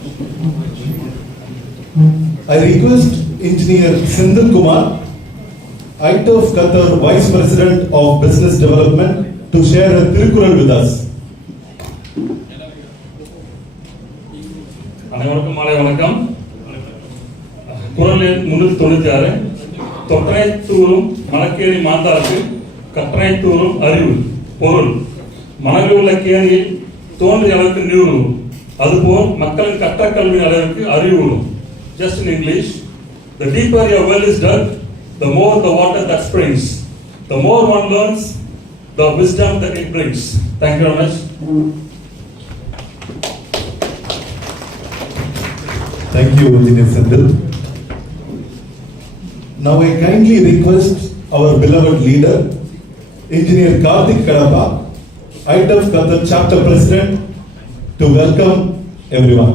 I request Engineer Sindhu Kumar, ITOF Qatar Vice President of Business Development, to share a Tirukural with us. அனைவருக்கும் மாலை வணக்கம். குறள் எண் 396. தொற்றை தூரும் மணக்கேணி மாந்தாருக்கு கற்றை தூரும் அறிவு. பொருள்: மனதில் உள்ள கேணியில் தோன்றிய அளவுக்கு நீர் வரும், அதுபோல் மக்களின் கற்ற கல்வி அளவிற்கு அறிவு வரும். Just in English, the deeper your well is dug, the more the water that springs. The more one learns, the wisdom that it brings. Thank you very much. Thank you, Engineer Sindhu. Now I kindly request our beloved leader, Engineer Karthik Kadapa, ITOF Qatar Chapter President, to welcome everyone.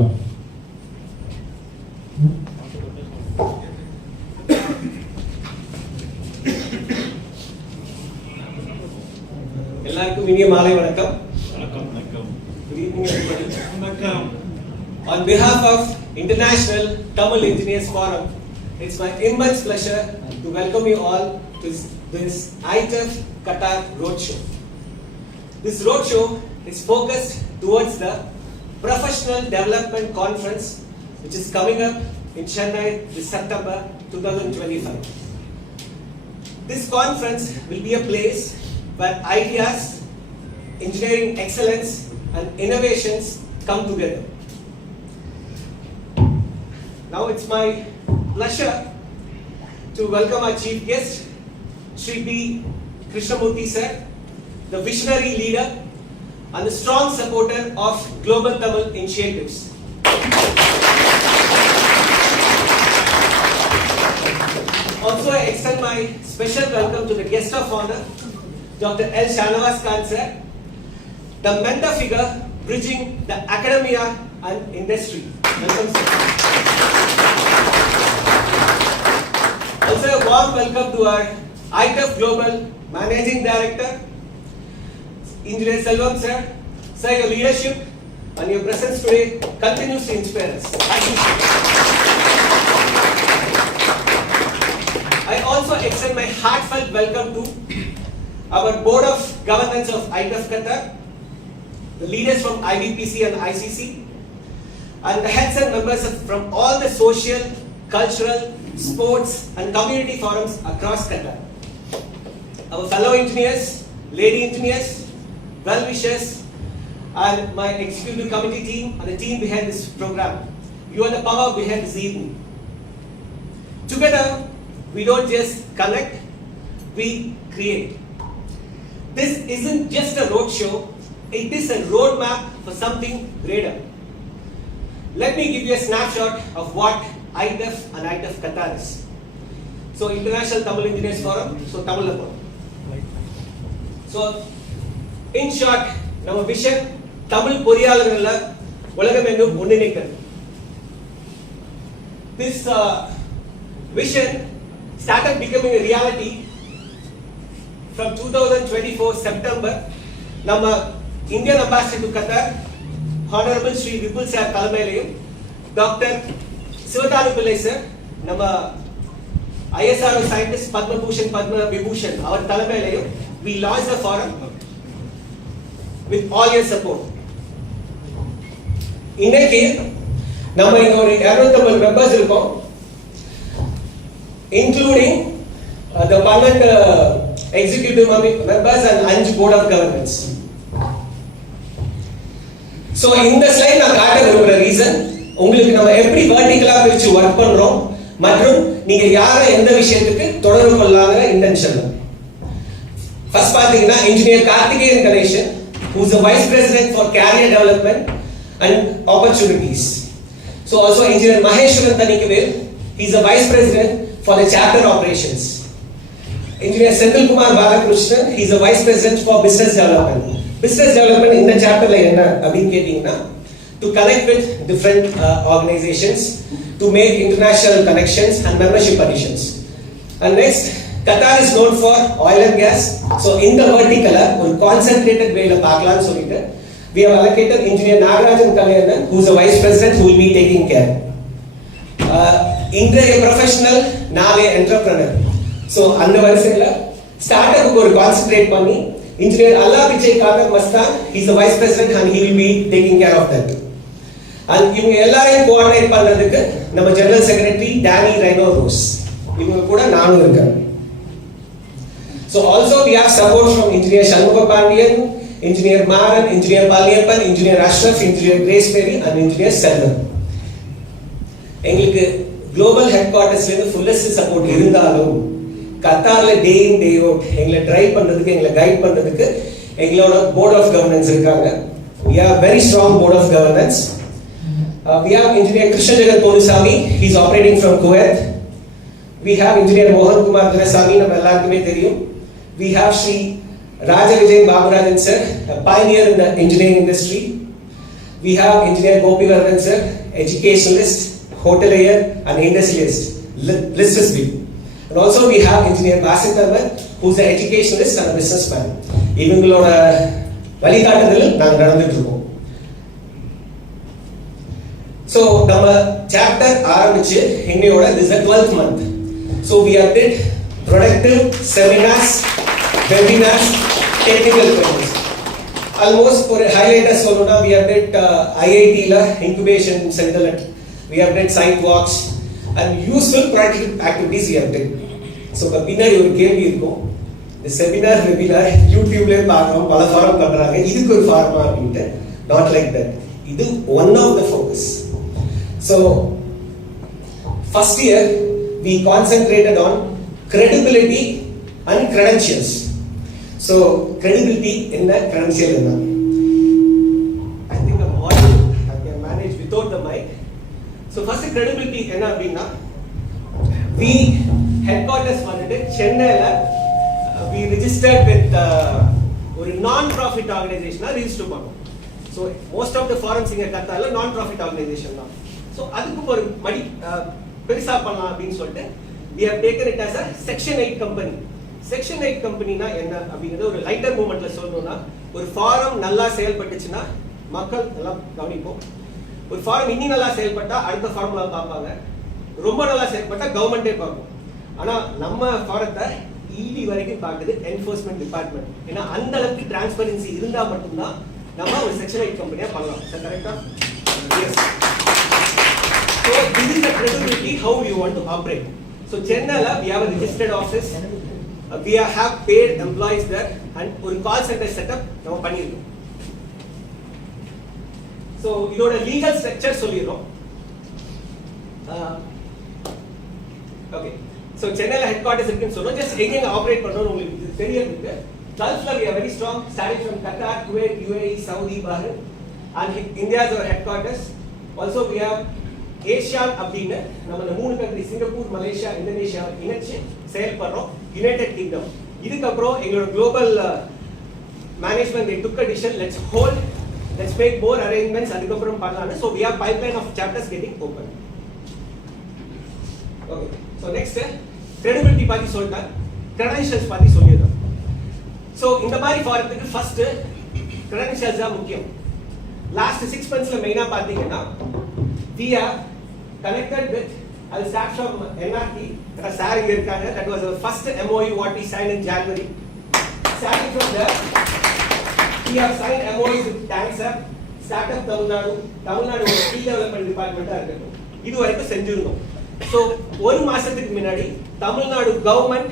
எல்லாருக்கும் இனிய மாலை வணக்கம். Good evening everybody. On behalf of International Tamil Engineers Forum, it's my immense pleasure to welcome you all to this ITOF Qatar Roadshow. This roadshow is focused towards the Professional Development Conference, which is coming up in Chennai this September 2025. This conference will be a place where ideas, engineering excellence and innovations come together. Now it's my pleasure to welcome our chief guest, Shri B. Krishnamurthy sir, the visionary leader and the strong supporter of Global Tamil initiatives. Also, I extend my special welcome to the guest of honor, Dr. L. Shanawaz Khan sir, the mentor figure bridging the academia and industry. Welcome sir. Also, a warm welcome to our ITOF Global Managing Director, Engineer Selvam sir. Sir, your leadership and your presence today continues to inspire us. Thank you, sir. I also extend my heartfelt welcome to our Board of Governance of ITOF Qatar, the leaders from IBPC and ICC, and the heads and members from all the social, cultural, sports and community forums across Qatar. Our fellow engineers, lady engineers, well-wishers, and my executive committee team and the team behind this program. You are the power behind this evening. Together, we don't just connect, we create. This isn't just a roadshow, it is a roadmap for something greater. Let me give you a snapshot of what ITOF and ITOF Qatar is. So, International Tamil Engineers Forum, so Tamil Forum. So, in short, our vision, Tamil பொறியாளர்கள உலகம் எங்கும் ஒன்றிணைக்கிறது. This vision started becoming a reality from 2024 September. நம்ம Indian Ambassador to Qatar, Honorable Shri Vipul Sir தலைமையிலும், doctor Sivathanu பிள்ளை sir, நம்ம ISRO scientist Padma Bhushan Padma Vibhushan அவர் தலைமையிலும் we launched the forum with all your support. இன்னைக்கு நம்ம இங்க ஒரு 250 members இருக்கோம், including the 12 executive members and 5 board of governance. So இந்த ஸ்லைட் நான் காட்ட விரும்புற ரீசன், உங்களுக்கு நம்ம எப்படி வெர்டிகலா பிரிச்சு வர்க் பண்றோம் மற்றும் நீங்க யார எந்த விஷயத்துக்கு தொடர்பு கொள்ளலாம்ங்கற இன்டென்ஷன். ஃபர்ஸ்ட் பாத்தீங்கன்னா engineer Karthikeyan Ganesan, who is the vice president for career development and opportunities. So also engineer Maheshwaran Thanikavel, he is the vice president for the chapter operations. Engineer Senthil Kumar Balakrishnan, he is the vice president for business development. Business development in the chapter la enna appdin kettingna, to connect with different organizations, to make international connections and membership additions. And next, Qatar is known for oil and gas. So in the vertical, ஒரு concentrated way la paakalam solittu, we have allocated engineer Nagarajan Kalyanan, who is the vice president, who will be taking இன்றைய professional நாளை entrepreneur. So அந்த வரிசையில் start அப்புக்கு ஒரு concentrate பண்ணி engineer அல்லா Vijay Khader Masthan is the vice president and he will be taking care of that. And இவங்க எல்லாரையும் கோஆர்டினேட் பண்றதுக்கு நம்ம general secretary Danny Reno Rose, இவங்க கூட நானும் இருக்கேன். So also we have support from Engineer Shanmuga Pandian, Engineer Maran, Engineer Paliyappan, Engineer Ashraf, Engineer Grace Perry and Engineer Selvan. எங்களுக்கு global head குவார்ட்டர்ஸ்ல இருந்து ஃபுல்லஸ்ட் சப்போர்ட் இருந்தாலும் கத்தார்ல டே இன் day out எங்களை drive பண்றதுக்கு, எங்களை கைட் பண்றதுக்கு எங்களோட போர்ட் ஆஃப் கவர்னன்ஸ் இருக்காங்க. We have very strong board of governance. We have Engineer Krishna Jagat Ponusami, he is operating from Kuwait. We have Engineer Mohan Kumar Durasamy, நம்ம எல்லாருக்குமே தெரியும். We have Sri Raja Vijay Baburajan sir, a pioneer in the engineering industry. We have Engineer Gopi Vardhan sir, educationalist, hotelier and industrialist. List is big. And also we have Engineer Basit Ahmed, who is an educationalist and a businessman. இவங்களோட வழிகாட்டுதலில் நாங்கள் நடந்துட்டு இருக்கோம். So நம்ம chapter ஆரம்பிச்சு எங்களோட this is the 12th month. So we have did productive seminars, webinars, technical trainings. Almost for highlight as well, we have did IIT la incubation center, we have did site walks and useful practical activities we have did. So பின்னாடி ஒரு கேள்வி இருக்கும், இந்த seminar webinar யூடியூப்ல பார்க்கறோம், பல forum பண்றாங்க, இதுக்கு ஒரு ஃபார்மா அப்படின்ட்டு. Not like that. இது one of the focus. So first year we concentrated on credibility and credentials. So credibility in the credential enna. I think the model I can manage without the mic. So first credibility enna appadina, we headquarters vandu Chennai la we registered with ஒரு non-profit organization register பண்ணோம். So most of the forums inga Qatarla non-profit organization தான். So அதுக்கு ஒரு மடி பெருசா பண்ணலாம் அப்படின்னு சொல்லிட்டு we have taken it as a section 8 company. section 8 கம்பெனினா என்ன அப்படிங்கறது ஒரு லைட்டர் மூவ்மெண்ட்ல சொல்லணும்னா, ஒரு ஃபாரம் நல்லா செயல்பட்டுச்சுன்னா மக்கள் எல்லாம் கவனிப்போம். ஒரு ஃபாரம் இன்னி நல்லா செயல்பட்டா அடுத்த ஃபார்முலா பார்ப்பாங்க, ரொம்ப நல்லா செயல்பட்டா கவர்மெண்டே பார்க்கும். ஆனா நம்ம ஃபாரத்தை இடி வரைக்கும் பார்க்குது என்ஃபோர்ஸ்மெண்ட் டிபார்ட்மெண்ட். ஏன்னா அந்த அளவுக்கு டிரான்ஸ்பரன்சி இருந்தா மட்டும்தான் நம்ம ஒரு செக்ஷன் 8 கம்பெனியா பண்ணலாம். சார் கரெக்டா? S. So this is the credibility how you want to operate. So Chennai la we have a registered office, we have paid employees there and ஒரு call center setup நம்ம பண்ணிருக்கோம். So இதோட legal structure சொல்லிரோம். Okay. So Chennai la headquarters இருக்குன்னு சொன்னோம். Just எங்க operate பண்றோம் உங்களுக்கு தெரியுது. Gulf la we are very strong, starting from Qatar, Kuwait, UAE, Saudi, Bahrain, and India is our headquarters. Also we have ASEAN அப்படின்னு நம்ம இந்த மூணு கண்ட்ரி சிங்கப்பூர், மலேசியா, இந்தோனேஷியா இணைச்சு செயல்படுறோம். யுனைடெட் கிங்டம் இதுக்கப்புறம் எங்களோட global management they took a decision, let's make more arrangements அதுக்கப்புறம் பண்ணலாம்னு. So we have pipeline of chapters getting open. Okay, so next credibility பத்தி சொல்லிட்டேன், credentials பத்தி சொல்லிடுறேன். So இந்த மாதிரி ஃபாரத்துக்கு ஃபர்ஸ்ட் credentials தான் முக்கியம். லாஸ்ட் 6 monthsல மெயினா பாத்தீங்கன்னா we have connected with, I'll start from NRT, sir here irukanga, that was our first MOU what we signed in January. Starting from there we have signed MOUs with Tansa, Startup Tamil Nadu skill development department ah irukku, idu varaikku senjirundom. So ஒரு மாசத்துக்கு முன்னாடி Tamil Nadu government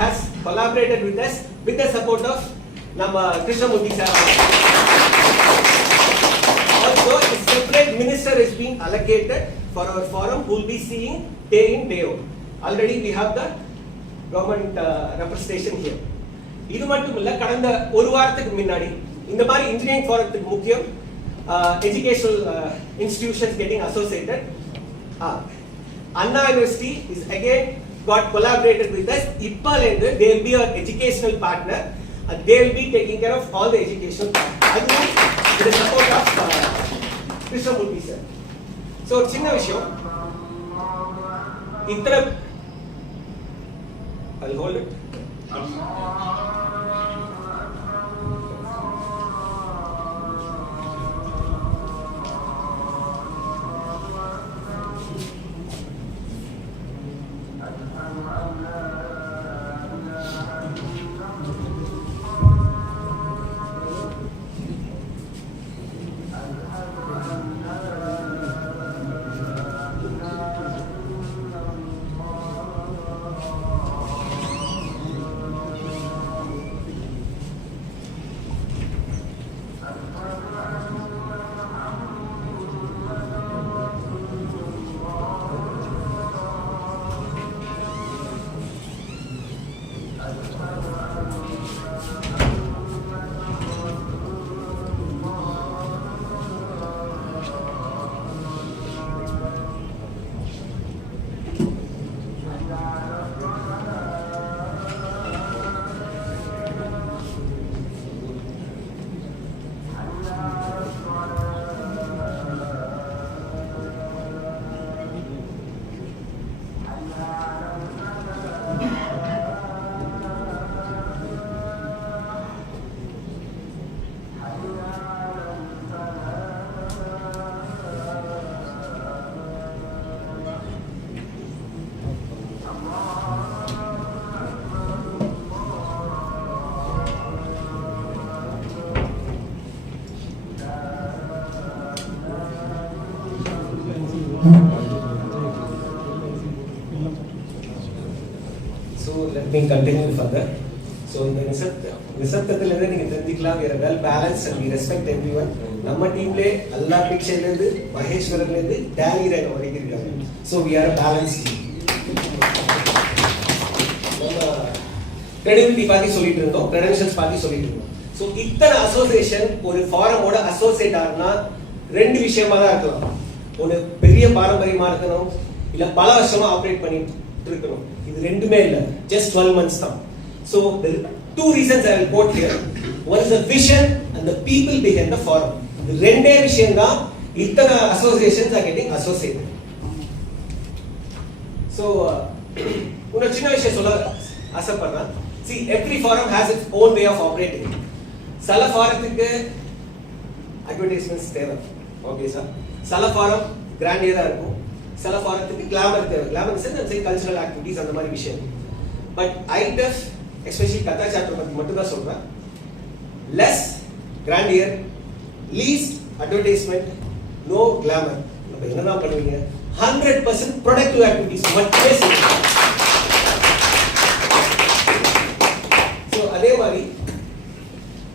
has collaborated with us with the support of நம்ம Krishnamurthy sir. Also, a separate minister is being allocated for our forum who will be seeing day in day out. Already we have the government representation here. இது மட்டும் இல்ல, கடந்த ஒரு வாரத்துக்கு முன்னாடி இந்த மாதிரி இன்ஜினியரிங் ஃபாரத்துக்கு முக்கியம் educational institutions getting associated. Anna University is again got collaborated with us. Ippalende they will be our educational partner and they will be taking care of all the educational part. With the support of Krishnamurthy sir. So சின்ன விஷயம் இத்தனை I'll hold it. So let me continue further. So இந்த நிசப்தத்திலிருந்து நீங்க தெரிஞ்சுக்கலாம், we are well balanced and we respect everyone. நம்ம டீம்ல எல்லா பிக்சர்ல இருந்து மகேஸ்வரன்ல இருந்து டேனி ரேன் வரைக்கும் இருக்காங்க. So we are a balanced team. நம்ம credibility பத்தி சொல்லிட்டு இருந்தோம், credentials பத்தி சொல்லிட்டு இருந்தோம். So இத்தனை அசோசியேஷன் ஒரு ஃபாரமோட அசோசியேட் ஆகுனா ரெண்டு விஷயமா தான் இருக்கலாம். ஒரு பெரிய பாரம்பரியமா இருக்கணும், இல்ல பல வருஷமா ஆபரேட் பண்ணிட்டு இருக்கணும். இது ரெண்டுமே இல்ல, just 12 months தான். So there are two reasons I will quote here. One is the vision and the people behind the forum. இந்த ரெண்டே விஷயம் தான் இத்தனை associations are getting associated. So ஒரு சின்ன விஷயம் சொல்ல ஆசைப்படுறேன். See, every forum has its own way of operating. சில ஃபாரத்துக்கு அட்வர்டைஸ்மெண்ட்ஸ் தேவை, ஓகேஸா. சில ஃபாரம் கிராண்டியரா இருக்கும், சில ஃபாரத்துக்கு கிளாமர் தேவை. கிளாமர் சென்ஸ் கல்ச்சரல் ஆக்டிவிட்டிஸ் அந்த மாதிரி விஷயம். பட் ஐடெஃப் எஸ்பெஷலி கத்தா சாப்டர் பத்தி மட்டும் தான் சொல்றேன். Less grandeur, least advertisement, no glamour. நம்ம என்னதான் பண்ணுவீங்க, 100% ப்ரொடக்டிவ் ஆக்டிவிட்டிஸ் மட்டுமே செய்யணும். ஸோ அதே மாதிரி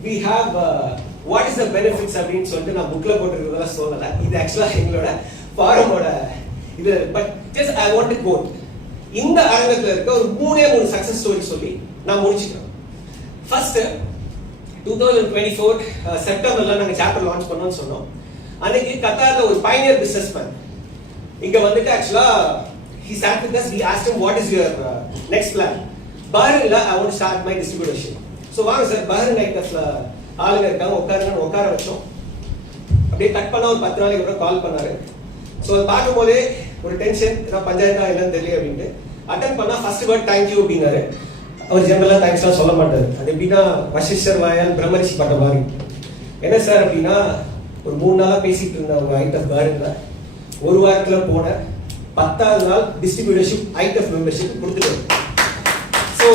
we have what is the benefits அப்படின்னு சொல்லிட்டு நான் புக்ல போட்டுருக்கிறதெல்லாம் சொல்லல. இது ஆக்சுவலா எங்களோட ஃபாரமோட இது. But just I want to quote. இந்த அரங்கத்துல இருக்க ஒரு மூணு சக்சஸ் ஸ்டோரி சொல்லி நான் முடிச்சுக்கிறேன். ஃபர்ஸ்ட் 2024 செப்டம்பர்ல நாங்க சாப்டர் லான்ச் பண்ணோம்னு சொன்னோம். அன்னைக்கு கத்தார்ல ஒரு பைனியர் பிசினஸ்மேன் இங்க வந்துட்டு ஆக்சுவலா he sat with us. We asked him what is your next plan. பஹ்ரைன்ல I want to start my distributorship. So வாங்க சார், பஹ்ரைன் ஐட்டஃப்ல ஆளுங்க இருக்காங்க, உட்கார வச்சோம். அப்படியே கட் பண்ண ஒரு 10 நாளைக்கு அப்புறம் கால் பண்ணாரு. ஸோ அதை பார்க்கும்போதே ஒரு டென்ஷன், ஏதாவது பஞ்சாயத்தா இல்லைன்னு தெரியல அப்படின்ட்டு அட்டன் பண்ணா ஃபர்ஸ்ட் வேர்ட் தேங்க்யூ அப்படின்னாரு. அவர் ஜெனரலா தேங்க்ஸ்லாம் சொல்ல மாட்டாரு. அது எப்படின்னா வசிஷ்டர் வாயால் பிரம்மரிஷி பட்ட மாதிரி. என்ன சார் அப்படின்னா, ஒரு 3 நாளா பேசிட்டு இருந்த ஒரு ஐட்டஃப் பஹ்ரைன்ல ஒரு வாரத்துல போன 10வது நாள் டிஸ்ட்ரிபியூட்டர்ஷிப் ஐட்டஃப் மெம்பர்ஷிப் கொடுத்துட்டாரு. ஸோ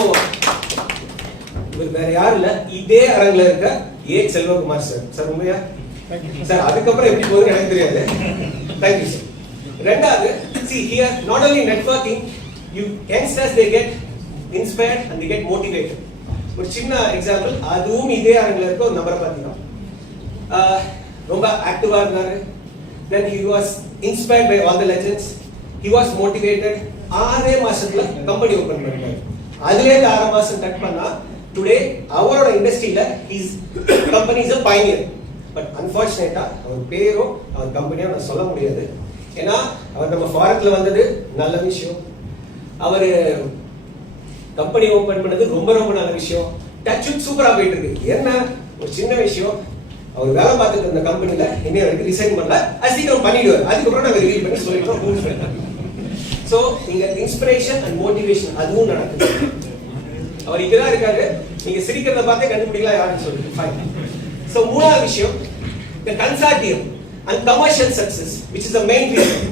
வேற யாரும் இல்ல, இதே அரங்கில் இருக்க ஏ செல்வகுமார் சார். சார் உண்மையா சார், அதுக்கப்புறம் எப்படி போகுதுன்னு எனக்கு தெரியாது. Thank you sir. ரெண்டாவது, see here not only networking, you youngsters they get inspired and they get motivated. ஒரு சின்ன எக்ஸாம்பிள், அதுவும் இதே அரங்கில் இருக்க ஒரு நபரை பார்த்தீங்கன்னா ரொம்ப ஆக்டிவா இருந்தாரு. then he was inspired by all the legends, he was motivated. 6 மாசத்துல கம்பெனி ஓபன் பண்ணாரு. அதுவே 6 மாசம் கட் பண்ணா டுடே அவரோட இண்டஸ்ட்ரியில his company is a pioneer. But அன்பார்ச்சுனேட்டா அவர் பேரோ அவர் கம்பெனியோ நான் சொல்ல முடியாது. ஏன்னா அவர் நம்ம ஃபாரத்துல வந்தது நல்ல விஷயம், அவர் கம்பெனி ஓபன் பண்ணது ரொம்ப ரொம்ப நல்ல விஷயம். டச் சூப்பரா போயிட்டு இருக்கு. என்ன ஒரு சின்ன விஷயம், அவர் வேலை பார்த்துட்டு இருந்த கம்பெனில இன்னும் வரைக்கும் ரிசைன் பண்ணல. அது சீக்கிரம் பண்ணிடுவார். அதுக்கப்புறம் நாங்கள் ரிவீல் பண்ணி சொல்லிட்டோம். ஸோ இங்க இன்ஸ்பிரேஷன் அண்ட் மோட்டிவேஷன் அதுவும் நடக்குது. அவர் இங்கதான் இருக்காரு, நீங்க சிரிக்கிறத பார்த்தே கண்டுபிடிக்கலாம் யாருன்னு சொல்லிட்டு. ஃபைன். ஸோ மூணாவது விஷயம், the consortium and commercial success, which is the main reason.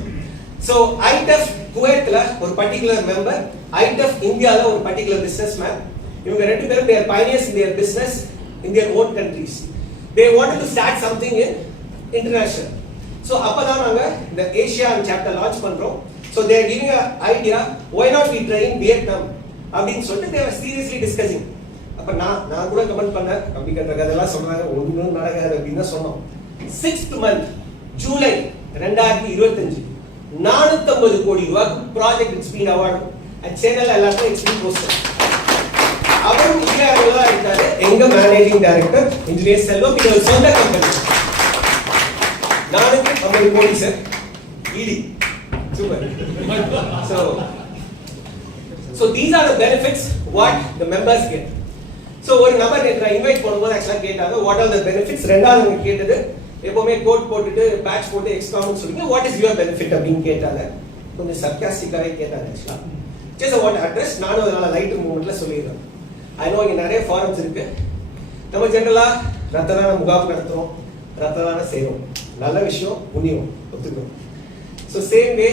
So ITF குவைத்ல ஒரு பர்టిక్యులர் மெம்பர், ITF இந்தியால ஒரு பர்టిక్యులர் பிசினஸ்மேன். இவங்க ரெண்டு பேரும் they are pioneers in their business in their own countries. They wanted to start something in international. So அப்பதான் நாங்க இந்த Asia chapter launch பண்றோம். So they are giving an idea, why not we try in Vietnam அப்படின்னு சொல்லிட்டு they were seriously discussing. அப்ப நான் கூட comment பண்ணேன், அப்படி கட்ட கதெல்லாம் சொல்றாங்க, ஒண்ணும் நடக்காது அப்படின்னு தான் சொன்னோம். 6th month ஜூலை 2025 450 கோடி ரூபாய் project it's been award at channel எல்லாத்தையும் இட்ஸ் பீன் போஸ்டட். அவரும் இந்தியாவில் தான் இருக்காரு. எங்க மேனேஜிங் டைரக்டர் இன்ஜினியர் செல்வம், இது ஒரு சொந்த கம்பெனி. 450 கோடி sir, ED super. So these are the benefits what the members get. So ஒரு நபர் நான் இன்வைட் பண்ணும்போது ஆக்சுவலா கேட்டாங்க வாட் ஆர் தி பெனிஃபிட்ஸ். ரெண்டாவது அவங்க கேட்டது எப்பவுமே கோட் போட்டுட்டு பேட்ச் போட்டு எக்ஸ்ட்ரான்னு சொல்லுங்க, வாட் இஸ் யுவர் பெனிஃபிட் அப்படின்னு கேட்டாங்க. கொஞ்சம் சர்க்காஸ்டிக்காவே கேட்டாங்க ஆக்சுவலா. ஜஸ்ட் வாட் அட்ரஸ் நானும் அதனால லைட் மூமெண்ட்ல சொல்லிடுறேன். ஐ நோ இங்க நிறைய ஃபாரம்ஸ் இருக்கு. நம்ம ஜெனரலா ரத்த தான முகாம் நடத்துறோம், ரத்த தானம் செய்றோம், நல்ல விஷயம், புண்ணியம் ஒத்துக்கிறோம். ஸோ சேம் வே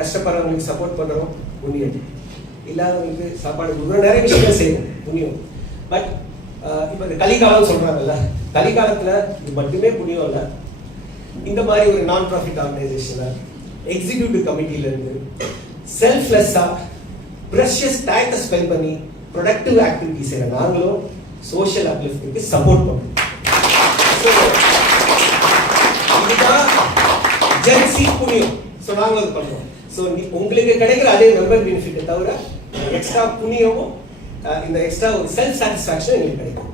கஷ்டப்படுறவங்களுக்கு சப்போர்ட் பண்றோம், புண்ணியம். இல்லாதவங்களுக்கு சாப்பாடு கொடுக்குறோம், நிறைய விஷயங்கள் செய்யணும், புண்ணியம். பட் இப்போ இந்த கலிகாலம் சொல்றாங்கல்ல, கலிகாலத்துல இது மட்டுமே புண்ணியம் இல்லை. இந்த மாதிரி ஒரு நான் ப்ராஃபிட் ஆர்கனைசேஷனை எக்ஸிக்யூட்டிவ் கமிட்டில இருந்து செல்ஃப்லெஸ்ஸா ப்ரெஷியஸ் டைத்தை ஸ்பெண்ட் பண்ணி ப்ரொடக்டிவ் ஆக்டிவிட்டிஸ் நாங்களும் சோஷியல் அப்லிஃப்டிங்க்கு சப்போர்ட் பண்ணுறோம். ஸோ இதுதான் ஜென்சி புண்ணியம். ஸோ நாங்களும் அது பண்ணுறோம். ஸோ உங்களுக்கு கிடைக்கிற அதே மெம்பர் பெனிஃபிட்டை தவிர எக்ஸ்ட்ரா புண்ணியமும் இந்த எக்ஸ்ட்ரா ஒரு செல்ஃப் சாட்டிஸ்ஃபேக்ஷன் எங்களுக்கு கிடைக்கும்.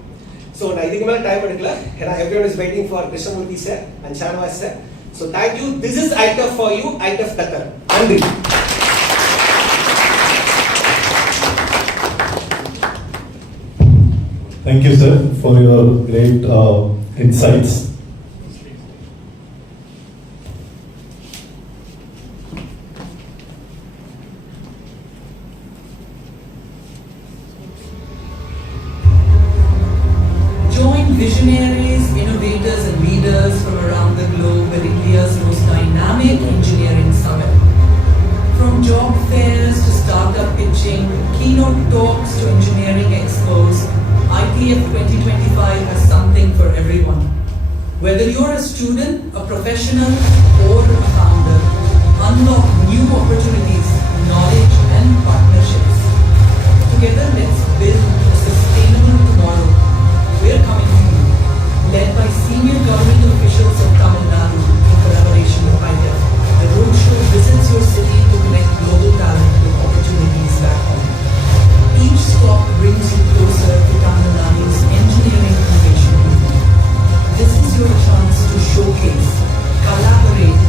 ஸோ நான் இதுக்கு மேலே டைம் எடுக்கல, ஏன்னா everyone is waiting for Krishnamurthy sir and Shanavaz sir. So thank you. This is IDF for you, IDF Qatar. நன்றி. Thank you, sir, for your great insights. Join visionaries, innovators, and leaders from around the globe at India's most dynamic engineering summit. From job fairs to startup pitching, keynote talks to engineering expos, ITF 2025 has something for everyone. Whether you're a student, a professional, or a founder, unlock new opportunities, knowledge, and partnerships. Together, let's build a sustainable tomorrow. We're coming to you, led by senior government officials of Tamil Nadu in collaboration with ITF. The roadshow visits your city to connect global talent with opportunities back home. Each stop brings you closer to Tamil Nadu's engineering innovation movement. This is your chance to showcase, collaborate,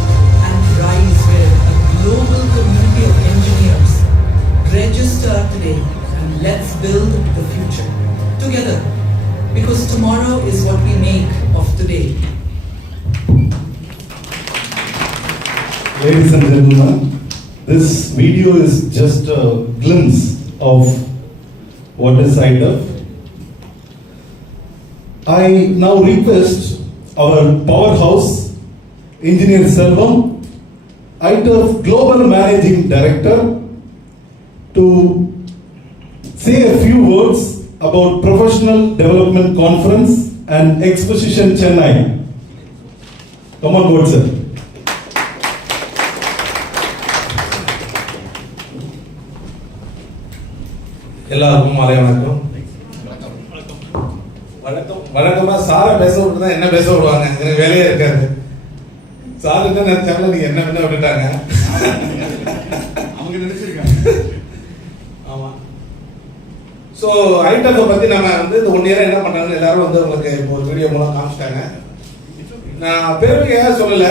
and rise with a global community of engineers. Register today and let's build the future together, because tomorrow is what we make of today. Ladies and gentlemen, this video is just a glimpse of what is IDEF. I now request our powerhouse, Engineer Selvam, IDEF Global Managing Director, to say a few words about Professional Development Conference and Exposition Chennai. Come on board, sir. எல்லாருக்கும் மாலை வணக்கம். வழக்கமா சாரை பேச விட்டு தான் என்ன பேச விடுவாங்க, எனக்கு வேலையே இருக்காது. சார் என்ன நினைச்சாங்களோ நீங்க என்ன பண்ண விட்டுட்டாங்க, அவங்க நினைச்சிருக்காங்க. ஆமா. ஸோ ஐடஃப் பத்தி நம்ம இந்த 1 இயரா என்ன பண்றாங்கன்னு எல்லாரும் உங்களுக்கு இப்போ ஒரு வீடியோ மூலம் காமிச்சிட்டாங்க. நான் பெருமையாக சொல்லல,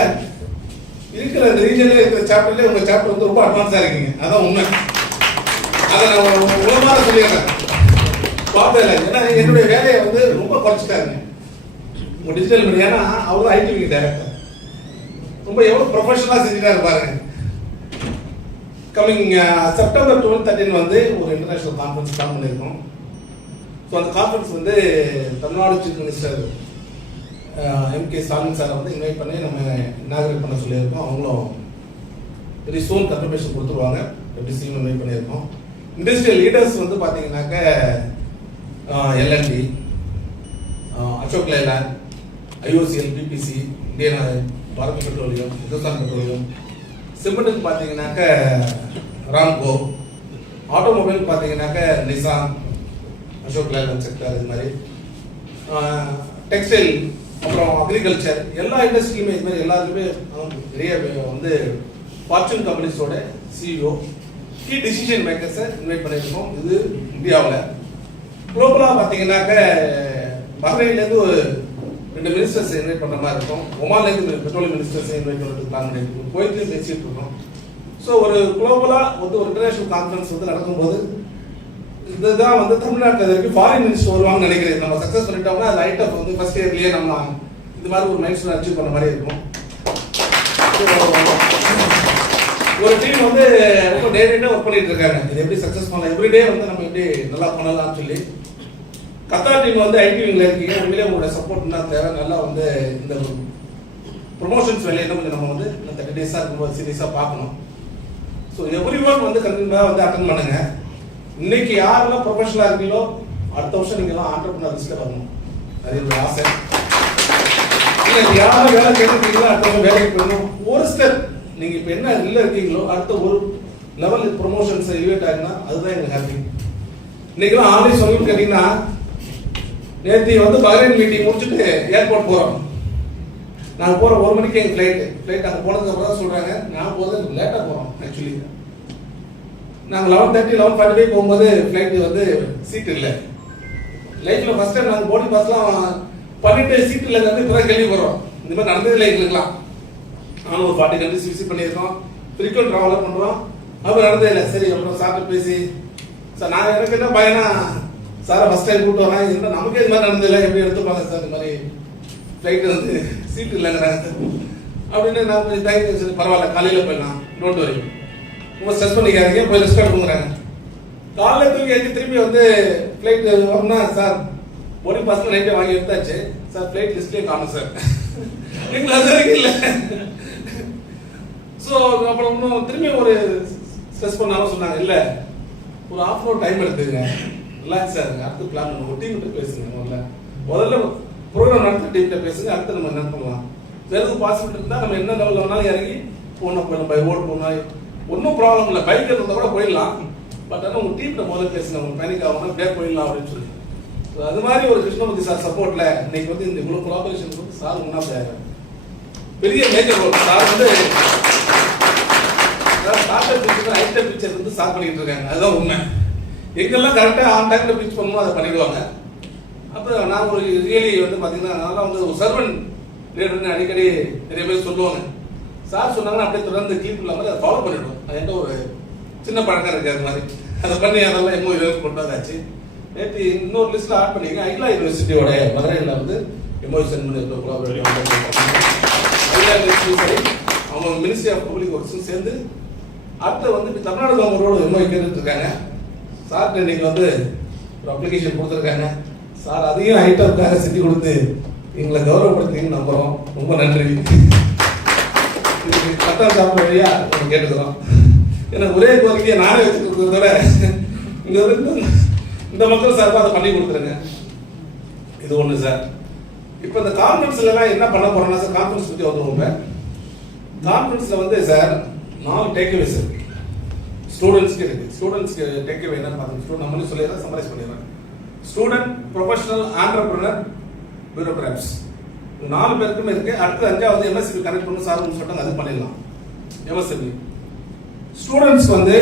இருக்கிற இந்த ரீஜன்ல இருக்கிற சாப்டர்ல உங்க சாப்டர் ரொம்ப அட்வான்ஸா இருக்கீங்க, அதான் உண்மை. அதை நான் உலகமாக சொல்லிடுறேன், பார்த்ததில்ல. ஏன்னா என்னுடைய வேலையை ரொம்ப குறைச்சிட்டாருங்க உங்க டிஜிட்டல் மீடியானா. அவர் தான் ஐடி டைரக்டர், ரொம்ப எவ்வளோ ப்ரொஃபஷனலாக செஞ்சுட்டாரு பாருங்க. கம்மிங் செப்டம்பர் 12, 13 ஒரு இன்டர்நேஷனல் கான்ஃபரன்ஸ் பிளான் பண்ணியிருக்கோம். ஸோ அந்த conference Tamil Nadu chief minister MK Stalin சாரை இன்வைட் பண்ணி நம்ம இனாகரேட் பண்ண சொல்லியிருக்கோம். அவங்களும் வெரி சூன் கன்ஃபர்மேஷன் கொடுத்துருவாங்க, எப்படி சீன் இன்வைட் பண்ணியிருக்கோம். இண்டஸ்ட்ரியல் லீடர்ஸ் பார்த்தீங்கன்னாக்க L and T, Ashok Leyland, IOCL, BPC, Indian Bharat Petroleum, Hindustan Petroleum, சிமெண்ட்டுக்கு பார்த்தீங்கன்னாக்க ராம்கோ, ஆட்டோமொபைல் பார்த்தீங்கன்னாக்க நிசான், அசோக் லேலாண்ட் செக்டர், இது மாதிரி டெக்ஸ்டைல், அப்புறம் அக்ரிகல்ச்சர், எல்லா இண்டஸ்ட்ரியுமே இது மாதிரி எல்லாருக்குமே நிறைய ஃபார்ச்சூன் கம்பெனிஸோட சிஇஓ, கீ டிசிஷன் மேக்கர்ஸை இன்வைட் பண்ணியிருக்கோம். இது இந்தியாவில். குளோபலாக பார்த்தீங்கன்னாக்க பஹ்ரைன்லேருந்து ஒரு 2 மினிஸ்டர்ஸ் இன்வைட் பண்ணுற மாதிரி இருக்கும். ஒமான்லேருந்து பெட்ரோலியம் மினிஸ்டர்ஸை இன்வைட் பண்ணுறதுக்கு பிளான் பண்ணியிருக்கோம். கோயத்துலையும் பேசிகிட்டு இருக்கோம். ஸோ ஒரு குளோபலாக ஒரு இன்டர்நேஷனல் கான்ஃபரன்ஸ் நடக்கும்போது இதுதான் தமிழ்நாட்டில் வரைக்கும் ஃபாரின் மினிஸ்டர் வருவாங்கன்னு நினைக்கிறேன். நம்ம சக்ஸஸ் பண்ணிட்டோம்னா அது ஐடஃப் ஃபர்ஸ்ட் இயர்லேயே நம்ம இது மாதிரி ஒரு மைல்ஸ்டோன் அச்சீவ் பண்ண மாதிரி இருக்கும். ஒரு டீம் ரொம்ப டேட்டாக ஒர்க் பண்ணிட்டு இருக்காங்க. இது எப்படி சக்ஸஸ் பண்ணலாம், எவ்ரிடே நம்ம எப்படி நல்லா பண்ணலாம்னு சொல்லி. கத்தார் டீம் ஐடி விங்ல இருக்கீங்க, உண்மையிலே உங்களோட சப்போர்ட் தான் தேவை. நல்லா இந்த ப்ரொமோஷன்ஸ் வேலையை கொஞ்சம் நம்ம 30 டேஸாக ரொம்ப சீரியஸாக பார்க்கணும். ஸோ எவ்ரி ஒன் கண்டிப்பாக அட்டன் பண்ணுங்க. இன்னைக்கு யாரெல்லாம் ப்ரொஃபஷனலாக இருக்கீங்களோ அடுத்த வருஷம் நீங்கள்லாம் ஆண்டர்பிரினர் லிஸ்ட்டில் வரணும். அது என்னோட ஆசை. இல்லை யாரும் வேலை கேட்டுருக்கீங்களோ அடுத்த வேலைக்கு போகணும். ஒரு ஸ்டெப் நீங்கள் இப்போ என்ன இல்லை இருக்கீங்களோ அடுத்த ஒரு லெவல் ப்ரொமோஷன்ஸ் எலிவேட் ஆகினா அதுதான் எங்களுக்கு ஹாப்பி. இன்னைக்கெல்லாம் ஆல்ரெடி சொல்லணும்னு கேட்டிங்கன்னா, நேற்று வந்து பஹ்ரைன் மீட்டிங் முடிச்சுட்டு ஏர்போர்ட் போகிறோம். நாங்கள் போகிற 1 மணிக்கு எங்கள் ஃப்ளைட் அங்கே போனதுக்கப்புறம் தான் சொல்கிறாங்க, நான் போகிறது லேட்டாக போகிறோம். ஆக்சுவலி நாங்கள் 11:30 11:45 போகும்போது ஃப்ளைட்டு வந்து சீட் இல்லை. லைஃப்பில் ஃபஸ்ட் டைம் நாங்கள் போர்டிங் பாஸ்லாம் பண்ணிட்டு சீட் இல்லைங்கிறது இப்போ தான் கேள்வி போகிறோம். இந்த மாதிரி நடந்ததில்லை எங்களுக்குலாம். நானும் ஒரு 40 கண்ட்ரிஸ் விசிட் பண்ணியிருக்கோம், ஃப்ரீக்வெண்ட் ட்ராவலர் பண்ணுறோம். அப்புறம் நடந்தே இல்லை. சரி அப்புறம் சார்ட்டு பேசி சார் நான் எனக்கு என்ன பையனா சாரை ஃபஸ்ட் டைம் கூப்பிட்டு வரேன், என்ன நமக்கே இது மாதிரி நடந்ததில்லை, எப்படி எடுத்துப்பாங்க சார் இந்த மாதிரி ஃப்ளைட்டு வந்து சீட் இல்லைங்கிறாங்க அப்படின்னு. நான் கொஞ்சம் தைரியம் சரி பரவாயில்ல காலையில் போயிடலாம், டோன்ட் வரி, ரொம்ப ஸ்ட்ரெஸ் பண்ணிக்காதீங்க, போய் ரெஸ்ட் எடுக்குங்கிறாங்க. காலையில் தூக்கி எழுதி திரும்பி வந்து ஃப்ளைட் வரணும்னா, சார் போர்டிங் பாஸ்ல நைட்டே வாங்கி எடுத்தாச்சு சார், ஃப்ளைட் லிஸ்ட்லேயே காணும் சார், எங்களுக்கு அது வரைக்கும் இல்லை. ஸோ அப்புறம் இன்னும் திரும்பி ஒரு ஸ்ட்ரெஸ் பண்ணாலும் சொன்னாங்க, இல்லை ஒரு ½ hour டைம் எடுத்துங்க, ரிலாக்ஸ் ஆகுங்க, அடுத்து பிளான் பண்ணுங்க, ஒரு டீம் பேசுங்க. முதல்ல ப்ரோக்ராம் நடத்த டீம்கிட்ட பேசுங்க, அடுத்து நம்ம என்ன பண்ணலாம், வேறு எதுவும் பாசிபிலிட்டி இருந்தால் நம்ம என்ன லெவலில் வேணாலும் இறங்கி போகணும், பை ஓட் போகணும், ஒன்றும் ப்ராப்ளம் இல்லை, பைக் இருந்தால் கூட போயிடலாம். பட் ஆனால் உங்கள் டீம்கிட்ட முதல்ல பேசுங்க, உங்கள் பேனிக் ஆகணும், இப்படியே போயிடலாம் அப்படின்னு சொல்லி. ஸோ அது மாதிரி ஒரு கிருஷ்ணமூர்த்தி சார் சப்போர்ட்டில் இன்னைக்கு வந்து இந்த இவ்வளோ கொலாபரேஷன் வந்து சார் முன்னா பெரிய மேஜர் ரோல். சார் வந்து ஸ்டார்டர் பிக்சர் ஐட்டர் பிக்சர் வந்து ஸ்டார்ட் பண்ணிட்டு இருக்காங்க, அதுதான் உண்மை. எங்கெல்லாம் கரெக்டாக ஆன் டைமில் பிச் பண்ணணுமோ அதை பண்ணிடுவாங்க. அப்போ நான் ஒரு ரியலி வந்து பார்த்தீங்கன்னா அதெல்லாம் வந்து ஒரு சர்வன் லீடர்னு அடிக்கடி நிறைய பேர் சொல்லுவாங்க. சார் சொன்னாங்கன்னா அப்படியே தொடர்ந்து கீப் இல்லாமல் அதை ஃபாலோ பண்ணிவிடுவோம். அது என்கிட்ட ஒரு சின்ன பழக்கம் இருக்குது, அது மாதிரி அதை பண்ணி அதெல்லாம் MOU கொண்டு வந்தாச்சு. நேற்று இன்னொரு லிஸ்ட்டில் ஆட் பண்ணிங்க, அகிலா யூனிவர்சிட்டியோட மதுரையில் வந்து MOU சென்ட் பண்ணி அகிலா யூனிவர்சிட்டி சரி அவங்க மினிஸ்ட்ரி ஆஃப் பப்ளிக் ஒர்க்ஸும் சேர்ந்து அடுத்த வந்து இப்போ தமிழ்நாடு கவர்மெண்டோட MOU கேட்டுட்டு இருக்காங்க. சார்கிட்ட இன்னைக்கு வந்து ஒரு அப்ளிகேஷன் கொடுத்துருக்காங்க. சார் அதையும் ஐட்டம்காக செஞ்சு கொடுத்து எங்களை கௌரவப்படுத்துறீங்கன்னு நம்புகிறோம். ரொம்ப நன்றி. இதுக்கு கரெக்டாக சாப்பிட வழியா நம்ம கேட்டுக்கிறோம். எனக்கு ஒரே கோரிக்கையை நானே வச்சுருக்கிறத விட இங்கே வந்து இந்த மக்கள் சார்பாக அதை பண்ணி கொடுத்துருங்க. இது ஒன்று சார். இப்போ இந்த கான்ஃபரன்ஸ்லாம் என்ன பண்ண போறோம்னா சார், கான்ஃபரன்ஸ் பற்றி வந்துருவோங்க. கான்ஃபரன்ஸில் வந்து சார் 4 டேக்அவேஸ் இருக்கு. ஸ்டூடெண்ட்ஸ்க்கு இருக்கு. ஸ்டூடெண்ட்ஸ்க்கு டேக்அவே என்னன்னு பார்த்தீங்கன்னா நம்மளே சொல்லிடுறேன், சம்மரைஸ் பண்ணிடுறேன். ஸ்டூடெண்ட், ப்ரொஃபஷனல், ஆண்டர்பிரினர், பியூரோகிராட்ஸ் 4 பேருக்குமே இருக்கு. அடுத்து 5வது MSCB கனெக்ட் பண்ணணும் சார் சொல்லிட்டாங்க, அது பண்ணிடலாம். MSCB ஸ்டூடெண்ட்ஸ் வந்து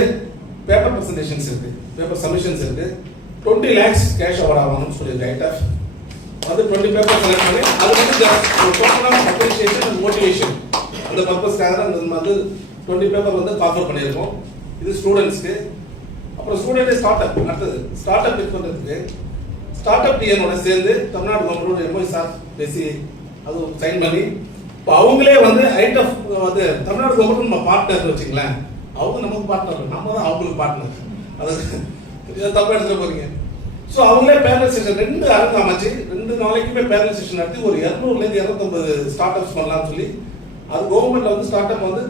பேப்பர் பிரசன்டேஷன்ஸ் இருக்கு, பேப்பர் சப்மிஷன்ஸ் இருக்கு. 20 lakhs கேஷ் அவார்ட் ஆகணும்னு சொல்லியிருக்கு ஐடாஃப். அது 20 பேப்பர் செலக்ட் பண்ணி அது வந்து டோட்டலாக அப்ரிசியேஷன் அண்ட் மோட்டிவேஷன் அந்த பர்பஸ்க்காக அந்த வந்து 20 பேப்பர் வந்து ஆஃபர் பண்ணியிருக்கோம். இது ஸ்டூடெண்ட்ஸ்க்கு. அப்புறம் ஸ்டூடெண்ட் ஸ்டார்ட் அப், அடுத்தது ஸ்டார்ட் அப் பிக் பண்ணுறதுக்கு ஸ்டார்ட் அப் டிஎனோட சேர்ந்து தமிழ்நாடு கவர்மெண்டோட MOU சார் பேசி அது சைன் பண்ணி இப்போ அவங்களே வந்து ஐடாஃப் வந்து தமிழ்நாடு கவர்மெண்ட் நம்ம பார்ட்னர் வச்சுங்களேன், அவங்க நமக்கு பார்ட்னர், நம்ம தான் அவங்களுக்கு பார்ட்னர். அது தப்பா எடுத்துட்டு போறீங்க. ஸோ அவங்களே பேனல் செஷன் 2 அரங்கு அமைச்சு 2 நாளைக்குமே பேனல் செஷன் நடத்தி ஒரு 200லேருந்து 250 ஸ்டார்ட் அப்ஸ் பண்ணலாம்னு சொல்லி அது கவர்மெண்ட்ல வந்து ஸ்டார்ட் அப் வந்து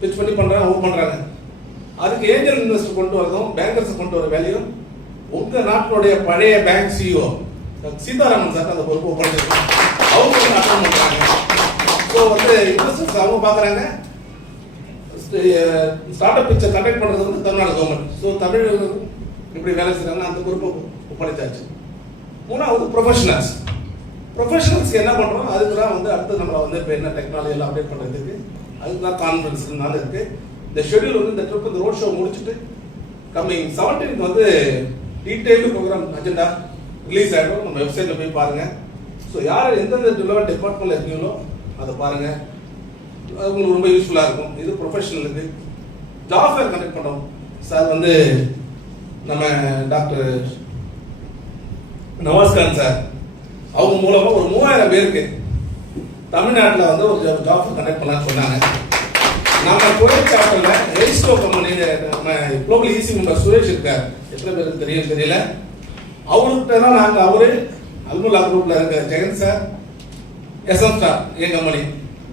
பிச் பண்ணி பண்றாங்க, அவங்க பண்றாங்க. அதுக்கு ஏஞ்சல் இன்வெஸ்டர் கொண்டு வரதும் பேங்கர்ஸ் கொண்டு வர வேலையும் உங்க நாட்டினுடைய பழைய பேங்க் CEO சீதாராமன் சார் அந்த பொறுப்பு ஒப்படைச்சிருக்காங்க. அவங்க வந்து அட்டன் பண்றாங்க. ஸோ வந்து இன்வெஸ்டர்ஸ் அவங்க பாக்குறாங்க. ஸ்டார்ட் அப் பிச்சை கண்டக்ட் பண்றது வந்து தமிழ்நாடு கவர்மெண்ட். ஸோ தமிழ் இப்படி வேலை செய்யறாங்கன்னா அந்த பொறுப்பை ஒப்படைச்சாச்சு. 3வது ப்ரொஃபஷனல்ஸ் என்ன பண்றோம், அதுக்கு தான் வந்து அடுத்து நம்ம வந்து இப்போ என்ன டெக்னாலஜி எல்லாம் அப்டேட் பண்றதுக்கு அதுக்கு தான் கான்ஃபரன்ஸ்னால இருக்கு. இந்த ஷெட்யூல் வந்து இந்த ட்ரிப் இந்த ரோட் ஷோ முடிச்சுட்டு கம்மிங் 17th வந்து டீடைல்டு ப்ரோக்ராம் அஜெண்டா ரிலீஸ் ஆகிடும். நம்ம வெப்சைட்ல போய் பாருங்க. ஸோ யார் எந்தெந்த ரிலவெண்ட் டிபார்ட்மெண்ட்ல இருக்கீங்களோ அதை பாருங்க, அது உங்களுக்கு ரொம்ப யூஸ்ஃபுல்லாக இருக்கும். இது ப்ரொஃபஷனலுக்கு. ஜாப் ஃபேர் கண்டக்ட் பண்ணோம் சார் வந்து நம்ம டாக்டர் நவாஸ்கான் சார் அவங்க மூலமா ஒரு 3000 பேருக்கு தமிழ்நாட்டில் வந்து ஒரு ஜாப் கண்டக்ட் பண்ணலாம்னு சொன்னாங்க. நம்ம கோயில் சாப்பிடல ரெஜிஸ்டோ கம்பெனியில நம்ம குளோபல் ஈசி மெம்பர் சுரேஷ் இருக்கார், எத்தனை பேருக்கு தெரியும் தெரியல. அவர்கிட்ட தான் நாங்கள் அவரு அல்முல்லா குரூப்ல இருக்க ஜெகன் சார், SM ஸ்டார் என் கம்பெனி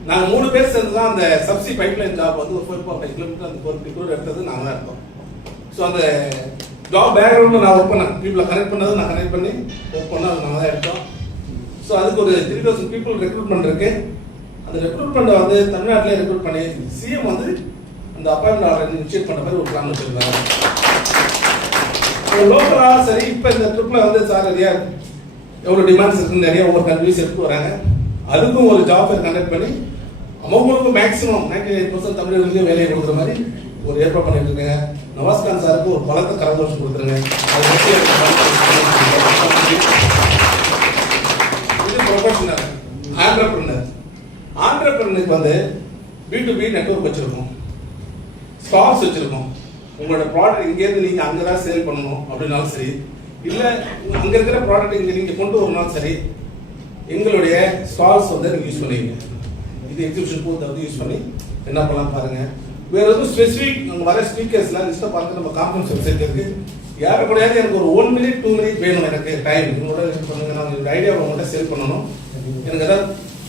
நாங்கள் 3 பேர் சேர்ந்து தான் அந்த சப்சி பைப்லைன் ஜாப் வந்து ஒரு 4.5 கிலோமீட்டர் அந்த 4 கிலோமீட்டர் எடுத்தது நாங்கள் தான் எடுத்தோம். ஸோ அந்த ஜாப் பேக்ரவுண்டில் நான் ஒர்க் பண்ணேன், பீப்புளை கனெக்ட் பண்ணது நான் கனெக்ட் பண்ணி ஒர்க் பண்ண அது நாங்கள் தான் எடுத்தோம். ஸோ அதுக்கு ஒரு 3000 பீப்புள் ரெக்ரூட்மெண்ட் இருக்கு. அந்த ரெக்ரூட்மெண்ட்டை வந்து தமிழ்நாட்டிலே ரெக்ரூட் பண்ணி சிஎம் வந்து அந்த அப்பாயின்மெண்ட் ஆர்டர் இனிஷியேட் பண்ண மாதிரி ஒரு பிளான் வச்சிருந்தாங்க. லோக்கலாக சரி இப்போ இந்த ட்ரிப்பில் வந்து சார் நிறையா எவ்வளோ டிமாண்ட்ஸ் இருக்குன்னு நிறைய ஒவ்வொரு கண்ட்ரிஸ் எடுத்து வராங்க. அதுக்கும் ஒரு ஜாப் ஃபேர் கண்டக்ட் பண்ணி அவங்களுக்கும் மேக்ஸிமம் 98% தமிழர்களுக்கு வேலையை கொடுக்குற மாதிரி ஒரு ஏற்பாடு பண்ணிட்டு இருக்கேங்க. நவாஸ்கான் சாருக்கு ஒரு பலத்தை கரகோஷம் கொடுத்துருங்க. இது ப்ரொஃபஷனல் ஆண்டர்பிரினருக்கு வந்து B2B நெட்வொர்க் வச்சிருக்கோம், ஸ்டால்ஸ் வச்சிருக்கோம். உங்களோட ப்ராடக்ட் இங்கேருந்து நீங்கள் அங்கே தான் சேல் பண்ணணும் அப்படின்னாலும் சரி, இல்லை அங்கே இருக்கிற ப்ராடக்ட் இங்கே நீங்கள் கொண்டு வரணும்னாலும் சரி, எங்களுடைய ஸ்டால்ஸ் வந்து நீங்கள் யூஸ் பண்ணுவீங்க. இது எக்ஸிபிஷன் பூத்தை வந்து யூஸ் பண்ணி என்ன பண்ணலாம் பாருங்க. வேற எதுவும் ஸ்பெசிஃபிக் அங்கே வர ஸ்பீக்கர்ஸ்லாம் லிஸ்ட்டை பார்த்து நம்ம கான்ஃபரன்ஸ் வெப்சைட் இருக்கு. யாருக்கூடையாவது எனக்கு ஒரு 1 minute 2 minute வேணும், எனக்கு டைம் உங்களோட இது பண்ணுங்க, நான் ஒரு ஐடியா உங்கள்கிட்ட சேல் பண்ணணும், எனக்கு ஏதாவது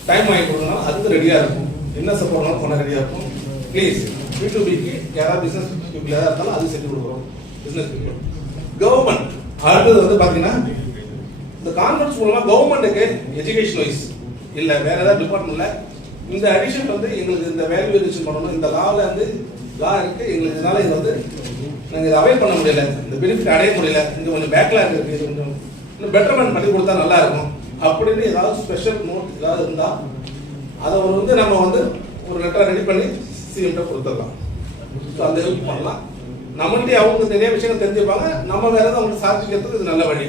டைம் வாங்கி கொடுக்கணும், அதுக்கு ரெடியாக இருக்கும். என்ன சப்போர்ட்னாலும் பண்ண ரெடியாக இருக்கும். ப்ளீஸ் B2Bக்கு யாராவது பிஸ்னஸ் பீப்புள் எதாவது இருந்தாலும் அது செஞ்சு கொடுக்குறோம். பிஸ்னஸ் பீப்புள் கவர்மெண்ட் அடுத்தது வந்து பார்த்தீங்கன்னா இந்த கான்ஃபரன்ஸ் மூலமாக கவர்மெண்ட்டுக்கு எஜுகேஷன் வைஸ் இல்லை வேற ஏதாவது டிபார்ட்மெண்ட்ல இந்த அடிஷன் வந்து எங்களுக்கு இந்த வேல்யூ எடிஷன் பண்ணணும், இந்த லாவில் வந்து லா இருக்கு எங்களுக்கு, இதனால இது வந்து நாங்கள் இதை அவைல் பண்ண முடியல, இந்த பெனிஃபிட் அடைய முடியல, இங்கே கொஞ்சம் பேக்லாக் இருக்கு, இது கொஞ்சம் இன்னும் பெட்டர்மெண்ட் பண்ணி கொடுத்தா நல்லா இருக்கும் அப்படின்னு ஏதாவது ஸ்பெஷல் நோட் ஏதாவது இருந்தால் அதை வந்து நம்ம வந்து ஒரு லெட்டர் ரெடி பண்ணி சிஎம்கிட்ட கொடுத்துடலாம். ஸோ அந்த ஹெல்ப் பண்ணலாம். நம்மள்கிட்ட அவங்க நிறைய விஷயங்கள் தெரிஞ்சுப்பாங்க, நம்ம வேற ஏதாவது அவங்களுக்கு சாதிக்கிறதுக்கு இது நல்ல வழி.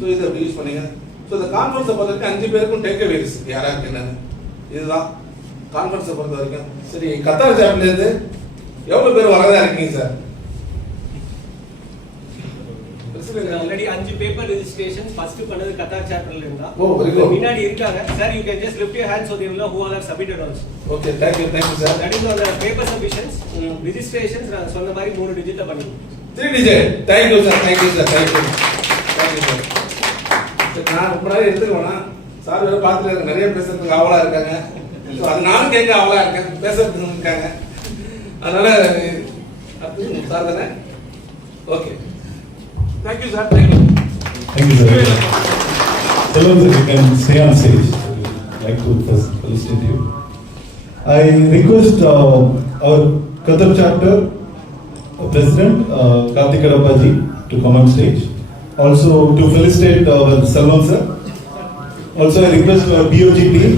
ஸோ இதை அப்படி யூஸ் பண்ணிங்க. ஸோ இந்த கான்ஃபரன்ஸை பொறுத்த வரைக்கும் 5 பேருக்கும் டேக் அவேஸ் யாராக இருக்கு என்னன்னு இதுதான் கான்ஃபரன்ஸை பொறுத்த வரைக்கும். சரி, கத்தார் சாப்டர்லேருந்து எவ்வளோ பேர் வரதா இருக்கீங்க sir? Already 5 paper registration first பண்ணது கத்தார் சாப்டர்ல இருந்தா. ஓ வெரி குட். முன்னாடி இருக்காங்க sir, you can just lift your hands so they will know who all have submitted also. Okay, thank you sir. That is on the paper submissions. Registrations நான் சொன்ன மாதிரி 3 டிஜிட்ல பண்ணுங்க. 3 digit. thank you sir. thank you sir. நான் ரொம்ப நாள் எடுத்துக்கோனா sir வேற பார்த்துட்டு இருக்க நிறைய பேசுறதுக்கு ஆவலா இருக்காங்க. ஸோ அது நானும் கேட்க ஆவலா இருக்கேன், பேசுறதுக்கு இருக்காங்க. அதனால அடுத்து சார் தானே. Okay, thank you sir. Thank you. Thank you, sir. Hello, sir. You can stay on stage. I'd like to first felicitate you. I request our Qatar chapter president, Karthik Kadapa ji, to come on stage. Also to felicitate our Salman sir. Also I request our BOG team,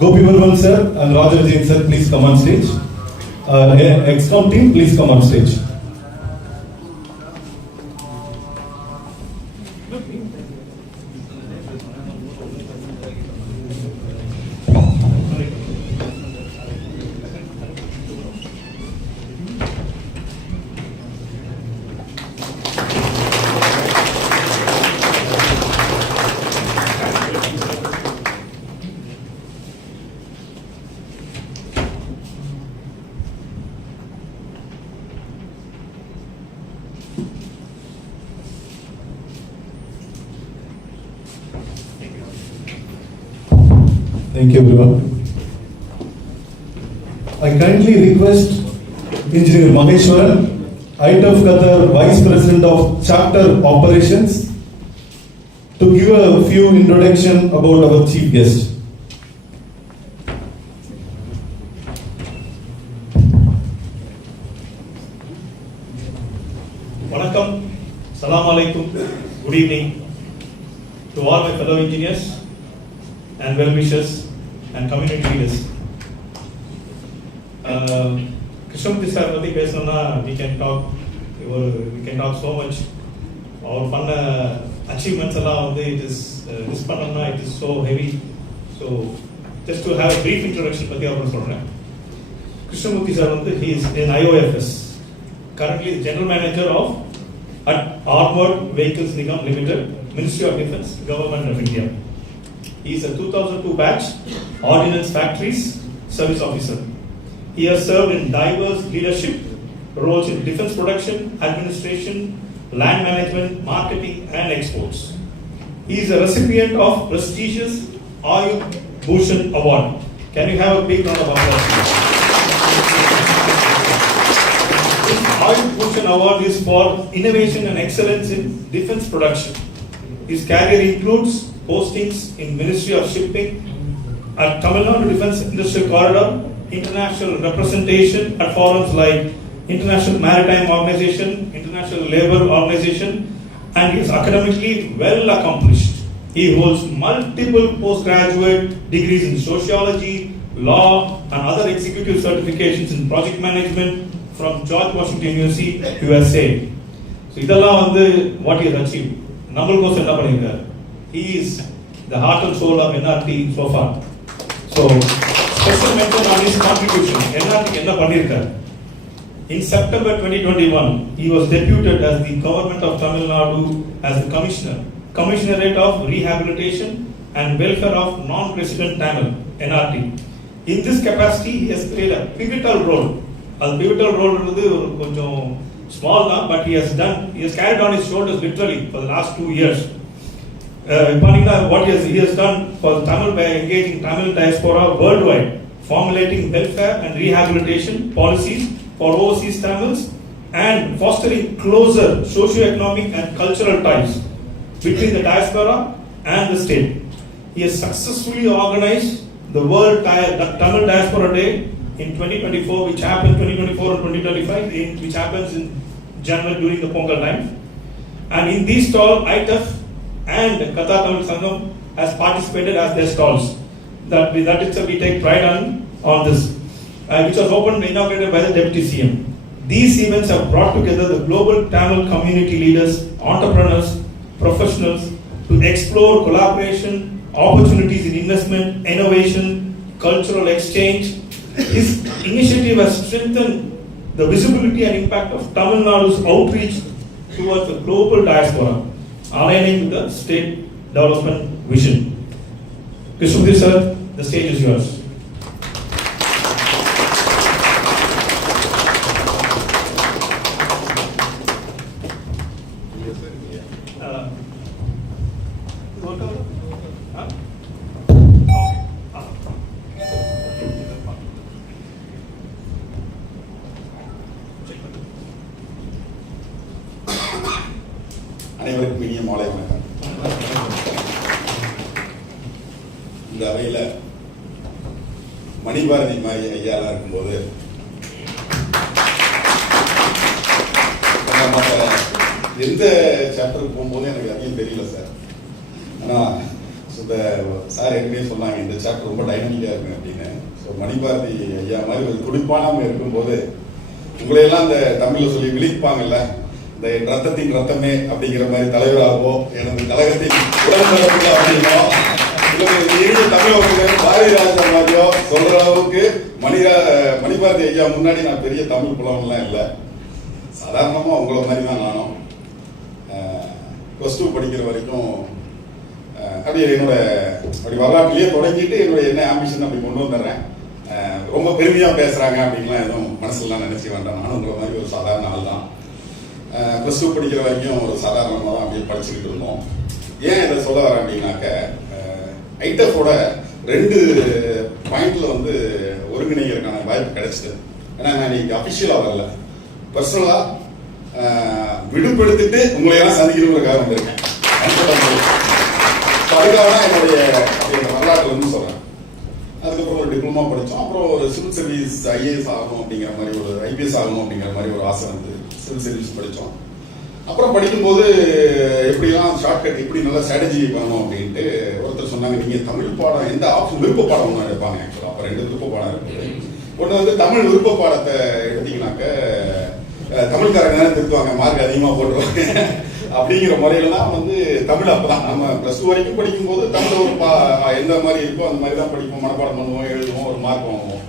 Gopi Varman sir and Roger Jain sir, please come on stage. Excom team, please come on stage. Thank you, everyone. I kindly request Engineer Maheshwaran, ITF Qatar Vice President of Chapter Operations, to give a few introduction about our chief guest. Vanakkam, Salam Alaikum, good evening to all my fellow engineers and well-wishers and community leaders. Krishnamurthy sir பத்தி பேசணும்னா we can talk so much. அவர் பண்ண achievements எல்லாம் வந்து miss பண்ணோம்னா it is so heavy. So just to have a brief introduction பத்தி அவரை சொல்றேன். Krishnamurthy sir வந்து he is in IOFS, currently the general manager of Armored Vehicles Nigam Limited, Ministry of Defence, Government of India. He is a 2002 batch Ordnance Factories Service Officer. He has served in diverse leadership roles in defense production, administration, land management, marketing and exports. He is a recipient of prestigious Ayub Bhushan Award. Can you have a big round of applause? This Ayub Bhushan Award is for innovation and excellence in defense production. His career includes postings in Ministry of Shipping at Tamil Nadu Defence Industrial Corridor, international representation at forums like International Maritime Organization, International Labour Organization, and he is academically well accomplished. He holds multiple postgraduate degrees in sociology, law, and other executive certifications in project management from George Washington University, USA. So, இதெல்லாம் what he has achieved. நம்மளுக்கு என்ன பண்ணிருக்காரு? He is the heart and soul of NRT so far. So, special mention on his contribution. NRT என்ன பண்ணிருக்காரு? In September 2021, he was deputed as the government of Tamil Nadu as the Commissionerate of Rehabilitation and Welfare of Non-Resident Tamil, NRT. In this capacity, he has played a pivotal role. A pivotal role is small now, but he has carried on his shoulders literally for the last 2 years. What he has done for Tamil by engaging Tamil diaspora worldwide, formulating welfare and rehabilitation policies for overseas Tamils and fostering closer socio-economic and cultural ties between the diaspora and the state. He has successfully organized the World Tamil Diaspora Day in 2024, which happened 2024 and 2025, which happens in January during the Pongal time. And in these stalls, ITF and Qatar Tamil Sangam has participated as their stalls. That itself we take pride on this, which was opened and inaugurated by the Deputy CM. These events have brought together the global Tamil community leaders, entrepreneurs, professionals to explore collaboration, opportunities in investment, innovation, cultural exchange. His initiative has strengthened the visibility and impact of Tamil Nadu's outreach towards the global diaspora, aligning with the state development vision. Krishnamurthy sir, the stage is yours. அனைவருக்கும் இனிய மாலை வணக்கம். இந்த அவையில் மணிபாரதி மாதிரி ஐயாலாம் இருக்கும்போது எந்த சாப்டருக்கு போகும்போது எனக்கு அதிகம் தெரியல சார். ஆனால் இந்த சார் ஏற்கனவே சொன்னாங்க இந்த சாப்டர் ரொம்ப டைனமிக்காக இருக்கு அப்படின்னு. ஸோ மணிபாரதி ஐயா மாதிரி ஒரு துடிப்பானவங்க இருக்கும்போது உங்களையெல்லாம் இந்த தமிழில் சொல்லி விழிப்பாங்கல்ல, இந்த ரத்தத்தின் ரத்தமே அப்படிங்கிற மாதிரி தலைவராகவோ எனது கழகத்தின் உடன்படப்பில்லை அப்படின்னோ இல்லை தமிழ் பாரதி ராஜா மாதிரியோ சொல்ற அளவுக்கு மணிபாரதி ஐயா முன்னாடி நான் பெரிய தமிழ் புலவன்லாம் இல்லை. சாதாரணமாக உங்களை மாதிரி தான் நானும் +2 படிக்கிற வரைக்கும் அப்படியே என்னோட அப்படி வரலாற்றிலேயே தொடங்கிட்டு என்னோட என்ன ஆம்பிஷன் அப்படி கொண்டு வந்துடுறேன். ரொம்ப பெருமையாக பேசுகிறாங்க அப்படின்லாம் எதுவும் மனசுலாம் நினச்சி வேண்டாம். நானும் உங்களை மாதிரி ஒரு சாதாரண ஆள் தான். +2 படிக்கிற வரைக்கும் ஒரு சாதாரணமாக தான் அப்படியே படிச்சுக்கிட்டு இருந்தோம். ஏன் இதை சொல்ல வரேன் அப்படின்னாக்க, ஐடஃபோட 2 பாயிண்ட்ல ஒருங்கிணைக்கிறதுக்கான வாய்ப்பு கிடைச்சிது. ஏன்னா நான் இன்னைக்கு அஃபிஷியலாக வரல, பர்சனலாக விடுபடுத்திட்டு உங்களையெல்லாம் சந்திக்கணுங்கிறதுக்காக வந்திருக்கேன். அதுக்காக தான் என்னுடைய வரலாற்றுல சொல்கிறேன். அதுக்கப்புறம் ஒரு டிப்ளமா படித்தோம். அப்புறம் ஒரு சிவில் சர்வீஸ் ஐஏஎஸ் ஆகணும் அப்படிங்கிற மாதிரி, ஒரு ஐபிஎஸ் ஆகணும் அப்படிங்கிற மாதிரி ஒரு ஆசை வந்து சிவில் சர்வீஸ் படித்தோம். அப்புறம் படிக்கும்போது எப்படிலாம் ஷார்ட்கட் எப்படி நல்லா ஸ்ட்ராட்டஜி பண்ணணும் அப்படின்ட்டு ஒருத்தர் சொன்னாங்க, நீங்கள் தமிழ் பாடம் எந்த ஆப்ஷன் விருப்ப பாடம் ஒன்று எடுப்பாங்க. ஆக்சுவலாக அப்போ 2 விருப்ப பாடம் இருக்குது. ஒன்று தமிழ் விருப்ப பாடத்தை எடுத்தீங்கன்னாக்க தமிழ்காரங்க திருத்துவாங்க, மார்க் அதிகமாக போட்டுருவாங்க அப்படிங்கிற முறையில தான் தமிழ் அப்பதான் நம்ம +2 வரைக்கும் படிக்கும்போது தமிழ் ஒரு எந்த மாதிரி இருக்கோ அந்த மாதிரி தான் படிப்போம், மனப்பாடம் பண்ணுவோம், எழுதுவோம், ஒரு மார்க் வாங்குவோம்.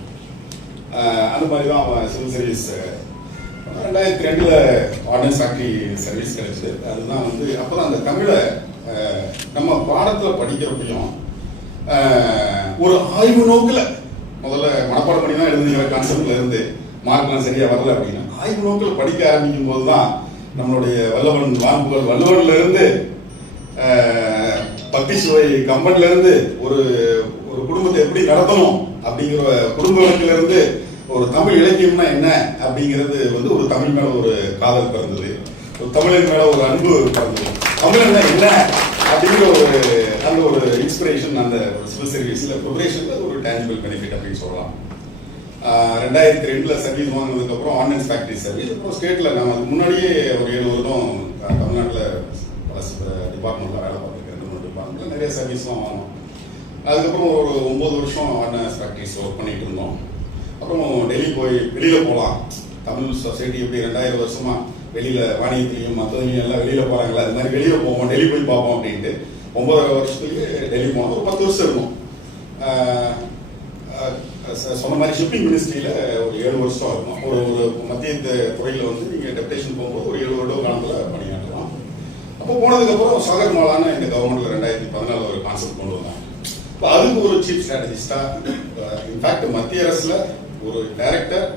அந்த மாதிரி தான் அவன் civil service 2002 ordinance factory service கிடைச்சது. அதுதான் அப்பதான் அந்த தமிழை நம்ம பாடத்துல படிக்கிறப்பையும் ஒரு ஆய்வு நோக்கில் முதல்ல மனப்பாடம் பண்ணி தான் எழுதுங்கிற கான்செப்ட்ல இருந்து மார்க்லாம் சரியா வரல அப்படின்னா ஆய்வு நோக்கில் படிக்க ஆரம்பிக்கும் போது தான் நம்மளுடைய வல்லவன் வான்புகள் வல்லவன்ல இருந்து பக்தி சுவை கம்பன்ல இருந்து ஒரு ஒரு குடும்பத்தை எப்படி நடத்தணும் அப்படிங்கிற குடும்பத்துல இருந்து ஒரு தமிழ் இலக்கியம்னா என்ன அப்படிங்கிறது ஒரு தமிழ் மேல ஒரு காதல் பிறந்தது, ஒரு தமிழின் மேல ஒரு அன்பு பிறந்தது. தமிழ்னா என்ன அப்படிங்கிற ஒரு அந்த ஒரு இன்ஸ்பிரேஷன் அந்த சிவில் சர்வீஸில் ப்ரிப்பரேஷனில் அது ஒரு டேஞ்சிபிள் பெனிஃபிட் அப்படின்னு சொல்லலாம். 2002 சர்வீஸ் வாங்கினதுக்கப்புறம் ஆர்டினன்ஸ் ஃபேக்டரி சர்வீஸ், அப்புறம் ஸ்டேட்டில் நான் அதுக்கு முன்னாடியே ஒரு 7 வருடம் தமிழ்நாட்டில் பல டிபார்ட்மெண்ட்டில் வேலை பார்த்துருக்கேன். 2 டிபார்ட்மெண்ட்டில் நிறைய சர்வீஸ்லாம் வாங்கினோம். அதுக்கப்புறம் ஒரு 9 வருஷம் ஆர்டினன்ஸ் ஃபேக்டரிஸ் ஒர்க் பண்ணிட்டு இருந்தோம். அப்புறம் டெல்லி போய் வெளியில் போகலாம், தமிழ் சொசைட்டி எப்படி 2000 வருஷமா வெளியில் வாணியத்திலையும் மற்றதுலையும் எல்லாம் வெளியில் போகிறாங்களா, அது மாதிரி வெளியில் போவோம், டெல்லி போய் பார்ப்போம் அப்படின்ட்டு 9 வருஷத்துக்கு டெல்லி போனோம். ஒரு 10 வருஷம் இருக்கும். சொன்ன மாதிரி ஷிப்பிங் மினிஸ்ட்ரியில் ஒரு 7 வருஷம் இருக்கும். ஒரு மத்திய துறையில் வந்து நீங்கள் டெப்டேஷன் போகும்போது ஒரு 7 வருட காலத்தில் பணியாற்றலாம். அப்போ போனதுக்கப்புறம் சாகர் மாலான்னு இந்த கவர்மெண்ட்டில் 2014 ஒரு கான்செப்ட் கொண்டு வந்தாங்க. இப்போ அதுக்கு ஒரு சீஃப் ஸ்ட்ராட்டஜிஸ்டாக இன்ஃபேக்ட் மத்திய அரசில் ஒரு director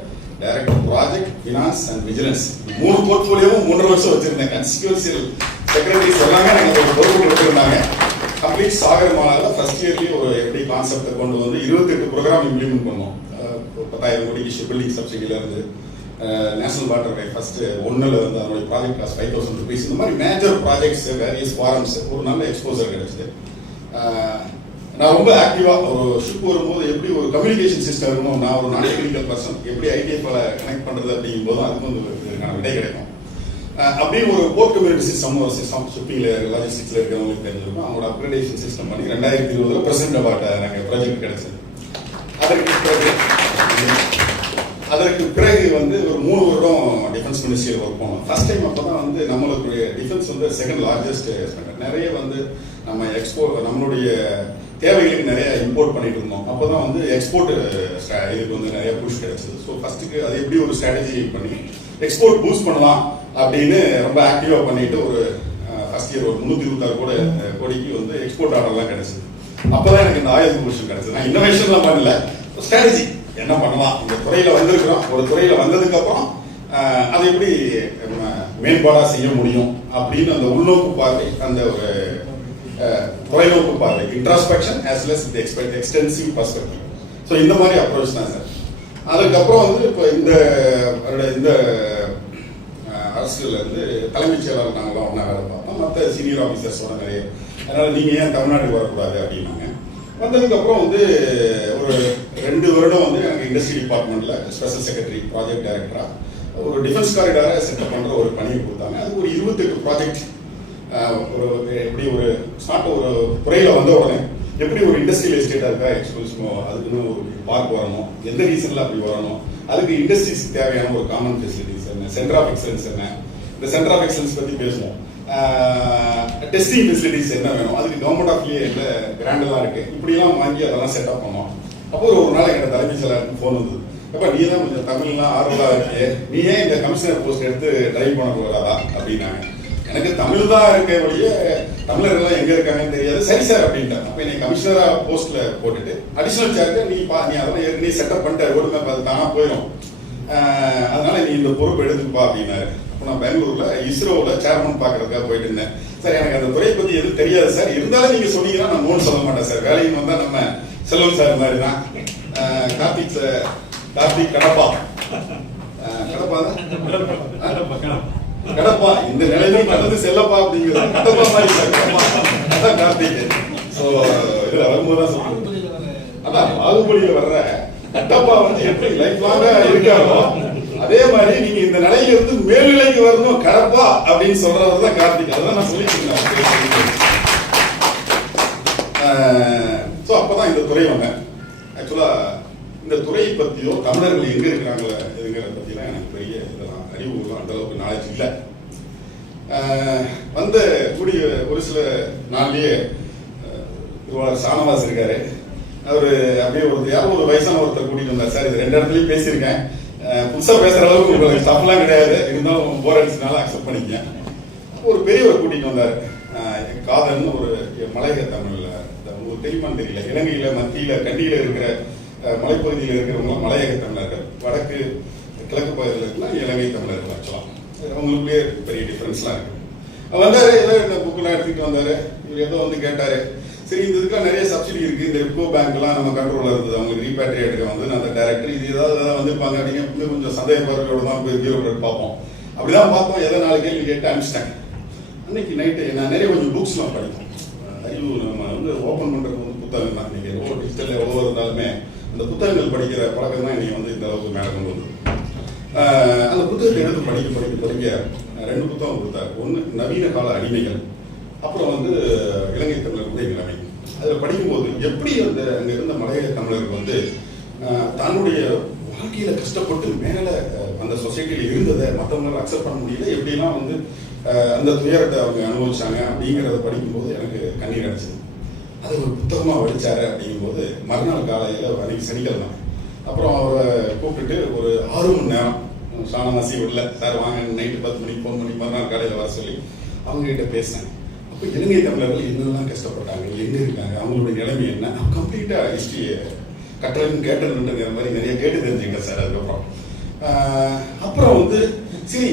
project, finance and vigilance 3 போர்ட்ஃபோலியோவும் 3 வருஷம் வச்சிருந்தேன். கன்ஸ்டிடியூன்சியல் செக்ரட்டரிஸ் எல்லாமே எனக்கு ஒரு பொறுப்பு கொடுத்துருந்தாங்க. கம்ப்ளீட் சாகர் மாலாவில் ஃபர்ஸ்ட் இயர்லேயே ஒரு எப்படி கான்செப்டை கொண்டு வந்து 28 ப்ரோக்ராம் இம்ப்ளிமெண்ட் பண்ணோம். 10,000 கோடிக்கு ஷிப் பில்டிங் சப்சிடியிலேருந்து நேஷனல் வாட்டர் வே ஃபர்ஸ்ட் 1ல் வந்து அதனுடைய ப்ராஜெக்ட் காஸ்ட் 5,000 rupees. இந்த மாதிரி மேஜர் ப்ராஜெக்ட்ஸ், வேரியஸ் ஃபாரம்ஸ், ஒரு நல்ல எக்ஸ்போசர் கிடைச்சிது. நான் ரொம்ப ஆக்டிவாக ஒரு ஷிப் வரும்போது எப்படி ஒரு கம்யூனிகேஷன் சிஸ்டம் இருக்கணும், நான் ஒரு நான் டெக்னிக்கல் பர்சன், எப்படி ஐடிஎஃப்ல கனெக்ட் பண்ணுறது அப்படிங்கும்போது அதுக்கு வந்து இதுக்கான விடை கிடைக்கும். அப்படின்னு ஒரு போர்ட் கம்யூனிட்டி சிஸ்டம், ஒரு சிஸ்டம் ஷிப்பிங்கில் லாஜிஸ்டிக்ஸில் இருக்கிறவங்களுக்கு தெரிஞ்சிருக்கும். அவங்களோட அப்கிரேடேஷன் சிஸ்டம் பண்ணி 2020 பிரசிடென்ட் அவார்ட் எனக்கு ப்ராஜெக்ட் கிடைச்சது. அதற்கு பிறகு வந்து ஒரு 3 வருடம் டிஃபென்ஸ் மினிஸ்ட்ரியில் ஒர்க் பண்ணோம். ஃபர்ஸ்ட் டைம் அப்போ தான் வந்து நம்மளுடைய டிஃபென்ஸ் வந்து செகண்ட் லார்ஜஸ்ட் ஸ்பெண்டர். நிறைய வந்து நம்ம நம்மளுடைய தேவைகளுக்கு நிறைய இம்போர்ட் பண்ணிட்டு இருந்தோம். அப்போ தான் வந்து எக்ஸ்போர்ட் இதுக்கு வந்து நிறைய புஷ் கிடைச்சது. ஸோ ஃபர்ஸ்ட்டுக்கு அது எப்படி ஒரு ஸ்ட்ராட்டஜி பண்ணி எக்ஸ்போர்ட் பூஸ்ட் பண்ணலாம் அப்படின்னு ரொம்ப ஆக்டிவாக பண்ணிட்டு ஒரு ஃபர்ஸ்ட் இயர் ஒரு 326 கோடிக்கு வந்து எக்ஸ்போர்ட் ஆர்டர்லாம் கிடைச்சது. அப்போ தான் எனக்கு இந்த ஆயுத பொசிஷன் கிடைச்சது. நான் இன்னோவேஷன்லாம் பண்ணல, ஸ்ட்ராட்டஜி என்ன பண்ணலாம், இந்த துறையில் வந்திருக்கிறோம், ஒரு துறையில் வந்ததுக்கப்புறம் அதை எப்படி மேம்பாடாக செய்ய முடியும் அப்படின்னு அந்த உள்நோக்கு பார்வை, அந்த ஒரு தொலைநோக்கு பார்வை, introspection as well us with extensive perspective. So இந்த மாதிரி அப்ரோச் தான் சார். அதுக்கப்புறம் வந்து இப்போ இந்த அரசியலில் இருந்து தலைமைச் செயலாளர் நாங்களாம் ஒன்றா வேலை பார்த்தோம், மற்ற சீனியர் ஆஃபீஸர்ஸோட நிறைய. அதனால் நீங்கள் ஏன் தமிழ்நாட்டுக்கு வரக்கூடாது அப்படின்னாங்க. வந்ததுக்கப்புறம் வந்து ஒரு 2 வருடம் வந்து எனக்கு இண்டஸ்ட்ரி டிபார்ட்மெண்ட்டில் ஸ்பெஷல் செக்ரட்டரி, ப்ராஜெக்ட் டைரக்டராக ஒரு டிஃபென்ஸ் காரிடாரை செட்டப் பண்ணுற ஒரு பணியை கொடுத்தாங்க. அது ஒரு 28 ப்ராஜெக்ட். ஒரு எப்படி ஒரு ஸ்டார்ட் ஒரு துறையில் வந்த உடனே எப்படி ஒரு இண்டஸ்ட்ரியல் எஸ்டேட்டாக இருக்கா எக்ஸ்போஸ்மோ, அதுக்குன்னு ஒரு பார்க் வரணும், எந்த ரீசனில் அப்படி வரணும், அதுக்கு இண்டஸ்ட்ரீஸ்க்கு தேவையான ஒரு காமன் ஃபெசிலிட்டிஸ் என்ன, சென்டர் ஆஃப் எக்ஸலன்ஸ் என்ன, இந்த சென்டர் ஆஃப் எக்ஸலன்ஸ் பற்றி பேசுவோம். டெஸ்டிங் ஃபெசிலிட்டிஸ் என்ன வேணும், அதுக்கு கவர்மெண்ட் ஆஃப்லேயே என்ன கிராண்டெல்லாம் இருக்குது, இப்படிலாம் வாங்கி அதெல்லாம் செட்டப் பண்ணோம். அப்போ ஒரு நாள் எங்கள் தலைமைச் செயலாளருக்கு ஃபோன் வந்தது, அப்போ நீ தான் கொஞ்சம் தமிழ்லாம் ஆர்வலாக இருக்கு, நீ ஏன் இந்த கமிஷனர் போஸ்ட் எடுத்து ட்ரைவ் பண்ண போகிறாதா அப்படின்னாங்க. எனக்கு தமிழ் தான் இருக்க வழிய தமிழர்கள்லாம் எங்கே இருக்காங்கன்னு தெரியாது. சரி சார் அப்படின்ட்டாங்க. அப்போ என்னை கமிஷனராக போஸ்ட்டில் போட்டுட்டு அடிஷனல் சார்ஜ் நீ அதெல்லாம் ஏற்கனவே செட்டப் பண்ணிட்டு ரோடு மேப் அது தானாக போயிடும், அதனால நீ இந்த பொறுப்பு எடுத்துப்பா அப்படின்னாரு. அப்போ நான் பெங்களூரில் இஸ்ரோவில் சேர்மன் பார்க்கறதுக்காக போயிட்டு இருந்தேன். சார் எனக்கு அந்த துறையை பற்றி எதுவும் தெரியாது சார், இருந்தாலும் நீங்கள் சொன்னீங்கன்னா நான் நோன் சொல்ல மாட்டேன் சார். வேலைக்கு வந்தால் நம்ம செல்வம் சார் மாதிரி தான். கார்த்திக் கடப்பா கடப்பா இந்த நிலைமை நடந்து செல்லப்பா அப்படிங்கிறது கடப்பா மாதிரி சார். அதான் கார்த்திக். ஸோ இதில் வரும்போது தான் சொல்லுங்க, அதான் பாகுபலியில் வர்ற கடப்பா வந்து எப்படி லைஃப் லாங்கா இருக்காரோ அதே மாதிரி நீங்க இந்த நிலையில இருந்து மேல்நிலைக்கு வரணும் கடப்பா அப்படின்னு சொல்றவர் தான் கார்த்திக். அதான் நான் சொல்லிட்டு இருக்கேன். ஸோ அப்பதான் இந்த துறை வந்தேன். ஆக்சுவலா இந்த துறையை பற்றியோ தமிழர்கள் எங்க இருக்கிறாங்களே இதுங்கிற பற்றிலாம் எனக்கு பெரிய இதெல்லாம் அறிவுலாம் அந்த அளவுக்கு நாலேஜ் இல்லை. வந்து கூடிய ஒரு சில நாள்லயே சானவாஸ் இருக்காரு, அவரு அப்படியே யாரும் ஒரு வயசான ஒருத்தர் கூட்டிட்டு வந்தார். சார் இது 2 இடத்துலயும் பேசியிருக்கேன், புதுசா பேசுற அளவுக்கு உங்களுக்கு ஸ்டஃப்லாம் கிடையாது, இருந்தாலும் போர் அடிச்சனால அக்செப்ட் பண்ணிக்கேன். ஒரு பெரியவர் கூட்டிட்டு வந்தார், காதல்னு ஒரு மலையக தமிழ்ல உங்களுக்கு தெரியுமான்னு தெரியல, இலங்கையில மத்தியில கண்டியில இருக்கிற மலைப்பகுதியில் இருக்கிறவங்க மலையக தமிழர்கள், வடக்கு கிழக்கு பகுதியில் இருக்கலாம் இலங்கை தமிழர்கள். ஆக்சுவலாக அவங்களுக்குள்ளே பெரிய டிஃபரன்ஸ்லாம் இருக்கு. வந்தாரு, ஏதோ இந்த புக்கெல்லாம் எடுத்துக்கிட்டு வந்தாரு. இவர் ஏதோ வந்து கேட்டாரு, சரி இந்த இதுக்கெல்லாம் நிறைய சப்சிடி இருக்கு, இந்த ரிப்கோ பேங்க்லாம் நம்ம கண்ட்ரோலில் இருந்தது, அவங்களுக்கு ரீபேட்ரியேட்டுக்கு வந்து அந்த டைரக்டர் இது ஏதாவது வந்திருப்பாங்க அப்படிங்க கொஞ்சம் சந்தேக பார்வையோட தான் போய் பியூரோக்ராட் பார்ப்போம். அப்படிதான் பார்த்தோம். ஏதோ 4 கேள்வி கேட்டு அனுப்பிச்சிட்டேன். அன்னைக்கு நைட்டு நான் நிறைய கொஞ்சம் புக்ஸ்லாம் படித்தோம். டு நம்ம வந்து ஓப்பன் பண்ணுறது வந்து புத்தகம் தான். நீங்கள் எவ்வளோ டிஜிட்டல் எவ்வளோ இருந்தாலுமே அந்த புத்தகங்கள் படிக்கிற பழக்கம் தான் நீங்கள் வந்து இந்த அளவுக்கு மேலே கொண்டு வந்து அந்த புத்தகத்தை எடுத்து படிக்க 2 புத்தகம் கொடுத்தாரு. ஒன்று நவீன கால அடிமைகள், அப்புறம் வந்து இலங்கை தமிழர்களுடைய நிலைமை. அதில் படிக்கும்போது எப்படி அங்கே இருந்த மலையாள தமிழர்கள் வந்து தன்னுடைய வாழ்க்கையில் கஷ்டப்பட்டு மேலே அந்த சொசைட்டியில் இருந்ததை மற்றவங்களால் அக்செப்ட் பண்ண முடியல, எப்படிலாம் வந்து அந்த துயரத்தை அவங்க அனுபவிச்சாங்க அப்படிங்கிறத படிக்கும்போது எனக்கு கண்ணீர் அடிச்சது. அது ஒரு புத்தகமாக படித்தாரு. அப்படிங்கும்போது மறுநாள் காலையில் அன்றைக்கி சனிக்கிழமை அப்புறம் அவரை கூப்பிட்டுட்டு ஒரு 6 மணி நேரம் ஷானவாசி இல்லை சார் வாங்க நைட்டு 10 மணிக்கு ஃபோன் பண்ணி மறுநாள் காலையில் வர சொல்லி அவங்ககிட்ட பேசினேன். அப்போ இலங்கை தமிழர்கள் என்னெல்லாம் கஷ்டப்பட்டாங்க, எங்கே இருக்காங்க, அவங்களுடைய நிலைமை என்ன, கம்ப்ளீட்டாக ஹிஸ்ட்ரியை கட்டளன்னு கேட்டதுன்ற மாதிரி நிறைய கேட்டு தெரிஞ்சுக்கிட்டேன் சார். அதுக்கப்புறம் அப்புறம் வந்து சரி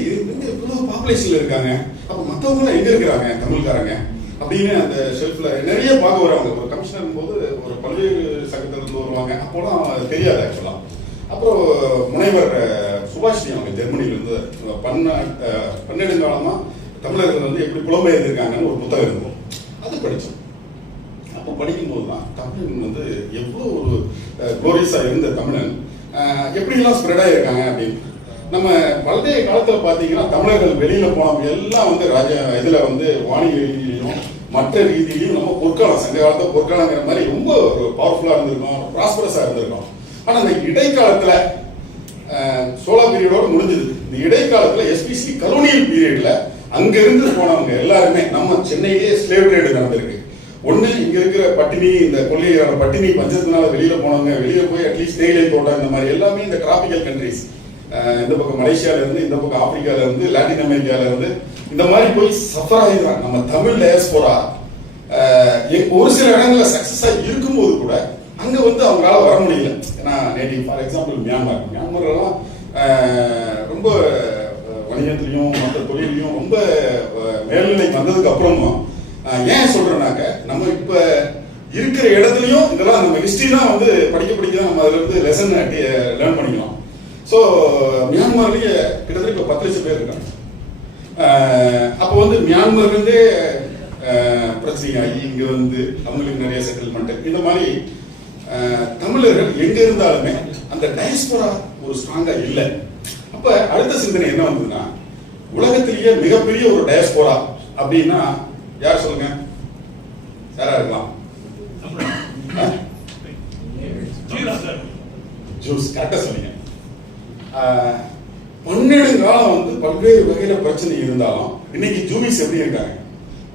இவ்வளோ பாப்புலேஷனில் இருக்காங்க, அப்போ மற்றவங்களாம் எங்கே இருக்கிறாங்க தமிழ்காரங்க அப்படின்னு அந்த ஷெல்ஃபில் நிறைய பார்க்க வருவாங்க. ஒரு கமிஷனர் போது ஒரு பல்வேறு சங்கத்திலிருந்து வருவாங்க. அப்போலாம் தெரியாது ஆக்சுவலாக. அப்புறம் முனைவர் சுபாஷினி அவங்க ஜெர்மனியிலேருந்து 12 காலமாக தமிழர்கள் வந்து எப்படி புலம்பெயர்ந்திருக்காங்கன்னு ஒரு புத்தகம் இருக்கும். அது படித்தோம். அப்போ படிக்கும்போது தான் தமிழன் வந்து எவ்வளோ ஒரு குளோரியஸாக இருந்த தமிழன் எப்படிலாம் ஸ்ப்ரெட் ஆகிருக்காங்க அப்படின்னு. நம்ம பண்டைய காலத்தில் பார்த்தீங்கன்னா தமிழர்கள் வெளியில் போனவங்க எல்லாம் வந்து இதில் வந்து வாணிக ரீதியிலையும் மற்ற ரீதியிலையும் நம்ம பொற்காலம், சங்க காலத்தில் பொற்காலங்கிற மாதிரி ரொம்ப பவர்ஃபுல்லாக இருந்திருக்கோம், ப்ராஸ்பரஸாக இருந்திருக்கோம். ஆனால் இந்த இடைக்காலத்தில் சோழா பீரியடோடு முடிஞ்சது. இந்த இடைக்காலத்தில் எஸ்பிசி கலோனியல் பீரியடில் அங்கிருந்து போனவங்க எல்லாருமே நம்ம சென்னையிலேயே ஸ்லேவ் ட்ரேடு நடந்திருக்கு. ஒன்று இங்கே இருக்கிற பட்டினி, இந்த கொள்ளையோட பட்டினி பஞ்சத்தினால வெளியில் போனவங்க, வெளியே போய் அட்லீஸ்ட் தேயிலை தோட்டம் இந்த மாதிரி எல்லாமே இந்த டிராபிக்கல் கண்ட்ரிஸ், இந்த பக்கம் மலேசியாவிலேருந்து, இந்த பக்கம் ஆப்பிரிக்காவிலேருந்து, லாட்டின் அமெரிக்காவிலேருந்து இந்த மாதிரி போய் சஃபர் ஆகிடுறாங்க. நம்ம தமிழ் டயஸ்போரா ஒரு சில இடங்களில் சக்ஸஸாக இருக்கும்போது கூட அங்கே வந்து அவங்களால வர முடியல. ஏன்னா நேட்டிவ் ஃபார் எக்ஸாம்பிள் மியான்மர்லாம் ரொம்ப வணிகத்திலையும் மற்ற தொழிலையும் ரொம்ப மேல்நிலைக்கு வந்ததுக்கு அப்புறமும் ஏன் சொல்றேன்னாக்க நம்ம இப்ப இருக்கிற இடத்துலையும் இதெல்லாம் நம்ம ஹிஸ்டரி தான் வந்து படிக்க தான் நம்ம அதுல இருந்து லெசன் லேர்ன் பண்ணிக்கலாம். ஸோ மியான்மர்லயே கிட்டத்தட்ட இப்போ 10 லட்சம் பேர் இருக்காங்க. அப்போ வந்து மியான்மர்லேருந்தே பிரச்சனை ஆகி இங்க வந்து அவங்களுக்கு நிறைய செட்டில்மெண்ட் இந்த மாதிரி தமிழர்கள் எங்க இருந்தாலுமே அந்த டயஸ்போரா ஒரு ஸ்ட்ராங்கா இல்லை. அப்ப அடுத்த சிந்தனை என்ன வந்ததுன்னா, உலகத்திலேயே மிகப்பெரிய ஒரு டயஸ்போரா அப்படின்னா யார் சொல்லுங்க? யாரா இருக்கலாம்? ஜூஸ். கரெக்டா சொன்னீங்க. 12 காலம் வந்து பல்வேறு வகையில பிரச்சனை இருந்தாலும் இன்னைக்கு ஜூஸ் எப்படி இருக்காங்க?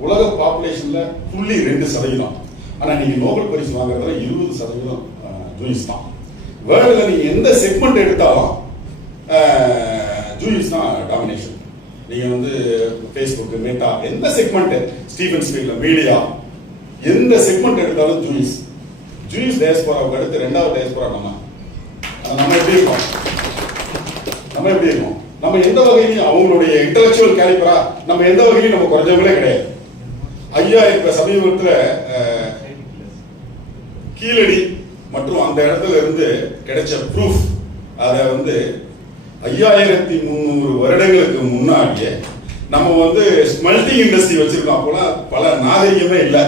உலக பாப்புலேஷன்ல 0.2%. ஆனா நீங்க நோபல் பரிசு வாங்குறதுல 20% ஜூஸ் தான். வேர்ல்ட்ல நீங்க எந்த செக்மெண்ட் எடுத்தாலும் ஜூஸ் தான் டாமினேஷன். நீங்க வந்து ஃபேஸ்புக், மெட்டா, எந்த செக்மெண்ட், ஸ்டீவன் ஸ்பீல்ல மீடியா, எந்த செக்மெண்ட் எடுத்தாலும் ஜூஸ் டயஸ்போராவுக்கு அடுத்து 2வது டயஸ்போரா நம்ம எப்படி இருக்கோம்? நம்ம எந்த வகையிலையும் அவங்களுடைய இன்டெலெக்சுவல் கேலிபரா நம்ம எந்த வகையிலையும் நம்ம குறைஞ்சவங்களே கிடையாது. ஐயா இப்ப சமீபத்தில் கீழடி மற்றும் அந்த இடத்துல இருந்து கிடைச்ச ப்ரூஃப், அதை வந்து 5300 வருடங்களுக்கு முன்னாடியே நம்ம வந்து ஸ்மெல்டிங் இண்டஸ்ட்ரி வச்சிருக்கோம். அப்போலாம் பல நாகரிகமே இல்லை.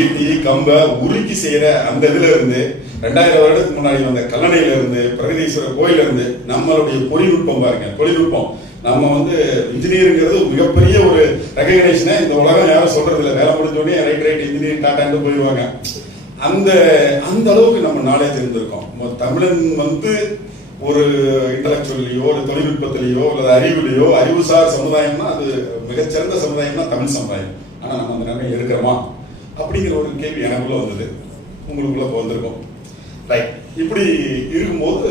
ஈட்டி கம்பை உருக்கி செய்யற அந்த இதுல இருந்து 2000 வருடத்துக்கு முன்னாடி வந்த கல்லணையில இருந்து பிரகதீஸ்வரர் கோயில இருந்து நம்மளுடைய தொழில்நுட்பம் பாருங்க. தொழில்நுட்பம் நம்ம வந்து இன்ஜினியருங்கிறது மிகப்பெரிய ஒரு ரெகக்னேஷனை இந்த உலகம் யாரும் சொல்றது இல்லை. வேலை முடிஞ்சோடனே ரைட் இன்ஜினியரிங் டாட்டான்னு போயிடுவாங்க. அந்த அளவுக்கு நம்ம நாலேஜ் இருந்திருக்கோம். தமிழன் வந்து ஒரு இன்டலெக்சுவல்லையோ இல்லை தொழில்நுட்பத்திலேயோ அல்லது அறிவுலையோ, அறிவுசார் சமுதாயம்னா அது மிகச்சிறந்த சமுதாயம்னா தமிழ் சமுதாயம். ஆனால் நம்ம அந்த நிலைமை இருக்கிறோமா அப்படிங்கிற ஒரு கேள்வி எனக்குள்ள வந்தது, உங்களுக்குள்ள வந்திருக்கோம். ரைட். இப்படி இருக்கும்போது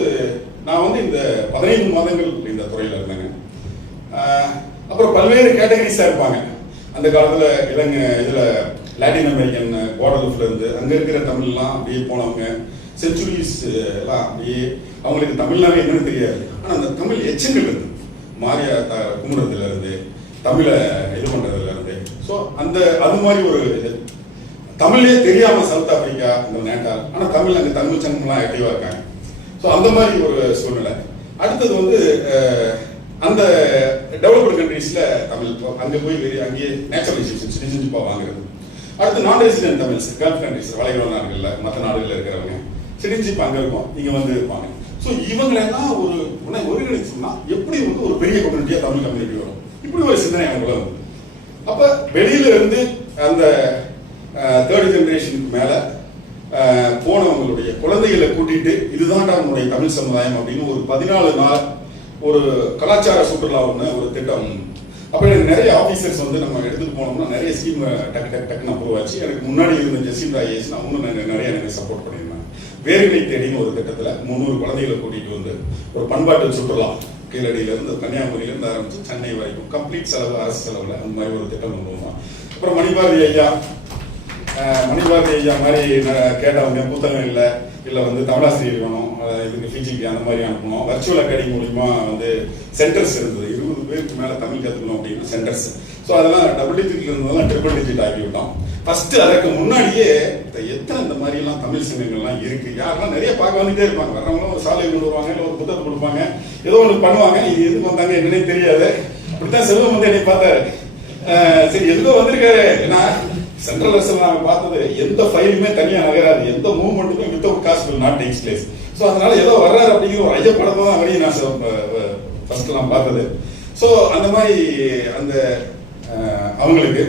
நான் வந்து இந்த 15 மாதங்கள் இந்த துறையில் இருந்தேங்க. அப்புறம் பல்வேறு கேட்டகரிஸாக இருப்பாங்க. அந்த காலத்தில் இதில் லாட்டின் அமெரிக்கன் குவாடலூப்ல இருந்து அங்கே இருக்கிற தமிழ்லாம் அப்படியே போனவங்க, செஞ்சுரிஸ் எல்லாம் அப்படியே அவங்களுக்கு தமிழ்னாவே என்னன்னு தெரியாது. ஆனால் அந்த தமிழ் எச்சங்கள் இருந்து மாரியா கும்பிடுறதுல இருந்து தமிழை இது பண்ணுறதுல இருந்து ஸோ அது மாதிரி ஒரு இது தமிழே தெரியாமல் சவுத் ஆப்பிரிக்கா இந்த நேட்டால், ஆனால் தமிழ் அங்கே தமிழ் சங்கம்லாம் ஆக்டிவாக இருக்காங்க. ஸோ அந்த மாதிரி ஒரு சூழ்நிலை. அடுத்தது வந்து அந்த டெவலப்டு கண்ட்ரீஸில் தமிழ் அங்கே போய் அங்கேயே நேச்சுரலைசேஷன் சிட்டிசன்ஷிப்பாக வாங்குறது. அடுத்து நான் ரெசிடென்ட் தமிழ்ஸ், கல்ஃப் கண்ட்ரிஸ், வளைகுடா நாடுகளில் மற்ற நாடுகளில் இருக்கிறவங்க சிட்டிசன்ஷிப் அங்கே இருக்கும், இங்கே வந்து இருப்பாங்க. ஸோ இவங்களெல்லாம் ஒரு ஒருங்கிணைச்சோம்னா எப்படி வந்து ஒரு பெரிய கம்யூனிட்டியாக தமிழ் கம்யூனிட்டி வரும், இப்படி ஒரு சிந்தனை அவங்கள வந்து. அப்போ வெளியில இருந்து அந்த தேர்ட் ஜெனரேஷனுக்கு மேலே போனவங்களுடைய குழந்தைகளை கூட்டிட்டு இதுதான் நம்முடைய தமிழ் சமுதாயம் அப்படின்னு ஒரு 14 நாள் ஒரு கலாச்சார சுற்றுலா ஒன்று ஒரு திட்டம். அப்போ எனக்கு நிறைய ஆஃபீஸர்ஸ் வந்து நம்ம எடுத்துகிட்டு போனோம்னா நிறைய ஸ்கீம் டக்குன்னு அப்ரூவ் ஆச்சு. எனக்கு முன்னாடி இருந்த ஜெசிந்தா ஐஏஎஸ் அவங்களும் நிறைய எனக்கு சப்போர்ட் பண்ணியிருந்தாங்க. வேர்களை தேடின்னு ஒரு திட்டத்தில் 300 குழந்தைகளை கூட்டிகிட்டு வந்து ஒரு பண்பாட்டு சுற்றுலா கீழடியிலேருந்து கன்னியாகுமரியிலேருந்து ஆரம்பித்து சென்னை வரைக்கும் கம்ப்ளீட் செலவு அரசு செலவில் அந்த மாதிரி ஒரு திட்டம் கொண்டு வந்தோம். அப்புறம் மணிபாரதி ஐயா மாதிரி கேட்டவங்க புத்தகம் இல்லை வந்து தமிழாசிரியர் வேணும், இதுக்கு ஃபிஜிக்கு அந்த மாதிரி அனுப்பணும். வர்ச்சுவல் அகாடமி மூலிமா வந்து சென்டர்ஸ் இருந்தது, 20 பேருக்கு மேலே தமிழ் கற்றுக்கணும் அப்படின்னு சென்டர்ஸ். ஸோ அதெல்லாம் டபுள் டிஜிட் இருந்ததெல்லாம் ட்ரிபிள் டிஜிட் ஆக்கி விட்டோம். ஃபர்ஸ்ட் அதற்கு முன்னாடியே எத்தனை இந்த மாதிரிலாம் தமிழ் சங்கங்கள்லாம் இருக்கு, யாரெல்லாம் நிறைய பார்க்க வந்துட்டே இருப்பாங்க. வர்றவங்களும் ஒரு சாலை கொண்டு வருவாங்க, இல்லை ஒரு புத்தகத்தை கொடுப்பாங்க, ஏதோ ஒன்று பண்ணுவாங்க. இது எதுக்கு வந்தாங்க என்னன்னே தெரியாது. அப்படித்தான் செல்வம் வந்து என்னை பார்த்தாரு. சரி எதுக்கோ வந்திருக்காரு. ஏன்னா சென்ட்ரல் அரசு நாங்கள் பார்த்தது எந்த ஃபைலுமே தனியாக நகராது, எந்த மூவ்மெண்ட்டுமே without cost will not takes place. So அதனால ஏதோ வர்றாரு அப்படிங்கிற ஒரு ஐயப்படத்தை தான் அவரையும் நான் ஃபர்ஸ்ட் நான் பார்த்தது. ஸோ அந்த மாதிரி அந்த அவங்களுக்கு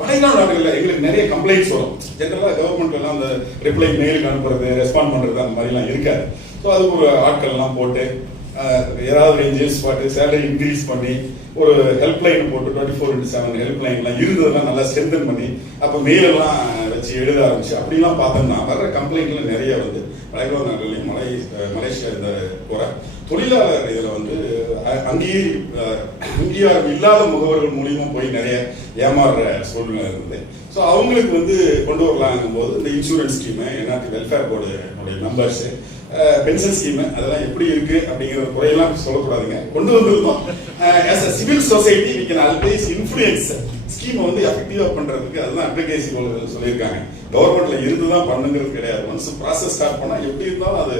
வளைகுடா நாடுகளில் எங்களுக்கு நிறைய கம்ப்ளைண்ட்ஸ் வரும். ஜென்ரலாக கவர்மெண்ட் எல்லாம் அந்த ரிப்ளை மெயிலுக்கு அனுப்புறது, ரெஸ்பாண்ட் பண்ணுறது அந்த மாதிரிலாம் இருக்காது. ஸோ அதுக்கு ஒரு ஆட்கள்லாம் போட்டு ஏதாவது ரேஞ்சஸ் பாட்டு சேலரி இன்க்ரீஸ் பண்ணி ஒரு ஹெல்ப்லைன் போட்டு 24/7 ஹெல்ப்லைன்லாம் இருந்ததெல்லாம் நல்லா ஸ்ட்ரென்தன் பண்ணி அப்போ மெயிலெல்லாம் வச்சு எழுத ஆரம்பிச்சு அப்படிலாம் பார்த்தோம்னா வர்ற கம்ப்ளைண்ட்ல நிறைய வந்து வளைகுடா நாடுகளையும் மலேசியா இந்த போகிற தொழிலாளர் இதில் வந்து அங்கீகாரம் இல்லாத முகவர்கள் மூலியமாக போய் நிறைய ஏமாறுற சூழ்நிலை இருந்தது. ஸோ அவங்களுக்கு வந்து கொண்டு வரலாங்கும் போது இந்த insurance scheme, NRT welfare board members, pension scheme அதெல்லாம் எப்படி இருக்கு அப்படிங்கிற குறையெல்லாம் சொல்லக்கூடாதுங்க, கொண்டு வந்திருந்தோம். As a civil society we can always influence ஸ்கீமை வந்து எஃபெக்டிவா பண்றதுக்கு அதுதான் அட்வொகேசி சொல்லியிருக்காங்க. கவர்மெண்ட்ல இருந்து தான் பண்ணுங்கிறது கிடையாது. ஒன்ஸ் ப்ராசஸ் ஸ்டார்ட் பண்ணா எப்படி இருந்தாலும் அது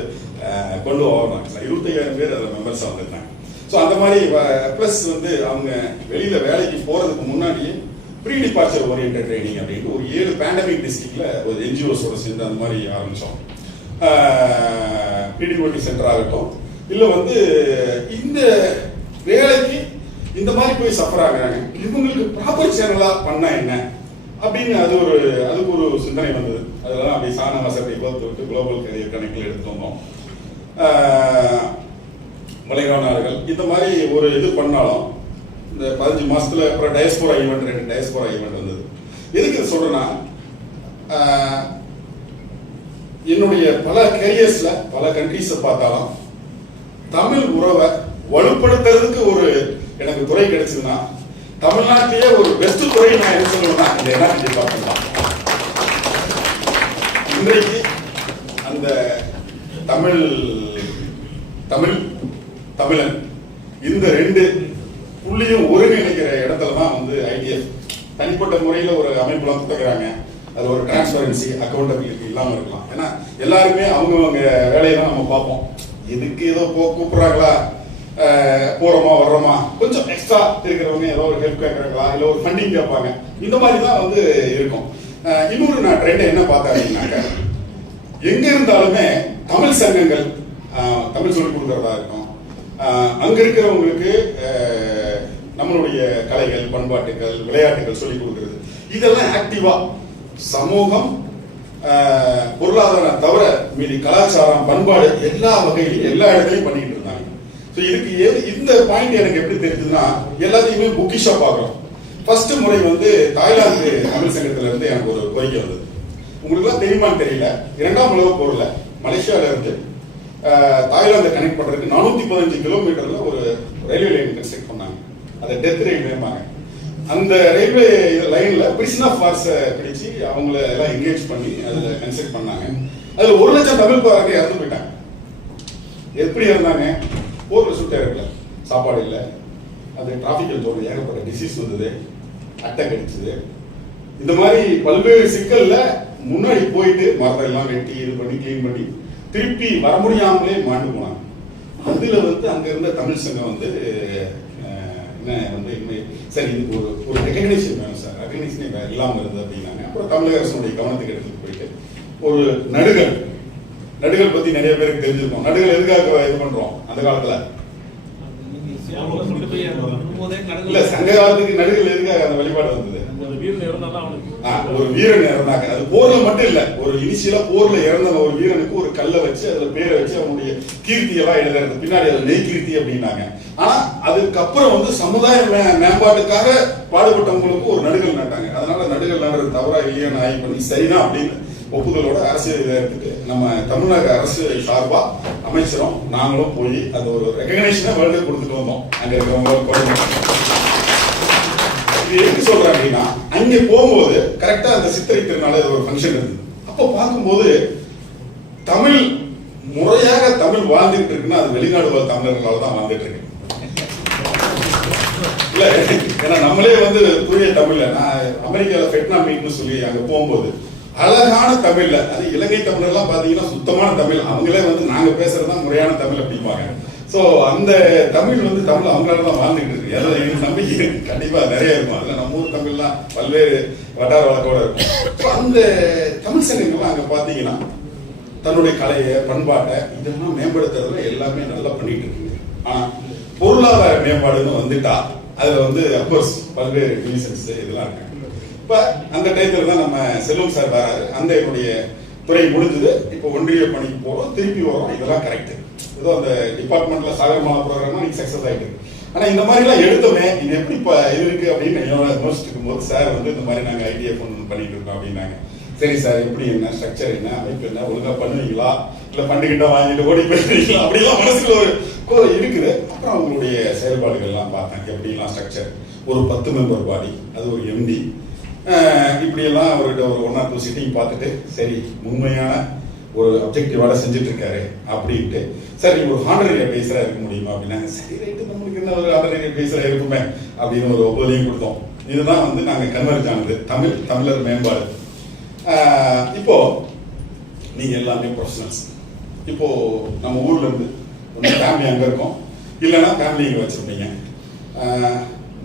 கொண்டு வரணும். 25,000 பேர் அதில் மெம்பர்ஸாக வந்திருக்காங்க. ஸோ அந்த மாதிரி ப்ளஸ் வந்து அவங்க வெளியில வேலைக்கு போறதுக்கு முன்னாடியே ப்ரீ டிபார்ச்சர் ஓரியன்டட் ட்ரைனிங் அப்படின்ட்டு ஒரு 7 பேண்டமிக் டிஸ்ட்ரிக்ட்ல ஒரு என்ஜிஓஸோட சேர்ந்து அந்த மாதிரி ஆரம்பிச்சோம். பிடிஓடி சென்டர் ஆகட்டும், இல்லை வந்து இந்த வேலைக்கு இந்த மாதிரி போய் சஃபர் ஆகுறாங்க, இவங்களுக்கு ப்ராப்பர் சேனலா பண்ணா என்ன அப்படின்னு அதுக்கு ஒரு சிந்தனை வந்தது. அதெல்லாம் அப்படி சாண வசதி விட்டு குளோபல் கரியர் கணக்கில் எடுத்து வந்தோம். வளைகுடா நாடுகள் இந்த மாதிரி ஒரு இது பண்ணாலும் இந்த 15 மாசத்துல அப்புறம் டயஸ்போரா ஈவெண்ட் 2 டயஸ்போரா ஈவெண்ட் வந்தது. எதுக்கு இது சொல்றேன்னா, என்னுடைய பல கேரியர்ஸ்ல பல கண்ட்ரீஸை பார்த்தாலும் தமிழ் உறவை வலுப்படுத்துறதுக்கு ஒரு எனக்கு துறை கிடைச்சதுன்னா தமிழ்நாட்டிலேயே ஒரு பெஸ்ட் துறை நான் என்ன சொல்லுவேன்னா இந்த என்ஆர்டி டிபார்ட்மெண்ட் தான். இன்றைக்கு அந்த தமிழன் இந்த 2 புள்ளியும் ஒருங்கிணைக்கிற இடத்துல தான் வந்து ஐடிஎஃப் தனிப்பட்ட முறையில் ஒரு அமைப்புலாம் துவங்குறாங்க. அது ஒரு டிரான்ஸ்பரன்சி அக்கௌண்டபிலிட்டி இல்லாமல் இருக்கலாம். ஏன்னா எல்லாருமே அவங்கவுங்க வேலையை தான் நம்ம பார்ப்போம். எதுக்கு ஏதோ கூப்பிடுறாங்களா, போறோமா வர்றோமா, கொஞ்சம் எக்ஸ்ட்ரா இருக்கிறவங்க ஏதோ ஒரு ஹெல்ப் கேட்கறாங்களா, இல்லை ஒரு ஃபண்டிங் கேட்பாங்க, இந்த மாதிரி தான் வந்து இருக்கும். இன்னொரு நான் ட்ரெண்ட் என்ன பார்த்தேன் அப்படின்னாக்க, எங்க இருந்தாலுமே தமிழ் சங்கங்கள் தமிழ் சொல்லிக் கொடுக்கறதா இருக்கும். அங்க இருக்கிறவங்களுக்கு நம்மளுடைய கலைகள், பண்பாட்டுகள், விளையாட்டுகள் சொல்லிக் கொடுக்கிறது, இதெல்லாம் ஆக்டிவா சமூகம் பொருளாதாரம் தவிர மீதி கலாச்சாரம், பண்பாடு எல்லா வகையிலும் எல்லா இடத்துலையும் பண்ணிக்கிட்டு இருந்தாங்க. ஸோ இதுக்கு இந்த பாயிண்ட் எனக்கு எப்படி தெரியுதுன்னா, எல்லாத்தையுமே புக்கிஷா பார்க்குறோம். ஃபர்ஸ்ட் முறை வந்து தாய்லாந்து தமிழ் சங்கத்துல இருந்து எனக்கு ஒரு கோரிக்கை வந்தது. உங்களுக்குலாம் தெரியுமான்னு தெரியல, 2ஆம் உலகப் போர்ல மலேசியால இருந்து தாய்லாந்தை கனெக்ட் பண்றதுக்கு 415 கிலோமீட்டர்ல ஒரு ரயில்வே லைன் கன்ஸ்ட்ரக்ட் பண்ணாங்க. அதை டெத் ரயில்வேம்பாங்க. அந்த ரயில்வே லைன்ல பிரிசன் ஆஃப் வார்ஸை பிடிச்சி அவங்கள எல்லாம் என்கேஜ் பண்ணி அதுல கன்ஸ்ட்ரக்ட் பண்ணாங்க. அதுல 1 லட்சம் தமிழ் பாருங்க இறந்து போயிட்டாங்க. எப்படி இருந்தாங்க? போர்ல சுட்ட இருக்கல, சாப்பாடு இல்லை, அது டிராபிக்கல் ஜோன் ஏகப்பட்ட டிசீஸ் வந்தது, அட்டை கடிச்சது, இந்த மாதிரி பல்வேறு சிக்கல்ல முன்னாடி போயிட்டு மரத்தெல்லாம் வெட்டி இது பண்ணி கிளீன் பண்ணி திருப்பி வர முடியாமலே மாண்டு போனாங்க. அதுல வந்து அங்க இருந்த தமிழ் சங்கம் வந்து என்ன வந்து சார் இதுக்கு ஒரு ரெகக்னேஷன் வேணும் சார், ரெகக்னேஷனே இல்லாமல் இருந்தது அப்படின்னாங்க. அப்புறம் தமிழக அரசுடைய கவனத்துக்கு எடுத்துட்டு போயிட்டு ஒரு நடுகள் பத்தி நிறைய பேருக்கு தெரிஞ்சிருக்கும். நடுகள் எதுக்காக இது பண்றோம் அந்த காலத்துல? இல்ல சங்க காலத்துக்கு நடுகள் எதுக்காக அந்த வழிபாடு வந்தது? ஒரு வீரன் இறந்தாங்க. அது போர்ல மட்டும் இல்ல, ஒரு இனிஷியலா போர்ல இறந்த ஒரு வீரனுக்கு ஒரு கல்லை வச்சு அதுல பேரை வச்சு அவனுடைய கீர்த்தி எல்லாம் எழுதுறது, பின்னாடி அது நெய் கீர்த்தி அப்படின்னாங்க. ஆனா அதுக்கப்புறம் வந்து சமுதாய மேம்பாட்டுக்காக பாடுபட்டவங்களுக்கு ஒரு நடுகள் நட்டாங்க. அதனால நடுகள் நடுறது தவறா இல்லையா ஆய்வு பண்ணி சரிதான் அப்படின்னு ஒப்புதலோட அரசியல் இதை எடுத்துட்டு நம்ம தமிழக அரசு சார்பா அமைச்சரும் நாங்களும் போய் அது ஒரு ரெகக்னேஷனை வேர்ல்டு கொடுத்துட்டு வந்தோம். அங்க இருக்கிறவங்க இது எப்படி சொல்றேன் அப்படின்னா, அங்கே போகும்போது கரெக்டா அந்த சித்திரை திருநாள் ஒரு ஃபங்க்ஷன் இருந்தது. அப்போ பார்க்கும்போது தமிழ் முறையாக தமிழ் வாழ்ந்துட்டு இருக்குன்னா அது வெளிநாடு வாழ் தமிழர்களால் தான் வாழ்ந்துட்டு இருக்கு. இல்ல ஏன்னா நம்மளே வந்து தூய தமிழ்ல, நான் அமெரிக்கால ஃபெட்னா மீட்னு சொல்லி அங்க போகும்போது அழகான தமிழ்ல, அது இலங்கை தமிழர்லாம் பாத்தீங்கன்னா சுத்தமான தமிழ், அவங்களே வந்து நாங்க பேசுறதுதான் முறையான தமிழ் அப்படிம்பாங்க. சோ அந்த தமிழ் வந்து தமிழ் அவங்களால தான் வாழ்ந்துட்டு இருக்கு. அதாவது எனக்கு நம்பிக்கை கண்டிப்பா நிறைய இருக்கும். அதுல நம்ம ஊர் தமிழ்லாம் பல்வேறு வட்டார வழக்கோட இருக்கும். அந்த தமிழ் சங்கங்கள்லாம் அங்க பாத்தீங்கன்னா தன்னுடைய கலையை பண்பாட்டை இதெல்லாம் மேம்படுத்துறதுல எல்லாமே நல்லா பண்ணிட்டு இருக்குங்க. ஆனா பொருளாதார மேம்பாடுன்னு வந்துட்டா அதுல வந்து அப்கோர்ஸ் பல்வேறு டிவிஷன்ஸ் இதெல்லாம் இருக்கு. இப்ப அந்த டைத்துல தான் நம்ம செல்வம் சார் வராரு. அந்த என்னுடைய துறை முடிஞ்சது, இப்போ ஒன்றிய பணிக்கு போறோம், திருப்பி வரோம். இதெல்லாம் கரெக்ட். ஏதோ அந்த டிபார்ட்மெண்ட்ல சாகரமாலா ப்ரோக்ராமா நீங்க சக்சஸ் ஆயிட்டு. ஆனா இந்த மாதிரி எல்லாம் எடுத்தோமே இது எப்படி இது இருக்கு அப்படின்னு என்னோட யோசிச்சுக்கும் போது சார் வந்து இந்த மாதிரி நாங்க ஐடிஎஃப் பண்ணிட்டு இருக்கோம் அப்படின்னாங்க. சரி சார், எப்படி என்ன ஸ்ட்ரக்சர் என்ன அமைப்பு என்ன, ஒழுங்கா பண்ணுவீங்களா இல்ல பண்ணிக்கிட்ட வாங்கிட்டு ஓடி போயிருக்கீங்களா அப்படிலாம் மனசுல ஒரு இருக்குது. அப்புறம் அவங்களுடைய செயல்பாடுகள் எல்லாம் பார்த்தேன். எப்படிலாம் ஸ்ட்ரக்சர், ஒரு 10 மெம்பர் பாடி, அது ஒரு எம்டி, இப்படியெல்லாம் அவர்கிட்ட ஒரு 1 or 2 சிட்டிங் பார்த்துட்டு சரி உண்மையான ஒரு அப்ஜெக்டிவோட செஞ்சுட்டு இருக்காரு அப்படின்ட்டு, சார் நீங்க ஒரு ஹானரரி அட்வைசரா இருக்க முடியுமா அப்படின்னாங்க. சரி ரைட்டு, நம்மளுக்கு என்ன ஒரு ஹானரரி அட்வைசரா இருக்குமே அப்படின்னு ஒரு ஒப்புதலையும் கொடுத்தோம். இதுதான் வந்து நாங்க கன்வெர்ஜ் ஆனது தமிழர் மேம்பாடு. இப்போ நீங்க எல்லாமே ப்ரொஃபஷனல்ஸ். இப்போ நம்ம ஊர்ல இருந்து ஃபேமிலி அங்க இருக்கோம், இல்லைன்னா ஃபேமிலி இங்க வச்சிருப்பீங்க.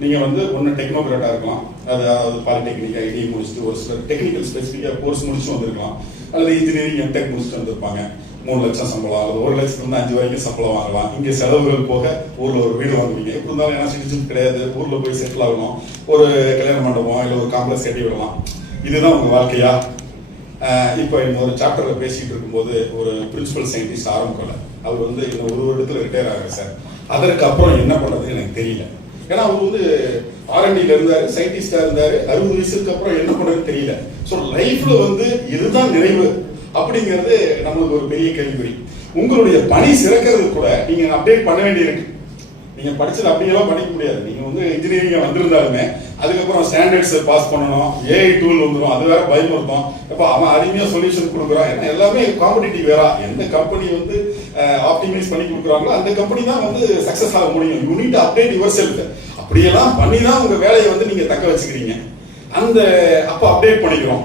நீங்க வந்து ஒன்னு டெக்னோகிராட்டா இருக்கலாம், அதாவது பாலிடெக்னிக் ஐடி முடிச்சுட்டு ஒரு சில டெக்னிக்கல் ஸ்பெசிஃபிக்கா கோர்ஸ் முடிச்சு வந்திருக்கலாம், அல்லது இன்ஜினியரிங் எம்டெக் முடிச்சுட்டு வந்திருப்பாங்க. 3 லட்சம் சம்பளம் அல்லது 1 லட்சத்துல 5 வரைக்கும் சம்பளம் வாங்கலாம். இங்க செலவுகள் போக ஊர்ல ஒரு வீடு வாங்குவீங்க. எப்படி இருந்தாலும் ஏன்னா சிட்டிசன் கிடையாது, ஊர்ல போய் செட்டில் ஆகணும், ஒரு கல்யாண மண்டபம் இல்லை ஒரு காம்ப்ளெக்ஸ் கட்டி விடலாம். இதுதான் உங்க வாழ்க்கையா? இப்போ இன்னொரு சாப்டர்ல பேசிட்டு இருக்கும்போது ஒரு பிரின்சிபல் சயின்டிஸ்ட் ஆரம்பிக்கல, அவர் வந்து இன்னும் 1 வருடத்துல ரிட்டையர் ஆகிறார் சார். அதற்கு அப்புறம் என்ன பண்றது எனக்கு தெரியல. ஏன்னா அவர் வந்து R&Dல இருந்தாரு, சயின்டிஸ்டா இருந்தாரு. 60 வயசுக்கு அப்புறம் என்ன பண்றதுன்னு தெரியல. ஸோ லைஃப்ல வந்து இதுதான் நிறைவு அப்படிங்கிறது நம்மளுக்கு ஒரு பெரிய கேள்விக்குறி. உங்களுடைய பணி சிறக்கிறது கூட நீங்க அப்டேட் பண்ண வேண்டியிருக்கு. நீங்க படிச்சது அப்படியெல்லாம் படிக்க முடியாது. நீங்க வந்து இன்ஜினியரிங் வந்திருந்தாலுமே அதுக்கப்புறம் ஸ்டாண்டர்ட்ஸ் பாஸ் பண்ணணும், ஏஐ டூல் வந்துடும், அது வேற பயமுறுத்தும். அப்ப அவன் அருமையா சொல்யூஷன் கொடுக்குறான். ஏன்னா எல்லாமே காம்படிட்டிவ் வேற. எந்த கம்பெனி வந்து ஆப்டிமைஸ் பண்ணி கொடுக்குறாங்களோ அந்த கம்பெனி தான் வந்து சக்சஸ் ஆக முடியும். You need to update your self. அப்படியெல்லாம் பண்ணி தான் உங்க வேலையை வந்து நீங்க தக்க வச்சுக்கிறீங்க. அந்த அப்ப அப்டேட் பண்ணிக்கிறோம்.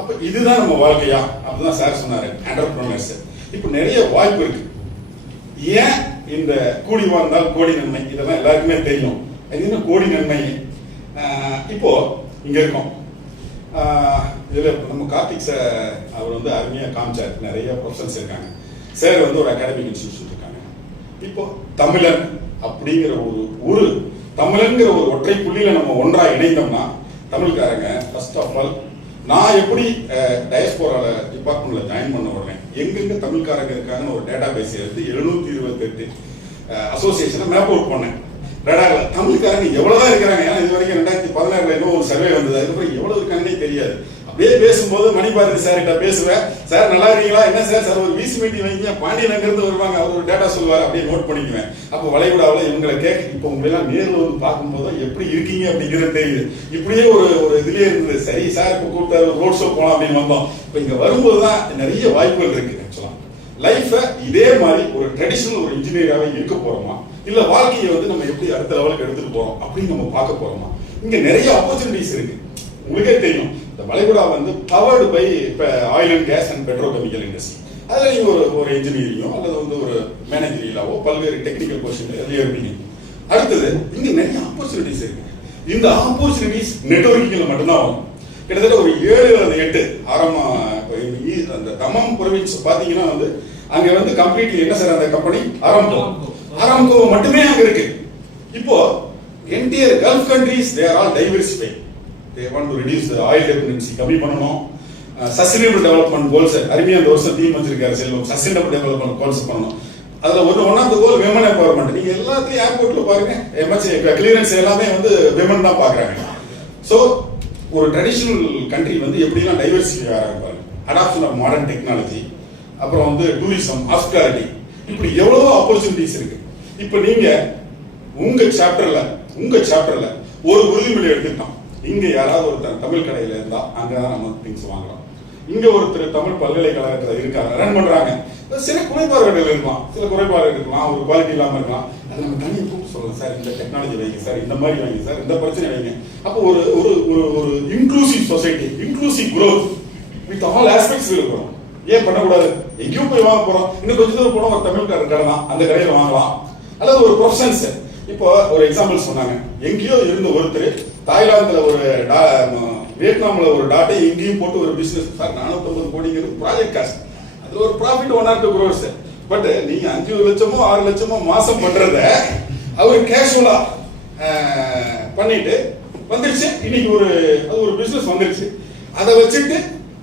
அப்ப இதுதான் நம்ம வாழ்க்கையா? அப்படிதான் சார் சொன்னாரு, என்டர்பிரனர்ஸ். இப்போ நிறைய வாய்ப்பு இருக்கு. ஏன் இந்த கூடி வாழ்ந்தால் கோடி நன்மை, இதெல்லாம் எல்லாருக்குமே தெரியும். இது என்ன கோடி நன்மை? இப்போ இங்க இருக்கோம். இதுல நம்ம கார்த்திக் சார் அவர் வந்து அருமையா காமிச்சார். நிறைய ப்ரொஃபஷன்ஸ் இருக்காங்க. சார் வந்து ஒரு அகாடமிக் இன்ஸ்டிடியூஷன் இருக்காங்க. இப்போ தமிழன் அப்படிங்கிற ஒரு தமிழன்கிற ஒரு ஒற்றை புள்ளியில நம்ம ஒன்றா இணைந்தோம்னா தமிழ்காரங்க ஃபர்ஸ்ட் ஆஃப் ஆல், நான் எப்படி டயஸ்போரால டிபார்ட்மெண்ட்ல ஜாயின் பண்ண உடனே எங்கெங்க தமிழ்காரங்க இருக்காங்கன்னு ஒரு டேட்டா பேஸ் எடுத்து 728 அசோசியேஷனை மேப் அவுட் பண்ணேன். ரேடார்ல தமிழ்காரங்க எவ்வளவுதான் இருக்கிறாங்க. ஏன்னா இது வரைக்கும் 2016 இன்னும் ஒரு சர்வே வந்தது, அதுக்கப்புறம் எவ்வளவு இருக்காங்கன்னே தெரியாது. அப்படியே பேசும்போது மணிபாரதி சார் கிட்ட பேசுவேன், சார் நல்லா இருக்கீங்களா, என்ன சார் ஒரு விசி மீட்டிங் வைங்க, பாண்டியன் அங்கிருந்து வருவாங்க, அவர் ஒரு டேட்டா சொல்லுவார், அப்படியே நோட் பண்ணிக்குவேன். அப்போ வளைகுடாவில் இவங்களை கேட்க இப்போ உங்களெல்லாம் நேரில் வந்து பார்க்கும்போது எப்படி இருக்கீங்க அப்படிங்கிறது தெரியுது. இப்படியே ஒரு இதுலேயே இருந்தது. சரி சார் இப்போ கூப்பிட்டாரு, ரோட் ஷோ போகலாம் அப்படின்னு வந்தோம். இப்போ இங்கே வரும்போது தான் நிறைய வாய்ப்புகள் இருக்கு. ஆக்சுவலா லைஃபை இதே மாதிரி ஒரு ட்ரெடிஷனல் ஒரு இன்ஜினியராகவே இருக்க போறோமா, இல்ல வாழ்க்கையை வந்து நம்ம எப்படி அடுத்த லெவலுக்கு எடுத்துட்டு போறோம் அப்படின்னு நம்ம பார்க்க போறோமா? இங்க நிறைய ஆப்பர்ச்சுனிட்டிஸ் இருக்கு. உங்களுக்கே தெரியும், இந்த வளைகுடா வந்து பவர்டு பை இப்ப oil and gas and petrochemical industry. அதுல நீங்க ஒரு இன்ஜினியரிங்கோ அல்லது வந்து ஒரு மேனேஜரியலாவோ பல்வேறு டெக்னிக்கல் பொசிஷன் இருப்பீங்க. அடுத்தது இங்க நிறைய ஆப்பர்ச்சுனிட்டிஸ் இருக்கு. இந்த ஆப்பர்ச்சுனிட்டிஸ் நெட்வொர்க்கிங்ல மட்டும்தான் வரும். கிட்டத்தட்ட ஒரு 7 அல்லது 8 அந்த தமம் ப்ரொவின்ஸ் பாத்தீங்கன்னா வந்து அங்க வந்து கம்ப்ளீட்லி என்ன சார் அந்த கம்பெனி ஆராம்கோ மட்டுமே அங்க இருக்கு. இப்போ entire gulf countries they are all diversify. They want to reduce the oil dependency, கம்மி பண்ணணும். சஸ்டைனபிள் டெவலப்மெண்ட் கோல்ஸ் அருமையா அந்த வருஷம் தீம் வச்சிருக்காரு செல்வம். சஸ்டைனபிள் டெவலப்மெண்ட் கோல்ஸ் பண்ணணும். அதுல one of the goal women empowerment. நீங்க எல்லாத்தையும் ஏர்போர்ட்ல பாருங்க, எமர்ஜென்சி கிளியரன்ஸ் எல்லாமே வந்து விமன் தான் பாக்குறாங்க. சோ ஒரு ட்ரெடிஷனல் கண்ட்ரி வந்து எப்படிலாம் டைவர்சிஃபை ஆகிறாங்க, அடாப்ஷன் ஆஃப் மாடர்ன் டெக்னாலஜி, அப்புறம் வந்து டூரிசம், ஹாஸ்பிட்டாலிட்டி, இப்படி எவ்வளவோ ஆப்பர்ச்சுனிட்டிஸ் இருக்கு. இப்போ நீங்க உங்க சாப்டர்ல ஒரு உறுதிமொழி எடுத்துக்கிட்டோம். இங்க யாராவது ஒருத்தர் தமிழ் கடையில இருந்தா அங்கதான் நம்ம திங்ஸ் வாங்கலாம். இங்க ஒருத்தர் தமிழ் பல்கலைக்கழகத்துல இருக்காங்க, ரன் பண்றாங்க. சில குறைபாடுகள் இருக்கலாம், ஒரு குவாலிட்டி இல்லாம இருக்கலாம். அது நம்ம தனியாக கூப்பிட்டு சொல்லலாம், சார் இந்த டெக்னாலஜி வைங்க சார், இந்த மாதிரி வைங்க சார், இந்த பிரச்சனை வைங்க. அப்போ ஒரு ஒரு ஒரு inclusive society, inclusive growth with all aspects இருக்கணும். ஏன் பண்ணக்கூடாது? எங்கேயும் போய் வாங்க போறோம், இன்னும் கொஞ்சம் தூரம் போனோம், ஒரு தமிழ் கடை தான், அந்த கடையில் வாங்கலாம். அல்லது ஒரு ப்ரொஃபஷன்ஸ். இப்போ ஒரு எக்ஸாம்பிள் சொன்னாங்க, எங்கேயோ இருந்த ஒருத்தர் தாய்லாந்துல ஒரு வியட்நாம்ல ஒரு டாட்டை எங்கேயும் போட்டு ஒரு பிசினஸ், சார் 450 கோடிங்கிறது ப்ராஜெக்ட் காஸ்ட், அது ஒரு ப்ராஃபிட் 1 or 2 crores. பட் நீங்க 5 லட்சமோ 6 லட்சமோ மாசம் பண்றத அவரு கேஷுவலா பண்ணிட்டு வந்துருச்சு. இன்னைக்கு அது ஒரு பிசினஸ் வந்துருச்சு. அதை வச்சுட்டு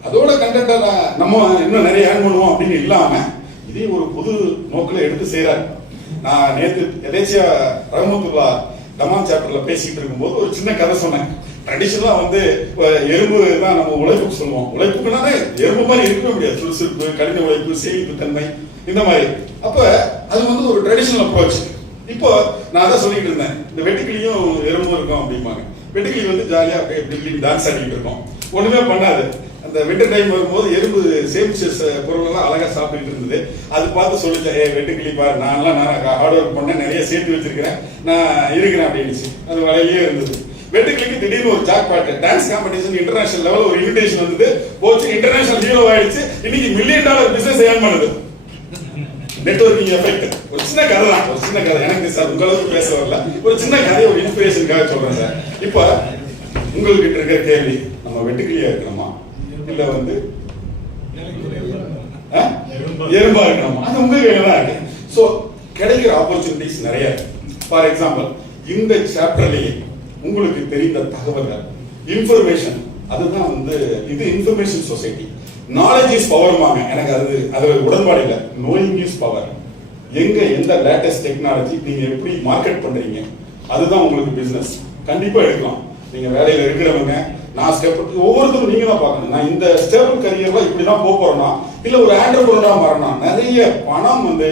அதோட கண்டென்ட்டா நம்ம இன்னும் நிறைய ஏர்ன் பண்ணுவோம் அப்படின்னு இல்லாம இதே ஒரு புது நோக்கில எடுத்து செய்யறாரு. நான் நேற்று எதேச்சியா ரஹமத்துல்லா தமாம் சாப்டர்ல பேசிட்டு இருக்கும்போது ஒரு சின்ன கதை சொன்னேன். ட்ரெடிஷனலா வந்து எறும்பு தான் நம்ம உழைப்புக்கு சொல்லுவோம். உழைப்புக்குன்னா எறும்பு மாதிரி இருக்கவே முடியாது, சுறுசுறுப்பு, கடின உழைப்பு, சேமிப்பு தன்மை, இந்த மாதிரி. அப்ப அது வந்து ஒரு ட்ரெடிஷனல் அப்ரோச். இப்போ நான் அதான் சொல்லிட்டு இருந்தேன், இந்த வெட்டுக்கிளியும் எறும்பும் இருக்கும் அப்படிம்பாங்க. வெட்டுக்கிளி வந்து ஜாலியா எப்படி டான்ஸ் ஆடிட்டு இருக்கோம், ஒண்ணுமே பண்ணாது. அந்த வின்டர் டைம் வரும்போது எறும்பு சேமிச்ச பொருள் எல்லாம் அழகா சாப்பிட்டு இருந்தது. அது பார்த்து சொல்லிச்சேன், வெட்டுக்கிளி பாரு, நான் ஹார்ட் ஒர்க் பண்ண, நிறைய சேர்த்து வச்சிருக்கிறேன், நான் இருக்கிறேன் அப்படின்னு. அது வலையிலேயே இருந்தது. வெட்டுக்கிளிக்கு திடீர்னு ஒரு ஜாக் பாட்டு, டான்ஸ் காம்படிஷன் இன்டர்நேஷனல் லெவல் ஒரு இன்விடேஷன் வந்தது, போச்சு, இன்டர்நேஷனல் ஹீரோ ஆயிடுச்சு. இன்னைக்கு $1 million பிசினஸ் ஏர்ன் பண்ணுது. Networking effect. ஒரு சின்ன கதை தான், ஒரு சின்ன கதை. எனக்கு சார் உங்களுக்கு பேச வரல, ஒரு சின்ன கதையை ஒரு இன்ஸ்பிரேஷனுக்காக சொல்றேன் சார். இப்ப உங்ககிட்ட இருக்கிற கேள்வி, நம்ம வெட்டுக்கிளியா இருக்கணுமா இல்ல வந்து எறும்பா இருக்கணுமா? அது உங்க கையில தான் இருக்கு. சோ கிடைக்கிற ஆப்பர்ச்சுனிட்டிஸ் நிறைய. ஃபார் எக்ஸாம்பிள், இந்த சாப்டர்லயே உங்களுக்கு தெரிந்த தகவல்கள், இன்ஃபர்மேஷன், அதுதான் வந்து இது இன்ஃபர்மேஷன் சொசைட்டி. நாலேஜ் இஸ் பவர்மாங்க. எனக்கு அது உடன்பாடு இல்லை. Knowing is power. எங்க எந்த லேட்டஸ்ட் டெக்னாலஜி நீங்க எப்படி மார்க்கெட் பண்றீங்க, அதுதான் உங்களுக்கு பிசினஸ். கண்டிப்பா எடுக்கலாம். நீங்க வேலையில இருக்கிறவங்க, நான் ஸ்டெப் ஒவ்வொருத்தரும் நீங்க தான் பார்க்கணும். நான் இந்த ஸ்டேபிள் கரியர்ல இப்படிதான் போறேன்னா, இல்ல ஒரு ஆண்டர்பிரனரா மாறணும். நிறைய பணம் வந்து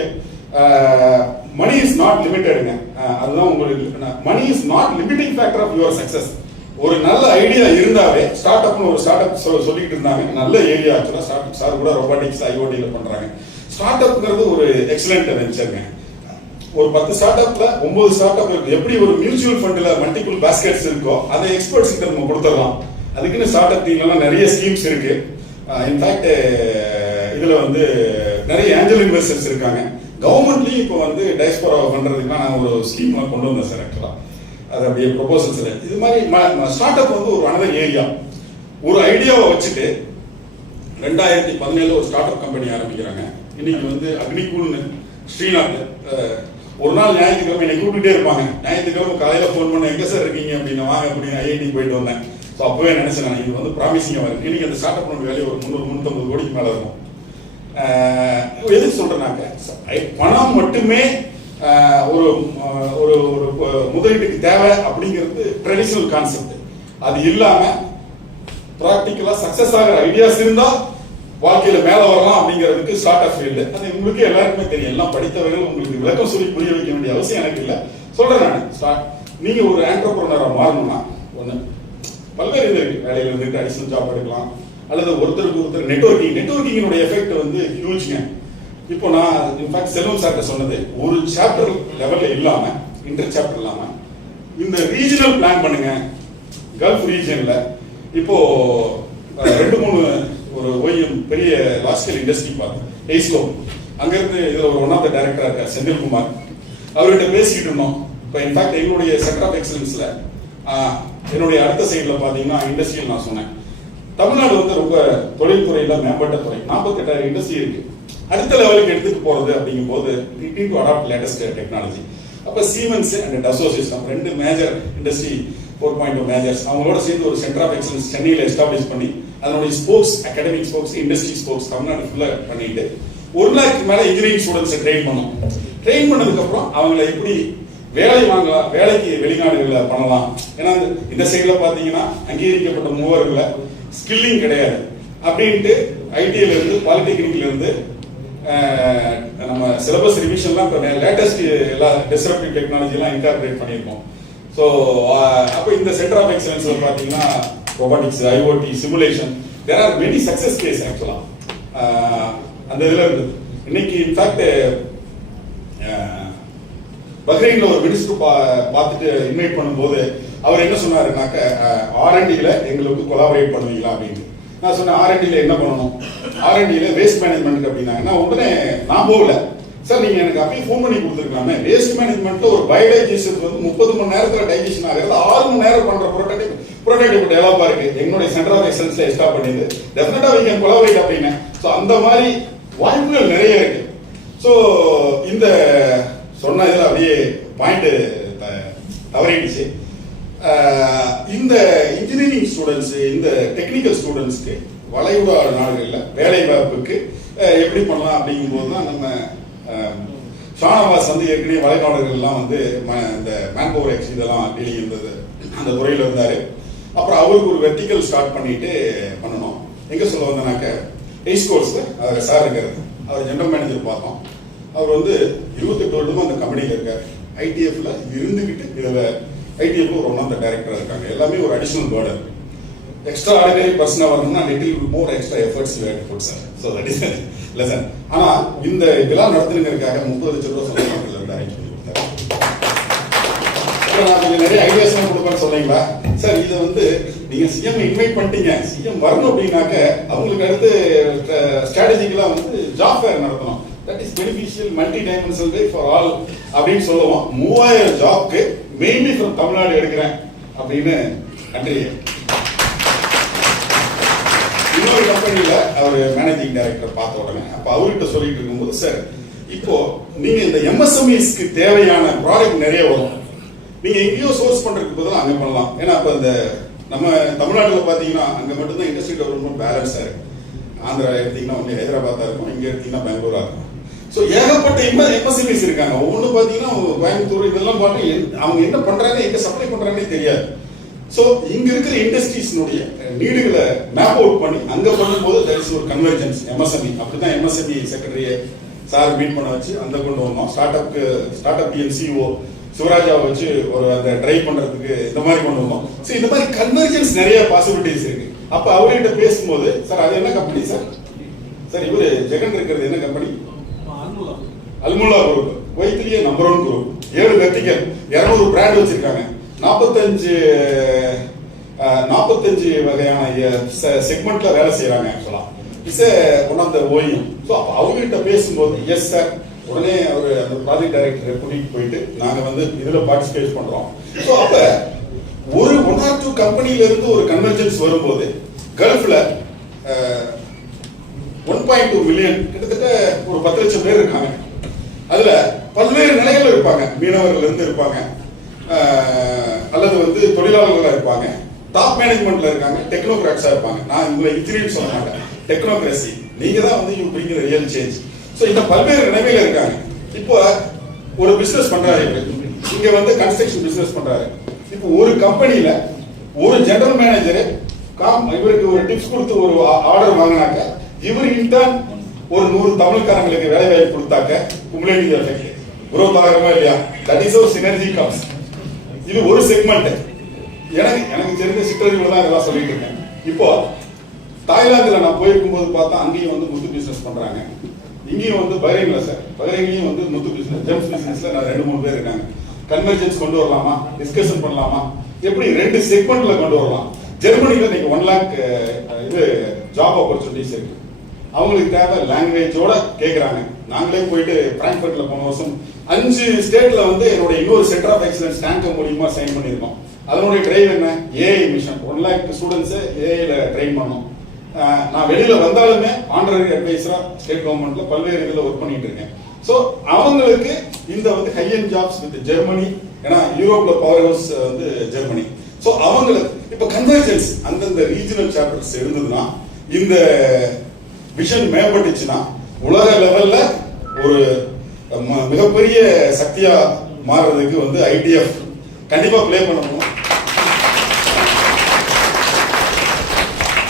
மணி இஸ் நாட் லிமிட்டடுங்க. அதுதான் உங்களுக்கு money is not limiting factor of your success. ஒரு நல்ல ஐடியா இருந்தாவே, ஸ்டார்ட் அப்னு ஒரு ஸ்டார்ட் அப் சொல்லிட்டு இருந்தாங்க, நல்ல ஏரியா. ஆக்சுவலா ஸ்டார்ட் அப் சார் கூட ரோபோட்டிக்ஸ், ஐஓடில பண்றாங்க. ஸ்டார்ட் அப்ங்கிறது ஒரு எக்ஸலண்ட் வெஞ்சர்ங்க. ஒரு 10 ஸ்டார்ட் அப்ல 9 ஸ்டார்ட் அப் இருக்கு. எப்படி ஒரு மியூச்சுவல் ஃபண்ட்ல மல்டிபிள் பாஸ்கெட்ஸ் இருக்கோ, அதை எக்ஸ்பர்ட்ஸ் கிட்ட நம்ம கொடுத்துடலாம். அதுக்குன்னு ஸ்டார்ட் அப் டீம்லாம் நிறைய ஸ்கீம்ஸ் இருக்கு. இன்ஃபேக்ட் இதுல வந்து நிறைய ஏஞ்சல் இன்வெஸ்டர்ஸ் இருக்காங்க. கவர்மெண்ட்லயும் இப்போ வந்து டயஸ்போரா பண்றதுக்குலாம் நான் ஒரு ஸ்கீம் கொண்டு வந்தேன் சார். ஆக்சுவலா அது அப்படியே ப்ரொபோசல்ஸ்ல இது மாதிரி ஸ்டார்ட் அப் வந்து ஒரு அனதர் ஏரியா. ஒரு ஐடியாவை வச்சுட்டு 2017 ஒரு ஸ்டார்ட் அப் கம்பெனி ஆரம்பிக்கிறாங்க. இன்னைக்கு வந்து அக்னிகூல்னு ஸ்ரீநாத் ஒரு நாள் ஞாயிற்றுக்கிழமை என்னை கூப்பிட்டுட்டே இருப்பாங்க. ஞாயிற்றுக்கிழமை காலையில போன் பண்ண, எங்க சார் இருக்கீங்க அப்படின்னு, வாங்க அப்படின்னு ஐஐடி போயிட்டு வந்தேன். ஸோ அப்பவே நினைச்சேன், இது வந்து ப்ராமிசிங்கா வரும். இன்னைக்கு அந்த ஸ்டார்ட் அப் வேலையை ஒரு 300-350 கோடிக்கு மேல இருக்கும். எதுக்கு சொல்றேன்னாக்க, பணம் மட்டுமே ஒரு ஒரு முதலீட்டுக்கு தேவை அப்படிங்கிறது ட்ரெடிஷனல் கான்செப்ட். அது இல்லாம பிராக்டிக்கலா சக்சஸ் ஆகிற ஐடியாஸ் இருந்தா வாழ்க்கையில மேல வரலாம் அப்படிங்கிறதுக்கு ஸ்டார்ட் அப் ஃபீல்டு. அது உங்களுக்கு எல்லாருக்குமே தெரியும். எல்லாம் படித்தவர்கள், உங்களுக்கு விளக்கம் சொல்லி புரிய வைக்க வேண்டிய அவசியம் எனக்கு இல்லை. சொல்றேன் நான், நீங்க ஒரு ஆண்டர்பிரனரா மாறணும்னா ஒண்ணு பல்வேறு இது இருக்கு. வேலையில இருந்துட்டு அடிஷனல் ஜாப் எடுக்கலாம், அல்லது ஒருத்தருக்கு ஒருத்தர் நெட்வொர்க்கிங்கினுடைய எஃபெக்ட் வந்து ஹியூஜ்ங்க. இப்போ நான் இன்ஃபேக்ட் செல்வம் சார்ட்ட சொன்னது, ஒரு சாப்டர் லெவல்ல இல்லாம, இன்டர் சாப்டர் இல்லாம இந்த ரீஜனல் பிளான் பண்ணுங்க. கல்ஃப் ரீஜன்ல இப்போ 2-3 ஒரு ஓய்யம் பெரிய லாஸ்கல் இண்டஸ்ட்ரி பார்த்தேன், எய்ஸ்கோ. அங்க இருந்து இதுல ஒரு ஒன் ஆஃப் த டைரக்டரா இருக்கார் செந்தில்குமார். அவர்கிட்ட பேசிக்கிட்டு இருந்தோம். இப்போ இன்ஃபேக்ட் எங்களுடைய சென்டர் ஆஃப் எக்ஸலன்ஸ்ல என்னுடைய அடுத்த சைடில் பார்த்தீங்கன்னா இண்டஸ்ட்ரியல் நான் சொன்னேன். தமிழ்நாடு வந்து ரொம்ப தொழில்துறையில மேம்பட்ட துறை, 48,000 இண்டஸ்ட்ரி இருக்கு. அடுத்த லெவலுக்கு எடுத்துட்டு போறது அப்படிங்கும் போது it to adopt latest technology. அப்ப Siemens and association 2 major industry 4.0 majors அவங்களோட சேர்ந்து ஒரு சென்டர் ஆஃப் எக்ஸலன்ஸ் சென்னையில் எஸ்டாப்ளிஷ் பண்ணி அதனுடைய sports academic sports industry sports Tamil ஃபுல்லாக பண்ணிட்டு 1 லாக் மேல இன்ஜினியரிங் ஸ்டூடெண்ட்ஸை ட்ரெயின் பண்ணோம். ட்ரெயின் பண்ணதுக்கு அப்புறம் அவங்களை எப்படி வேலை வாங்கலாம், வேலைக்கு வெளிநாடுகளில் பண்ணலாம். ஏன்னா இந்த சைட்ல பாத்தீங்கன்னா அங்கீகரிக்கப்பட்ட மூவர்களை ஸ்கில்லிங் கிடையாது அப்படின்ட்டு ஐடிஐல இருந்து பாலிடெக்னிக்ல இருந்து நம்ம சிலபஸ் ரிவிஷன்லாம் இப்போ லேட்டஸ்ட் எல்லா டிஸ்ரப்டிவ் டெக்னாலஜி எல்லாம் இன்கார்பரேட் பண்ணியிருக்கோம். ஸோ அப்போ இந்த சென்டர் ஆஃப் எக்ஸலன்ஸ்ல பார்த்தீங்கன்னா robotics, IoT, simulation, there are many success case ஆக்சுவலா அந்த இதில் இருந்தது. இன்னைக்கு இன்ஃபேக்ட் பஹ்ரைன்ல ஒரு மினிஸ்டர் பார்த்துட்டு இன்வைட் பண்ணும்போது அவர் என்ன சொன்னாருனாக்க R&Dல எங்களுக்கு கொலாபரேட் பண்ணுவீங்களா அப்படின்னு. நான் சொன்னேன் R&Dல என்ன பண்ணணும், R&Dல வேஸ்ட் மேனேஜ்மெண்ட் அப்படின்னாங்கன்னா உடனே நான் போகல சார், நீங்க எனக்கு அப்பயும் ஃபோன் பண்ணி கொடுத்துருக்கலாமே. வேஸ்ட் மேனேஜ்மெண்ட் ஒரு பயோடைஜேஷன் வந்து 30 மணி நேரத்தில் டைஜஷன் ஆகிறது 6 மணி நேரம் பண்ற ப்ரோட்டோடைப் டெவலப்பா இருக்கு. எங்களுடைய சென்டர் ஆஃப் எக்ஸலன்ஸ்ல எஸ்டாப் பண்ணியது டெஃபினட்டா we can collaborate அப்படின்னு. ஸோ அந்த மாதிரி வாய்ப்புகள் நிறைய இருக்கு. ஸோ இந்த சொன்ன இதில் அப்படியே பாயிண்ட் தவறிடுச்சு. இந்த இன்ஜினியரிங் ஸ்டூடெண்ட்ஸ், இந்த டெக்னிக்கல் ஸ்டூடெண்ட்ஸ்க்கு வளைகுடா நாடுகளில் வேலை வாய்ப்புக்கு எப்படி பண்ணலாம் அப்படிங்கும்போது தான் நம்ம ஷானவாஸ் வந்து ஏற்கனவே வளைநாடுகள்லாம் வந்து இந்த மேன்பவர் எக்ஸ் இதெல்லாம் டீலிங் இருந்தது, அந்த துறையில் இருந்தார். அப்புறம் அவருக்கு ஒரு வெர்டிக்கல் ஸ்டார்ட் பண்ணிட்டு பண்ணணும். எங்கே சொல்ல வந்தனாக்க எய்ஸ் கோர்ஸில் அவர் சார் இருக்கிறது, அவர் ஜெனரல் மேனேஜர் பார்த்தோம். அவர் வந்து 28 வருடமும் அந்த கம்பெனியில் இருக்கார். ஐடிஎஃப்ல இருந்துகிட்டு இதில் ஐடிஎஃப் ஒரு ஒன் ஆஃப் த டைரக்டராக இருக்காங்க. எல்லாமே ஒரு அடிஷனல் பேர்டன். எக்ஸ்ட்ரா ஆர்டினரி பர்சனாக வரணும்னா little more extra efforts you have to put sir. So that is lesson. ஆனால் இந்த விழா நடத்துறதுக்காக 30 லட்சம் ரூபா சொந்தமாக இருந்து அரேஞ்ச் பண்ணி கொடுத்தாரு. நான் கொஞ்சம் நிறைய ஐடியாஸ்லாம் கொடுப்பேன்னு சொன்னீங்களா சார்? இதை வந்து நீங்க சிஎம் இன்வைட் பண்ணிட்டீங்க, சிஎம் வரணும் அப்படின்னாக்க அவங்களுக்கு அடுத்து ஸ்ட்ராட்டஜிக்கெல்லாம் வந்து ஜாப் ஃபேர் நடத்தணும். That is beneficial multi dimensional way for all அப்படின்னு சொல்லுவோம். 3000 ஜாப்க்கு மெயின்லி ஃப்ரம் தமிழ்நாடு எடுக்கிறேன் அப்படின்னு நன்றி. இன்னொரு கம்பெனியில அவர் மேனேஜிங் டைரக்டர் பார்த்த உடனே அப்ப அவர்கிட்ட சொல்லிட்டு இருக்கும்போது, சார் இப்போ நீங்க இந்த எம்எஸ்எம்இஸ்க்கு தேவையான ப்ராடக்ட் நிறைய வரும், நீங்க எங்கேயோ சோர்ஸ் பண்றதுக்கு பதிலாக அங்க பண்ணலாம். ஏன்னா அப்ப இந்த நம்ம தமிழ்நாட்டில் பாத்தீங்கன்னா அங்க மட்டும்தான் இண்டஸ்ட்ரி டெவலப்மெண்ட் பேலன்ஸா இருக்கு. ஆந்திரா எடுத்தீங்கன்னா ஒன்லி ஹைதராபாத்தா இருக்கும், இங்க எடுத்தீங்கன்னா பெங்களூரா இருக்கும். ஸோ ஏகப்பட்ட எம்எஸ்எம்இஸ் இருக்காங்க. ஒவ்வொன்று பார்த்தீங்கன்னா கோயம்புத்தூர் இதெல்லாம் பார்த்து அவங்க என்ன பண்றாங்க, எங்க சப்ளை பண்றாங்கன்னே தெரியாது. ஸோ இங்க இருக்கிற இண்டஸ்ட்ரீஸ்னுடைய நீடுகளை மேப் அவுட் பண்ணி அங்க பண்ணும்போது தட் இஸ் ஒரு கன்வர்ஜென்ஸ் எம்எஸ்எம்இ. அப்படிதான் எம்எஸ்எம்இ செக்ரட்டரியை சார் மீட் பண்ண வச்சு அந்த கொண்டு வந்தோம். ஸ்டார்ட் அப் சிஓ சிவராஜாவை வச்சு ஒரு அந்த ட்ரை பண்றதுக்கு இந்த மாதிரி கொண்டு வந்தோம். ஸோ இந்த மாதிரி கன்வர்ஜென்ஸ் நிறைய பாசிபிலிட்டிஸ் இருக்கு. அப்ப அவர்கிட்ட பேசும்போது, சார் அது என்ன கம்பெனி சார்? சார் இவரு ஜெகன் இருக்கிறது என்ன கம்பெனி? Almulla group. குவைத்திலேயே நம்பர் 1 குரூப். 7 வெர்டிகல், 200 பிராண்ட் வச்சிருக்காங்க. 45 வகையான செக்மெண்ட்ல வேலை செய்யறாங்க. ஆக்சுவலா it's one of the OEM. So அப்ப அவங்ககிட்ட பேசும்போது எஸ் சார், உடனே அவர் அந்த ப்ராஜெக்ட் டைரக்டரை கூட்டிட்டு போயிட்டு நாங்க வந்து இதுல பார்ட்டிசிபேட் பண்றோம். ஸோ அப்ப ஒரு 1 or 2 கம்பெனில இருந்து ஒரு கன்வர்ஜென்ஸ் வரும்போது கல்ஃப்ல 1.2 மில்லியன் கிட்டத்தட்ட ஒரு 10 லட்சம் பேர் இருக்காங்க. அதுல பல்வேறு நிலைகள் இருப்பாங்க. மீனவர்கள் இருந்து இருப்பாங்க, அல்லது வந்து தொழிலாளர்களா இருப்பாங்க, டாப் மேனேஜ்மெண்ட்ல இருக்காங்க, டெக்னோகிராட்ஸா இருப்பாங்க. நான் உங்களை இன்ஜினியர் சொல்ல மாட்டேன், டெக்னோகிராசி. நீங்க தான் வந்து you bring the real change. So இந்த பல்வேறு நிலைமையில இருக்காங்க. இப்போ ஒரு பிசினஸ் பண்றாரு, இங்க வந்து கன்ஸ்ட்ரக்ஷன் பிசினஸ் பண்றாரு. இப்போ ஒரு கம்பெனியில ஒரு ஜெனரல் மேனேஜர் இவருக்கு ஒரு டிப்ஸ் கொடுத்து ஒரு ஆர்டர் வாங்கினாக்க இவர் இன்டர்ன் ஒரு 100 தமிழ்காரங்களுக்கு வேலை வாய்ப்பு கொடுத்தாக்க குமுலேட்டிவ் எஃபெக்ட் growth ஆகுமா இல்லையா? தட் இஸ் ஒரு சினர்ஜி கம்ஸ். இது ஒரு செக்மெண்ட். எனக்கு தெரிஞ்ச சிற்றறிவுல தான் இதெல்லாம் சொல்லிட்டு இருக்கேன். இப்போ தாய்லாந்துல நான் போயிருக்கும்போது பார்த்தா அங்கேயும் வந்து முத்து பிசினஸ் பண்றாங்க. இங்கேயும் வந்து பஹ்ரைன்ல சார், பஹ்ரைன்லயும் வந்து முத்து பிசினஸ், ஜெம்ஸ் பிசினஸ்ல நான் 2-3 பேர் இருக்காங்க. கன்வர்ஜென்ஸ் கொண்டு வரலாமா, டிஸ்கஷன் பண்ணலாமா, எப்படி 2 செக்மெண்ட்ல கொண்டு வரலாம். ஜெர்மனில நீங்க 1 லாக் இது ஜாப் ஆப்பர்ச்சுனிட்டிஸ் இருக்கு. அவங்களுக்கு தேவை லாங்குவேஜோட கேட்கறாங்க. நாங்களே போயிட்டு பிராங்க்ஃபர்ட்ல போன வருஷம் 5 ஸ்டேட்ல வந்து என்னோட இன்னொரு சென்டர் ஆஃப் எக்ஸலன்ஸ் ஸ்டாங்க் மூலியமா சைன் பண்ணியிருக்கோம். அதனுடைய ட்ரைவ் என்ன, ஏஐ மிஷன் 1 lakh ஸ்டூடெண்ட்ஸ் ஏஐல ட்ரெயின் பண்ணோம். நான் வெளியில வந்தாலுமே ஆனரரி அட்வைசரா ஸ்டேட் கவர்மெண்ட்ல பல்வேறு இதில் ஒர்க் பண்ணிட்டு இருக்கேன். ஸோ அவங்களுக்கு இந்த வந்து high and jobs with Germany, ஏன்னா யூரோப்ல பவர் ஹவுஸ் வந்து ஜெர்மனி. ஸோ அவங்களுக்கு இப்போ கன்வர்ஜென்ஸ் அந்தந்த ரீஜனல் சாப்டர்ஸ் இருந்ததுன்னா, இந்த விஷன் மேம்பட்டுச்சுன்னா உலக லெவல்ல ஒரு மிகப்பெரிய சக்தியா மாறுறதுக்கு வந்து ஐடிஎஃப் கண்டிப்பா பிளே பண்ணணும்.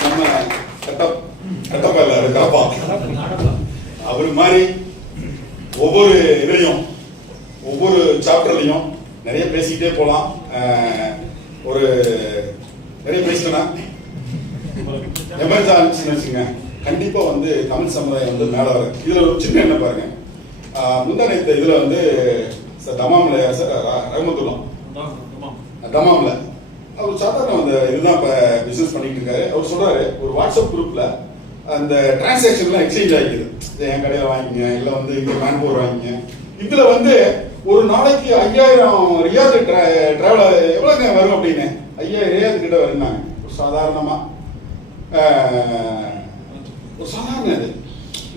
நம்ம கட்டப்பா இல்ல, அது கலப்பா அவரு மாதிரி ஒவ்வொரு இதுலையும் ஒவ்வொரு சாப்டர்லையும் நிறைய பேசிக்கிட்டே போலாம். ஒரு நிறைய பேசிட்டேன்னா எமர்ஜ் ஆனிச்சுன்னு வச்சுங்க, கண்டிப்பா வந்து தமிழ் சமுதாயம் வந்து மேல வர. இதுல ஒரு சின்ன என்ன பாருங்க, முந்தானத்த இதுல வந்து தமாம்ல ரஹமத்துல்லா தமாம்ல அவர் சாதாரண அந்த இதுதான் இப்ப பிசினஸ் பண்ணிட்டு இருக்காரு. அவர் சொல்றாரு, ஒரு வாட்ஸ்அப் குரூப்ல அந்த டிரான்சாக்ஷன்லாம் எக்ஸ்சேஞ்ச் ஆகிக்குது. என் கடையில வாங்கிங்க, இல்ல வந்து இங்க மேன்போர் வாங்கிங்க. இதுல வந்து ஒரு நாளைக்கு 5000 ரியாத் டிராவல் எவ்வளவுங்க வரும் அப்படின்னு 5000 ரியாத் கிட்ட வருந்தாங்க. ஒரு சாதாரணமா ஒரு சாதாரண இது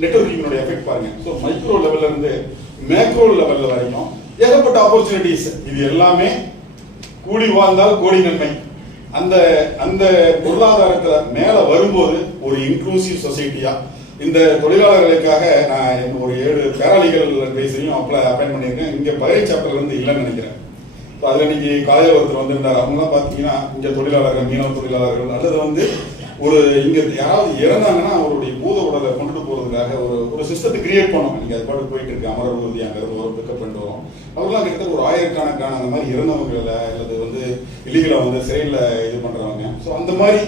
நெட்வொர்க்கிங்கோட எஃபெக்ட் பாருங்க. ஸோ மைக்ரோ லெவல்ல இருந்து மேக்ரோ லெவல்ல வரைக்கும் ஏகப்பட்ட ஆப்பர்ச்சுனிட்டிஸ். இது எல்லாமே கூடி வாழ்ந்தால் கோடி நன்மை. அந்த அந்த பொருளாதாரத்துல மேல வரும்போது ஒரு இன்க்ளூசிவ் சொசைட்டியா இந்த தொழிலாளர்களுக்காக நான் ஒரு 7 பேராலீகல் அட்வைஸரையும் அப்பாயின் பண்ணியிருக்கேன். இங்க பயிரை சாப்டர்ல இருந்து இல்லைன்னு நினைக்கிறேன். அதுல இன்னைக்கு காலையில் ஒருத்தர் வந்திருந்தார். அவங்கலாம் பாத்தீங்கன்னா இங்க தொழிலாளர்கள், மீனவ தொழிலாளர்கள், அல்லது வந்து ஒரு இங்க யாராவது இறந்தாங்கன்னா அவருடைய பூத உடலை கொண்டுட்டு போறதுக்காக ஒரு சிஸ்டத்தை கிரியேட் பண்ணோம். நீங்க அது பாட்டு போயிட்டு இருக்கு. அமரர் ஊர்தி அங்கிருந்து வரும், பிக்கப் பண்ணிட்டு வரும். அவங்களாம் கிட்டத்தட்ட ஒரு 1000கணக்கான அந்த மாதிரி இறந்தவங்கள அல்லது வந்து இல்லீகலா வந்து சிறையில் இது பண்றவங்க. ஸோ அந்த மாதிரி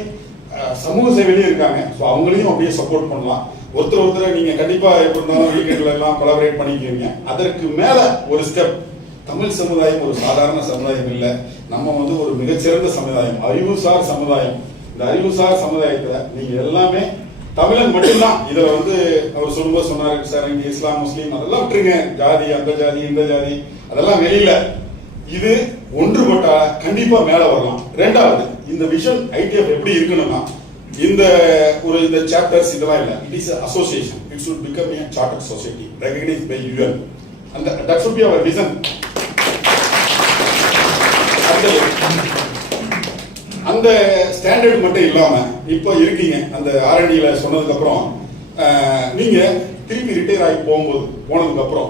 சமூக சேவையிலையும் இருக்காங்க. ஸோ அவங்களையும் அப்படியே சப்போர்ட் பண்ணலாம். ஒருத்தர் நீங்க கண்டிப்பா எப்படி இருந்தாலும் வீக்கெண்ட்ல எல்லாம் கொலாபரேட் பண்ணிக்குவீங்க. அதற்கு மேல ஒரு ஸ்டெப், தமிழ் சமுதாயம் ஒரு சாதாரண சமுதாயம் இல்லை. நம்ம வந்து ஒரு மிகச்சிறந்த சமுதாயம், அறிவுசார் சமுதாயம். இந்த அறிவுசார் சமுதாயத்துல நீங்க எல்லாமே தமிழன் மட்டும்தான். இதை வந்து அவர் சொல்லும்போது சொன்னாரு, சார் இங்க இஸ்லாம் முஸ்லீம் அதெல்லாம் விட்டுருங்க, ஜாதி அந்த ஜாதி இந்த ஜாதி அதெல்லாம் வெளியில. இது ஒன்றுபட்டா கண்டிப்பா மேல வரலாம். ரெண்டாவது, இந்த விஷன் ஐடிஎஃப் எப்படி இருக்கணும்னா, இந்த ஒரு இந்த சாப்டர்ஸ் இதெல்லாம் இல்ல, it is association. It should become a chartered society recognized by UN, and that should be our vision. அந்த ஸ்டாண்டர்ட் மட்டும் இல்லாம இப்ப இருக்கீங்க அந்த R&Dல சொன்னதுக்கு அப்புறம் நீங்க திருப்பி ரிட்டையர் ஆகி போனதுக்கு அப்புறம்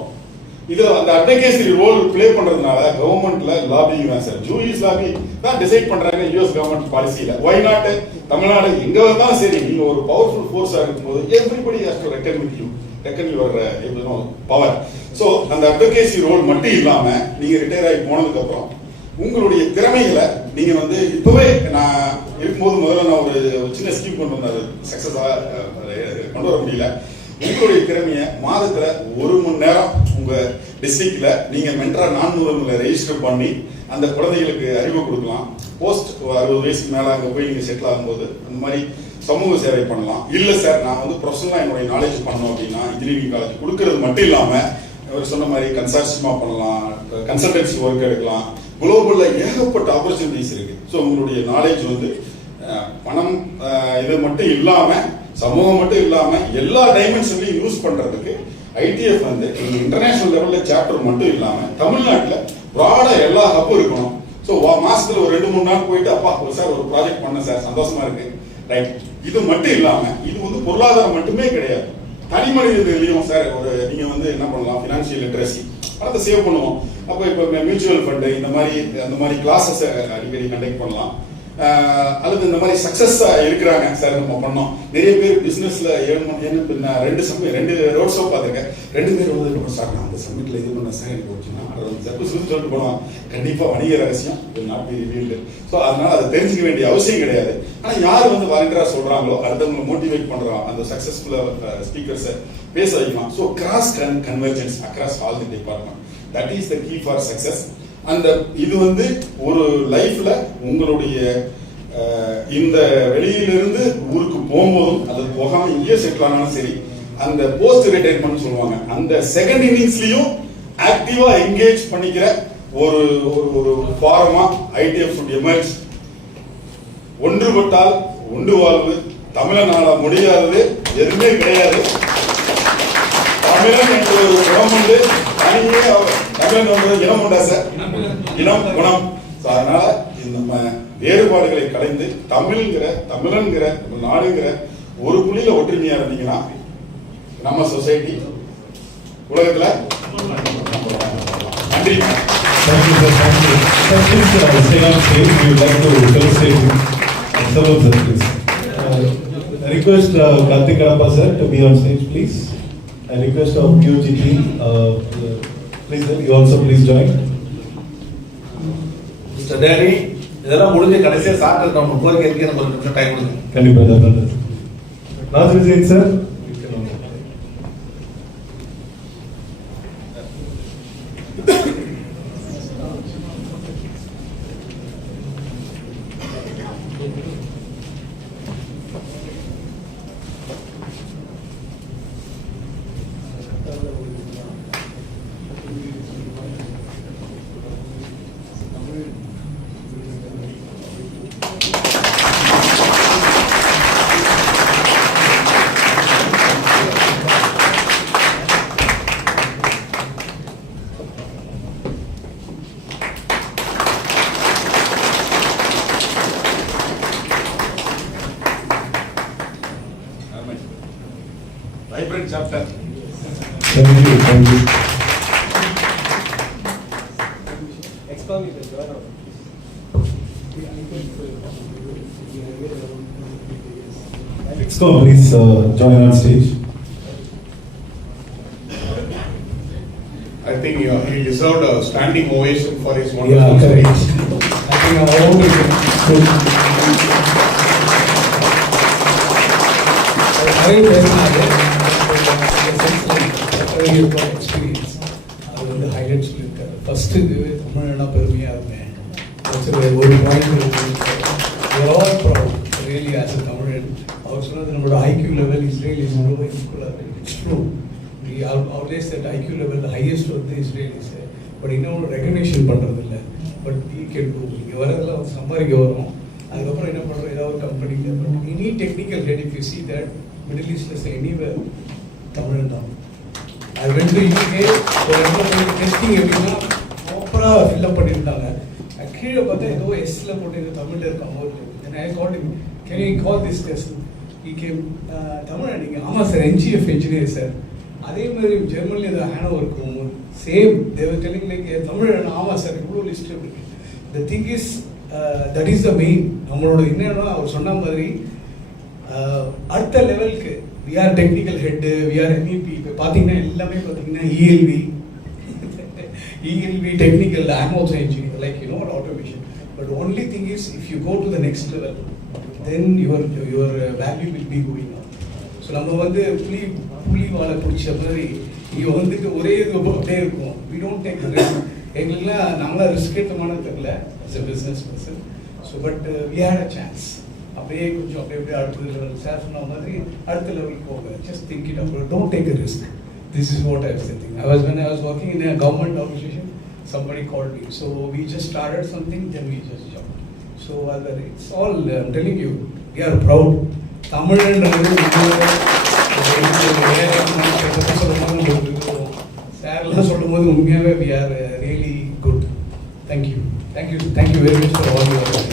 இதுல அந்த அட்வொகேசி ரோல் பிளே பண்றதுனால கவர்மெண்ட்ல லாபிங் தான் சார். ஜூரிஸ் லாபி தான் டிசைட் பண்றாங்க US கவர்மெண்ட் பாலிசியில. ஒய் நாட் தமிழ்நாடு எங்க வந்தாலும் சரி, நீங்க ஒரு பவர்ஃபுல் ஃபோர்ஸா இருக்கும்போது everybody has to reckon with you, reckon your power. So அந்த அட்வொகேசி ரோல் மட்டும் இல்லாம நீங்க ரிட்டையர் ஆகி போனதுக்கு அப்புறம் உங்களுடைய திறமைகளை நீங்க வந்து இப்பவே நான் இருக்கும்போது முதல்ல நான் ஒரு சின்ன ஸ்கீம் கொண்டு வந்தாரு, சக்சஸா கொண்டு வர முடியல. உங்களுடைய திறமைய மாதத்துல 1 மணி நேரம் உங்க டிஸ்ட்ரிக்ட்ல நீங்க மென்டரா 400 ரெஜிஸ்டர் பண்ணி அந்த குழந்தைகளுக்கு அறிவு கொடுக்கலாம். போஸ்ட் 60 வயசுக்கு மேல அங்க போய் நீங்க செட்டில் ஆகும்போது அந்த மாதிரி சமூக சேவை பண்ணலாம். இல்ல சார் நான் வந்து ப்ரொஃபஷனலா என்னுடைய நாலேஜ் பண்ணணும் அப்படின்னா இன்ஜினியரிங் காலேஜ் கொடுக்கறது மட்டும் இல்லாம அவர் சொன்ன மாதிரி கன்சார்ஷியமா பண்ணலாம், கன்சல்டன்சி ஒர்க் எடுக்கலாம். குளோபல்ல ஏகப்பட்ட ஆப்பர்ச்சுனிட்டிஸ் இருக்கு. ஸோ உங்களுடைய நாலேஜ் வந்து பணம் இது மட்டும் இல்லாம, சமூகம் மட்டும் இல்லாம எல்லா டைமென்ஷன்லையும் யூஸ் பண்றதுக்கு ஐடிஎஃப் வந்து இன்டர்நேஷனல் லெவல்ல சாப்டர் மட்டும் இல்லாம தமிழ்நாட்டில் ப்ராடா எல்லா ஹப்பும் இருக்கணும். ஸோ மாசத்துல ஒரு 2-3 நாள் போயிட்டு அப்பா சார் ஒரு ப்ராஜெக்ட் பண்ண சார் சந்தோஷமா இருக்கு, ரைட். இது மட்டும் இல்லாம இது வந்து பொருளாதாரம் மட்டுமே கிடையாது, தனி மனிதர்களையும் சார் ஒரு நீங்க வந்து என்ன பண்ணலாம், ஃபினான்ஷியல் லிட்ரஸி பணத்தை சேவ் பண்ணுவோம். அப்போ இப்போ மியூச்சுவல் ஃபண்டு இந்த மாதிரி அந்த மாதிரி கிளாஸஸ் அடிக்கடி கண்டக்ட் பண்ணலாம். அல்லது இந்த மாதிரி சக்சஸா இருக்கிறாங்க சார் நம்ம பண்ணோம். நிறைய பேர் பிசினஸ்ல 7 2 ரோட் ஷோ பார்த்துருக்கேன். 2 பேர் வந்து சார் நான் அந்த சம்மிட்ல இது பண்ண சார் எனக்கு வச்சுன்னா சொல்லிட்டு போனோம். கண்டிப்பா வணிக ரகசியம் நாட் பி ரிவீல்டு. ஸோ அதனால அதை தெரிஞ்சுக்க வேண்டிய அவசியம் கிடையாது. ஆனால் யார் வந்து வாலண்டியரா சொல்றாங்களோ அடுத்தவங்களை மோட்டிவேட் பண்றோம், அந்த சக்சஸ்ஃபுல்லா ஸ்பீக்கர்ஸை பேச வைக்கலாம். So cross convergence across all the department, that is the key for success. அந்த இது வந்து ஒரு லைஃப்ல உங்களுடைய இந்த வெளியிலிருந்து ஊருக்கு போகும்போதும் அது போகாம இங்கேயே செட்டில் ஆனாலும் சரி, அந்த போஸ்ட் ரிட்டைர்மெண்ட் சொல்லுவாங்க, அந்த செகண்ட் இன்னிங்ஸ்லயும் ஆக்டிவா என்கேஜ் பண்ணிக்கிற ஒரு ஒரு ஃபாரமா ITF should emerge. ஒன்றுபட்டால் ஒன்று வாழ்வு. தமிழனால முடியாதது எதுவுமே கிடையாது. தமிழன் என்ற ஒரு குணம் உண்டு. தனியே தமிழன் ஒரு இனம் உண்டா சார்? இனம் குணம். அதனால நம்ம வேறுபாடுகளை கலைந்து தமிழன்கிற நாடுங்கிற ஒரு புள்ளியில ஒற்றுமையா இருந்தீங்கன்னா நம்ம சொசைட்டி உலகத்துல நன்றி. Thank you, sir. Thank you. Sir, please stay on stage. We would like to felicitate several sir, please. I request Karthik Kadapa sir to be on stage, please. I request our QGT, please sir, you also please join. Mister Danny, இதெல்லாம் முடிஞ்சு கடைசியா சாப்பிட்டு நம்ம கோரிக்கை இருக்கு, நம்ம 2 நிமிஷம் time கொடுங்க. கண்டிப்பா தான். Raj Vijay sir. Vibrant chapter. Thank you, thank you. Explain me the journal. Excom, please join on stage. I think he deserved a standing ovation for his wonderful Yeah, correct. speech. I think our own experience. அது வந்து highlight சொல்லியிருக்காரு. First தமிழ்னா பெருமையாக இருந்தேன். ஒரு point all proud really as a தமிழன். அவர் சொன்னது நம்மளோட IQ level Israel is it's true. Always that IQ level highest வந்து இஸ்ரேலிஸ். பட் இன்னும் ரெகக்னேஷன் பண்ணுறது இல்லை. But we can do. இங்கே வரதெல்லாம் வந்து சம்பாதிக்க வரும். அதுக்கப்புறம் என்ன பண்ணுறோம், ஏதாவது ஒரு கம்பெனியில். But any technical head if you see that middle ஈஸ்ட்ல எனிவேர் தமிழ் தான். அது 2 UK ஒரு இடத்துல டெஸ்டிங் எப்படின்னா ப்ராப்பராக ஃபில்அப் பண்ணியிருந்தாங்க. கீழே பார்த்தா ஏதோ எஸ்ல போட்டு ஏதோ தமிழில் இருக்காமோ I call him can you call this test ஈ கேம் தமிழ் நீங்கள் ஆமாம் சார் NGF இன்ஜினியர் சார். அதே மாதிரி ஜெர்மனில் ஏதோ ஹேனோ இருக்கும் same they're telling like Tamil ஆமாம் சார் இவ்வளோ லிஸ்ட் இருக்கு. The thing is that is the main. நம்மளோட என்னன்னா அவர் சொன்ன மாதிரி அடுத்த லெவலுக்கு we are technical head, we are MEP. இப்போ பார்த்தீங்கன்னா எல்லாமே பார்த்தீங்கன்னா ELV technical, I am also engineer like you know automation. But only thing is if you go to the next level then your value will be going on. So நம்ம வந்து புலி வாழை பிடிச்ச மாதிரி இங்கே வந்துட்டு ஒரே இது அப்படியே இருக்கும். We don't take risk. எங்களுக்குலாம் நாங்களாம் ரிஸ்க் எடுத்தமான தெரியல as a business person. So but we had a chance. அப்படியே கொஞ்சம் அப்படியே அடுத்த லெவல் சார் சொன்ன மாதிரி அடுத்த லெவலுக்கு போங்க. ஜஸ்ட் திங்க் இட் அப்புறம் don't take a risk. This is what I was thinking. when I was working in a government organization, somebody called me. So we just started something, then we just jumped. So it's all, I'm telling you, we are proud. தமிழ்ன்றது சார்லாம் சொல்லும் போது உண்மையாகவே we are really good. Thank you. Thank you. Thank you very much for all your work.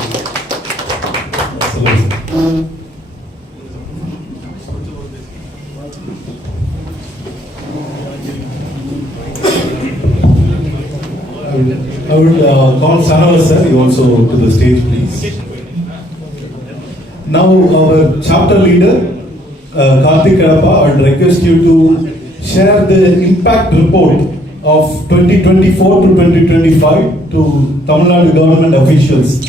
I would call Sanavar sir, you also to the stage please. Now our chapter leader Karthik Kadapa, I would request you to share the impact report of 2024 to 2025 to Tamil Nadu government officials. This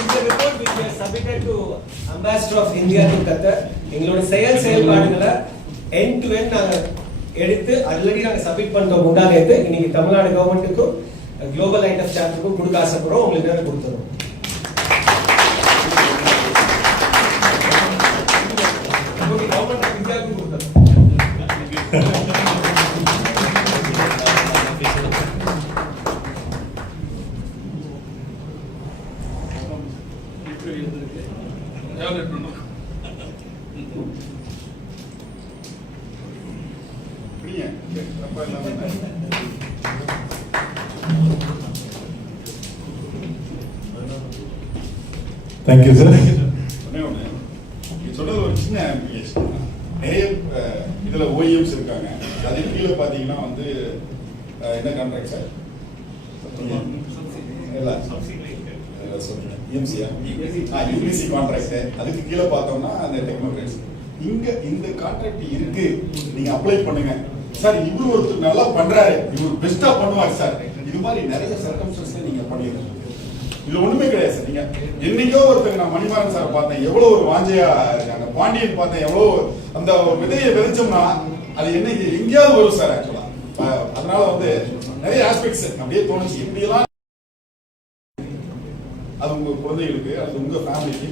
is a report which we have submitted to Ambassador of India to Qatar. எங்களோட செயல்பாடுகளை end to end நாங்கள் எடுத்து already நாங்கள் submit பண்ணுறோம். முன்னாடி இன்னைக்கு Tamil Nadu கவர்மெண்ட்டுக்கும் global ஐடெஃப் சாப்டருக்கும் கொடுக்க ஆசைப்படுறோம். உங்களுக்கு நேரம் கொடுத்துறோம். Thank you sir. ஒண்ணே ஒண்ணு. நீங்க சொன்னது ஒரு சின்ன application. நிறைய இதுல OEMs இருக்காங்க. அதுக்கு கீழே பாத்தீங்கன்னா வந்து என்ன கான்ட்ராக்ட் சார்? இல்ல யூபிசி கான்ட்ராக்ட். அதுக்கு கீழே பார்த்தோம்னா அந்த டெக்னோக்ராட்ஸ். இங்க இந்த கான்ட்ராக்ட் இருக்கு, நீங்க அப்ளை பண்ணுங்க சார். இவரு ஒருத்தர் நல்லா பண்றாரு, இவரு பெஸ்டா பண்ணுவார் சார். இது மாதிரி நிறைய சர்க்கம்ஸ்டன்ஸ்ல நீங்க பண்ணிருக்கீங்க. இது ஒண்ணுமே கிடையாது சார். நீங்க என்னைக்கோ ஒருத்தங்க நான் மணிமாறன் சார் பார்த்தேன், எவ்வளவு ஒரு வாஞ்சையா இருக்காங்க. பாண்டியன் பார்த்தேன், எவ்வளவு அந்த விதையை விதைச்சோம்னா அது என்ன எங்கேயாவது வரும் சார் ஆக்சுவலா. அதனால வந்து நிறைய ஆஸ்பெக்ட்ஸ் அப்படியே தோணுச்சு. இப்படியெல்லாம் அது உங்க குழந்தைகளுக்கு, அது உங்க ஃபேமிலிக்கு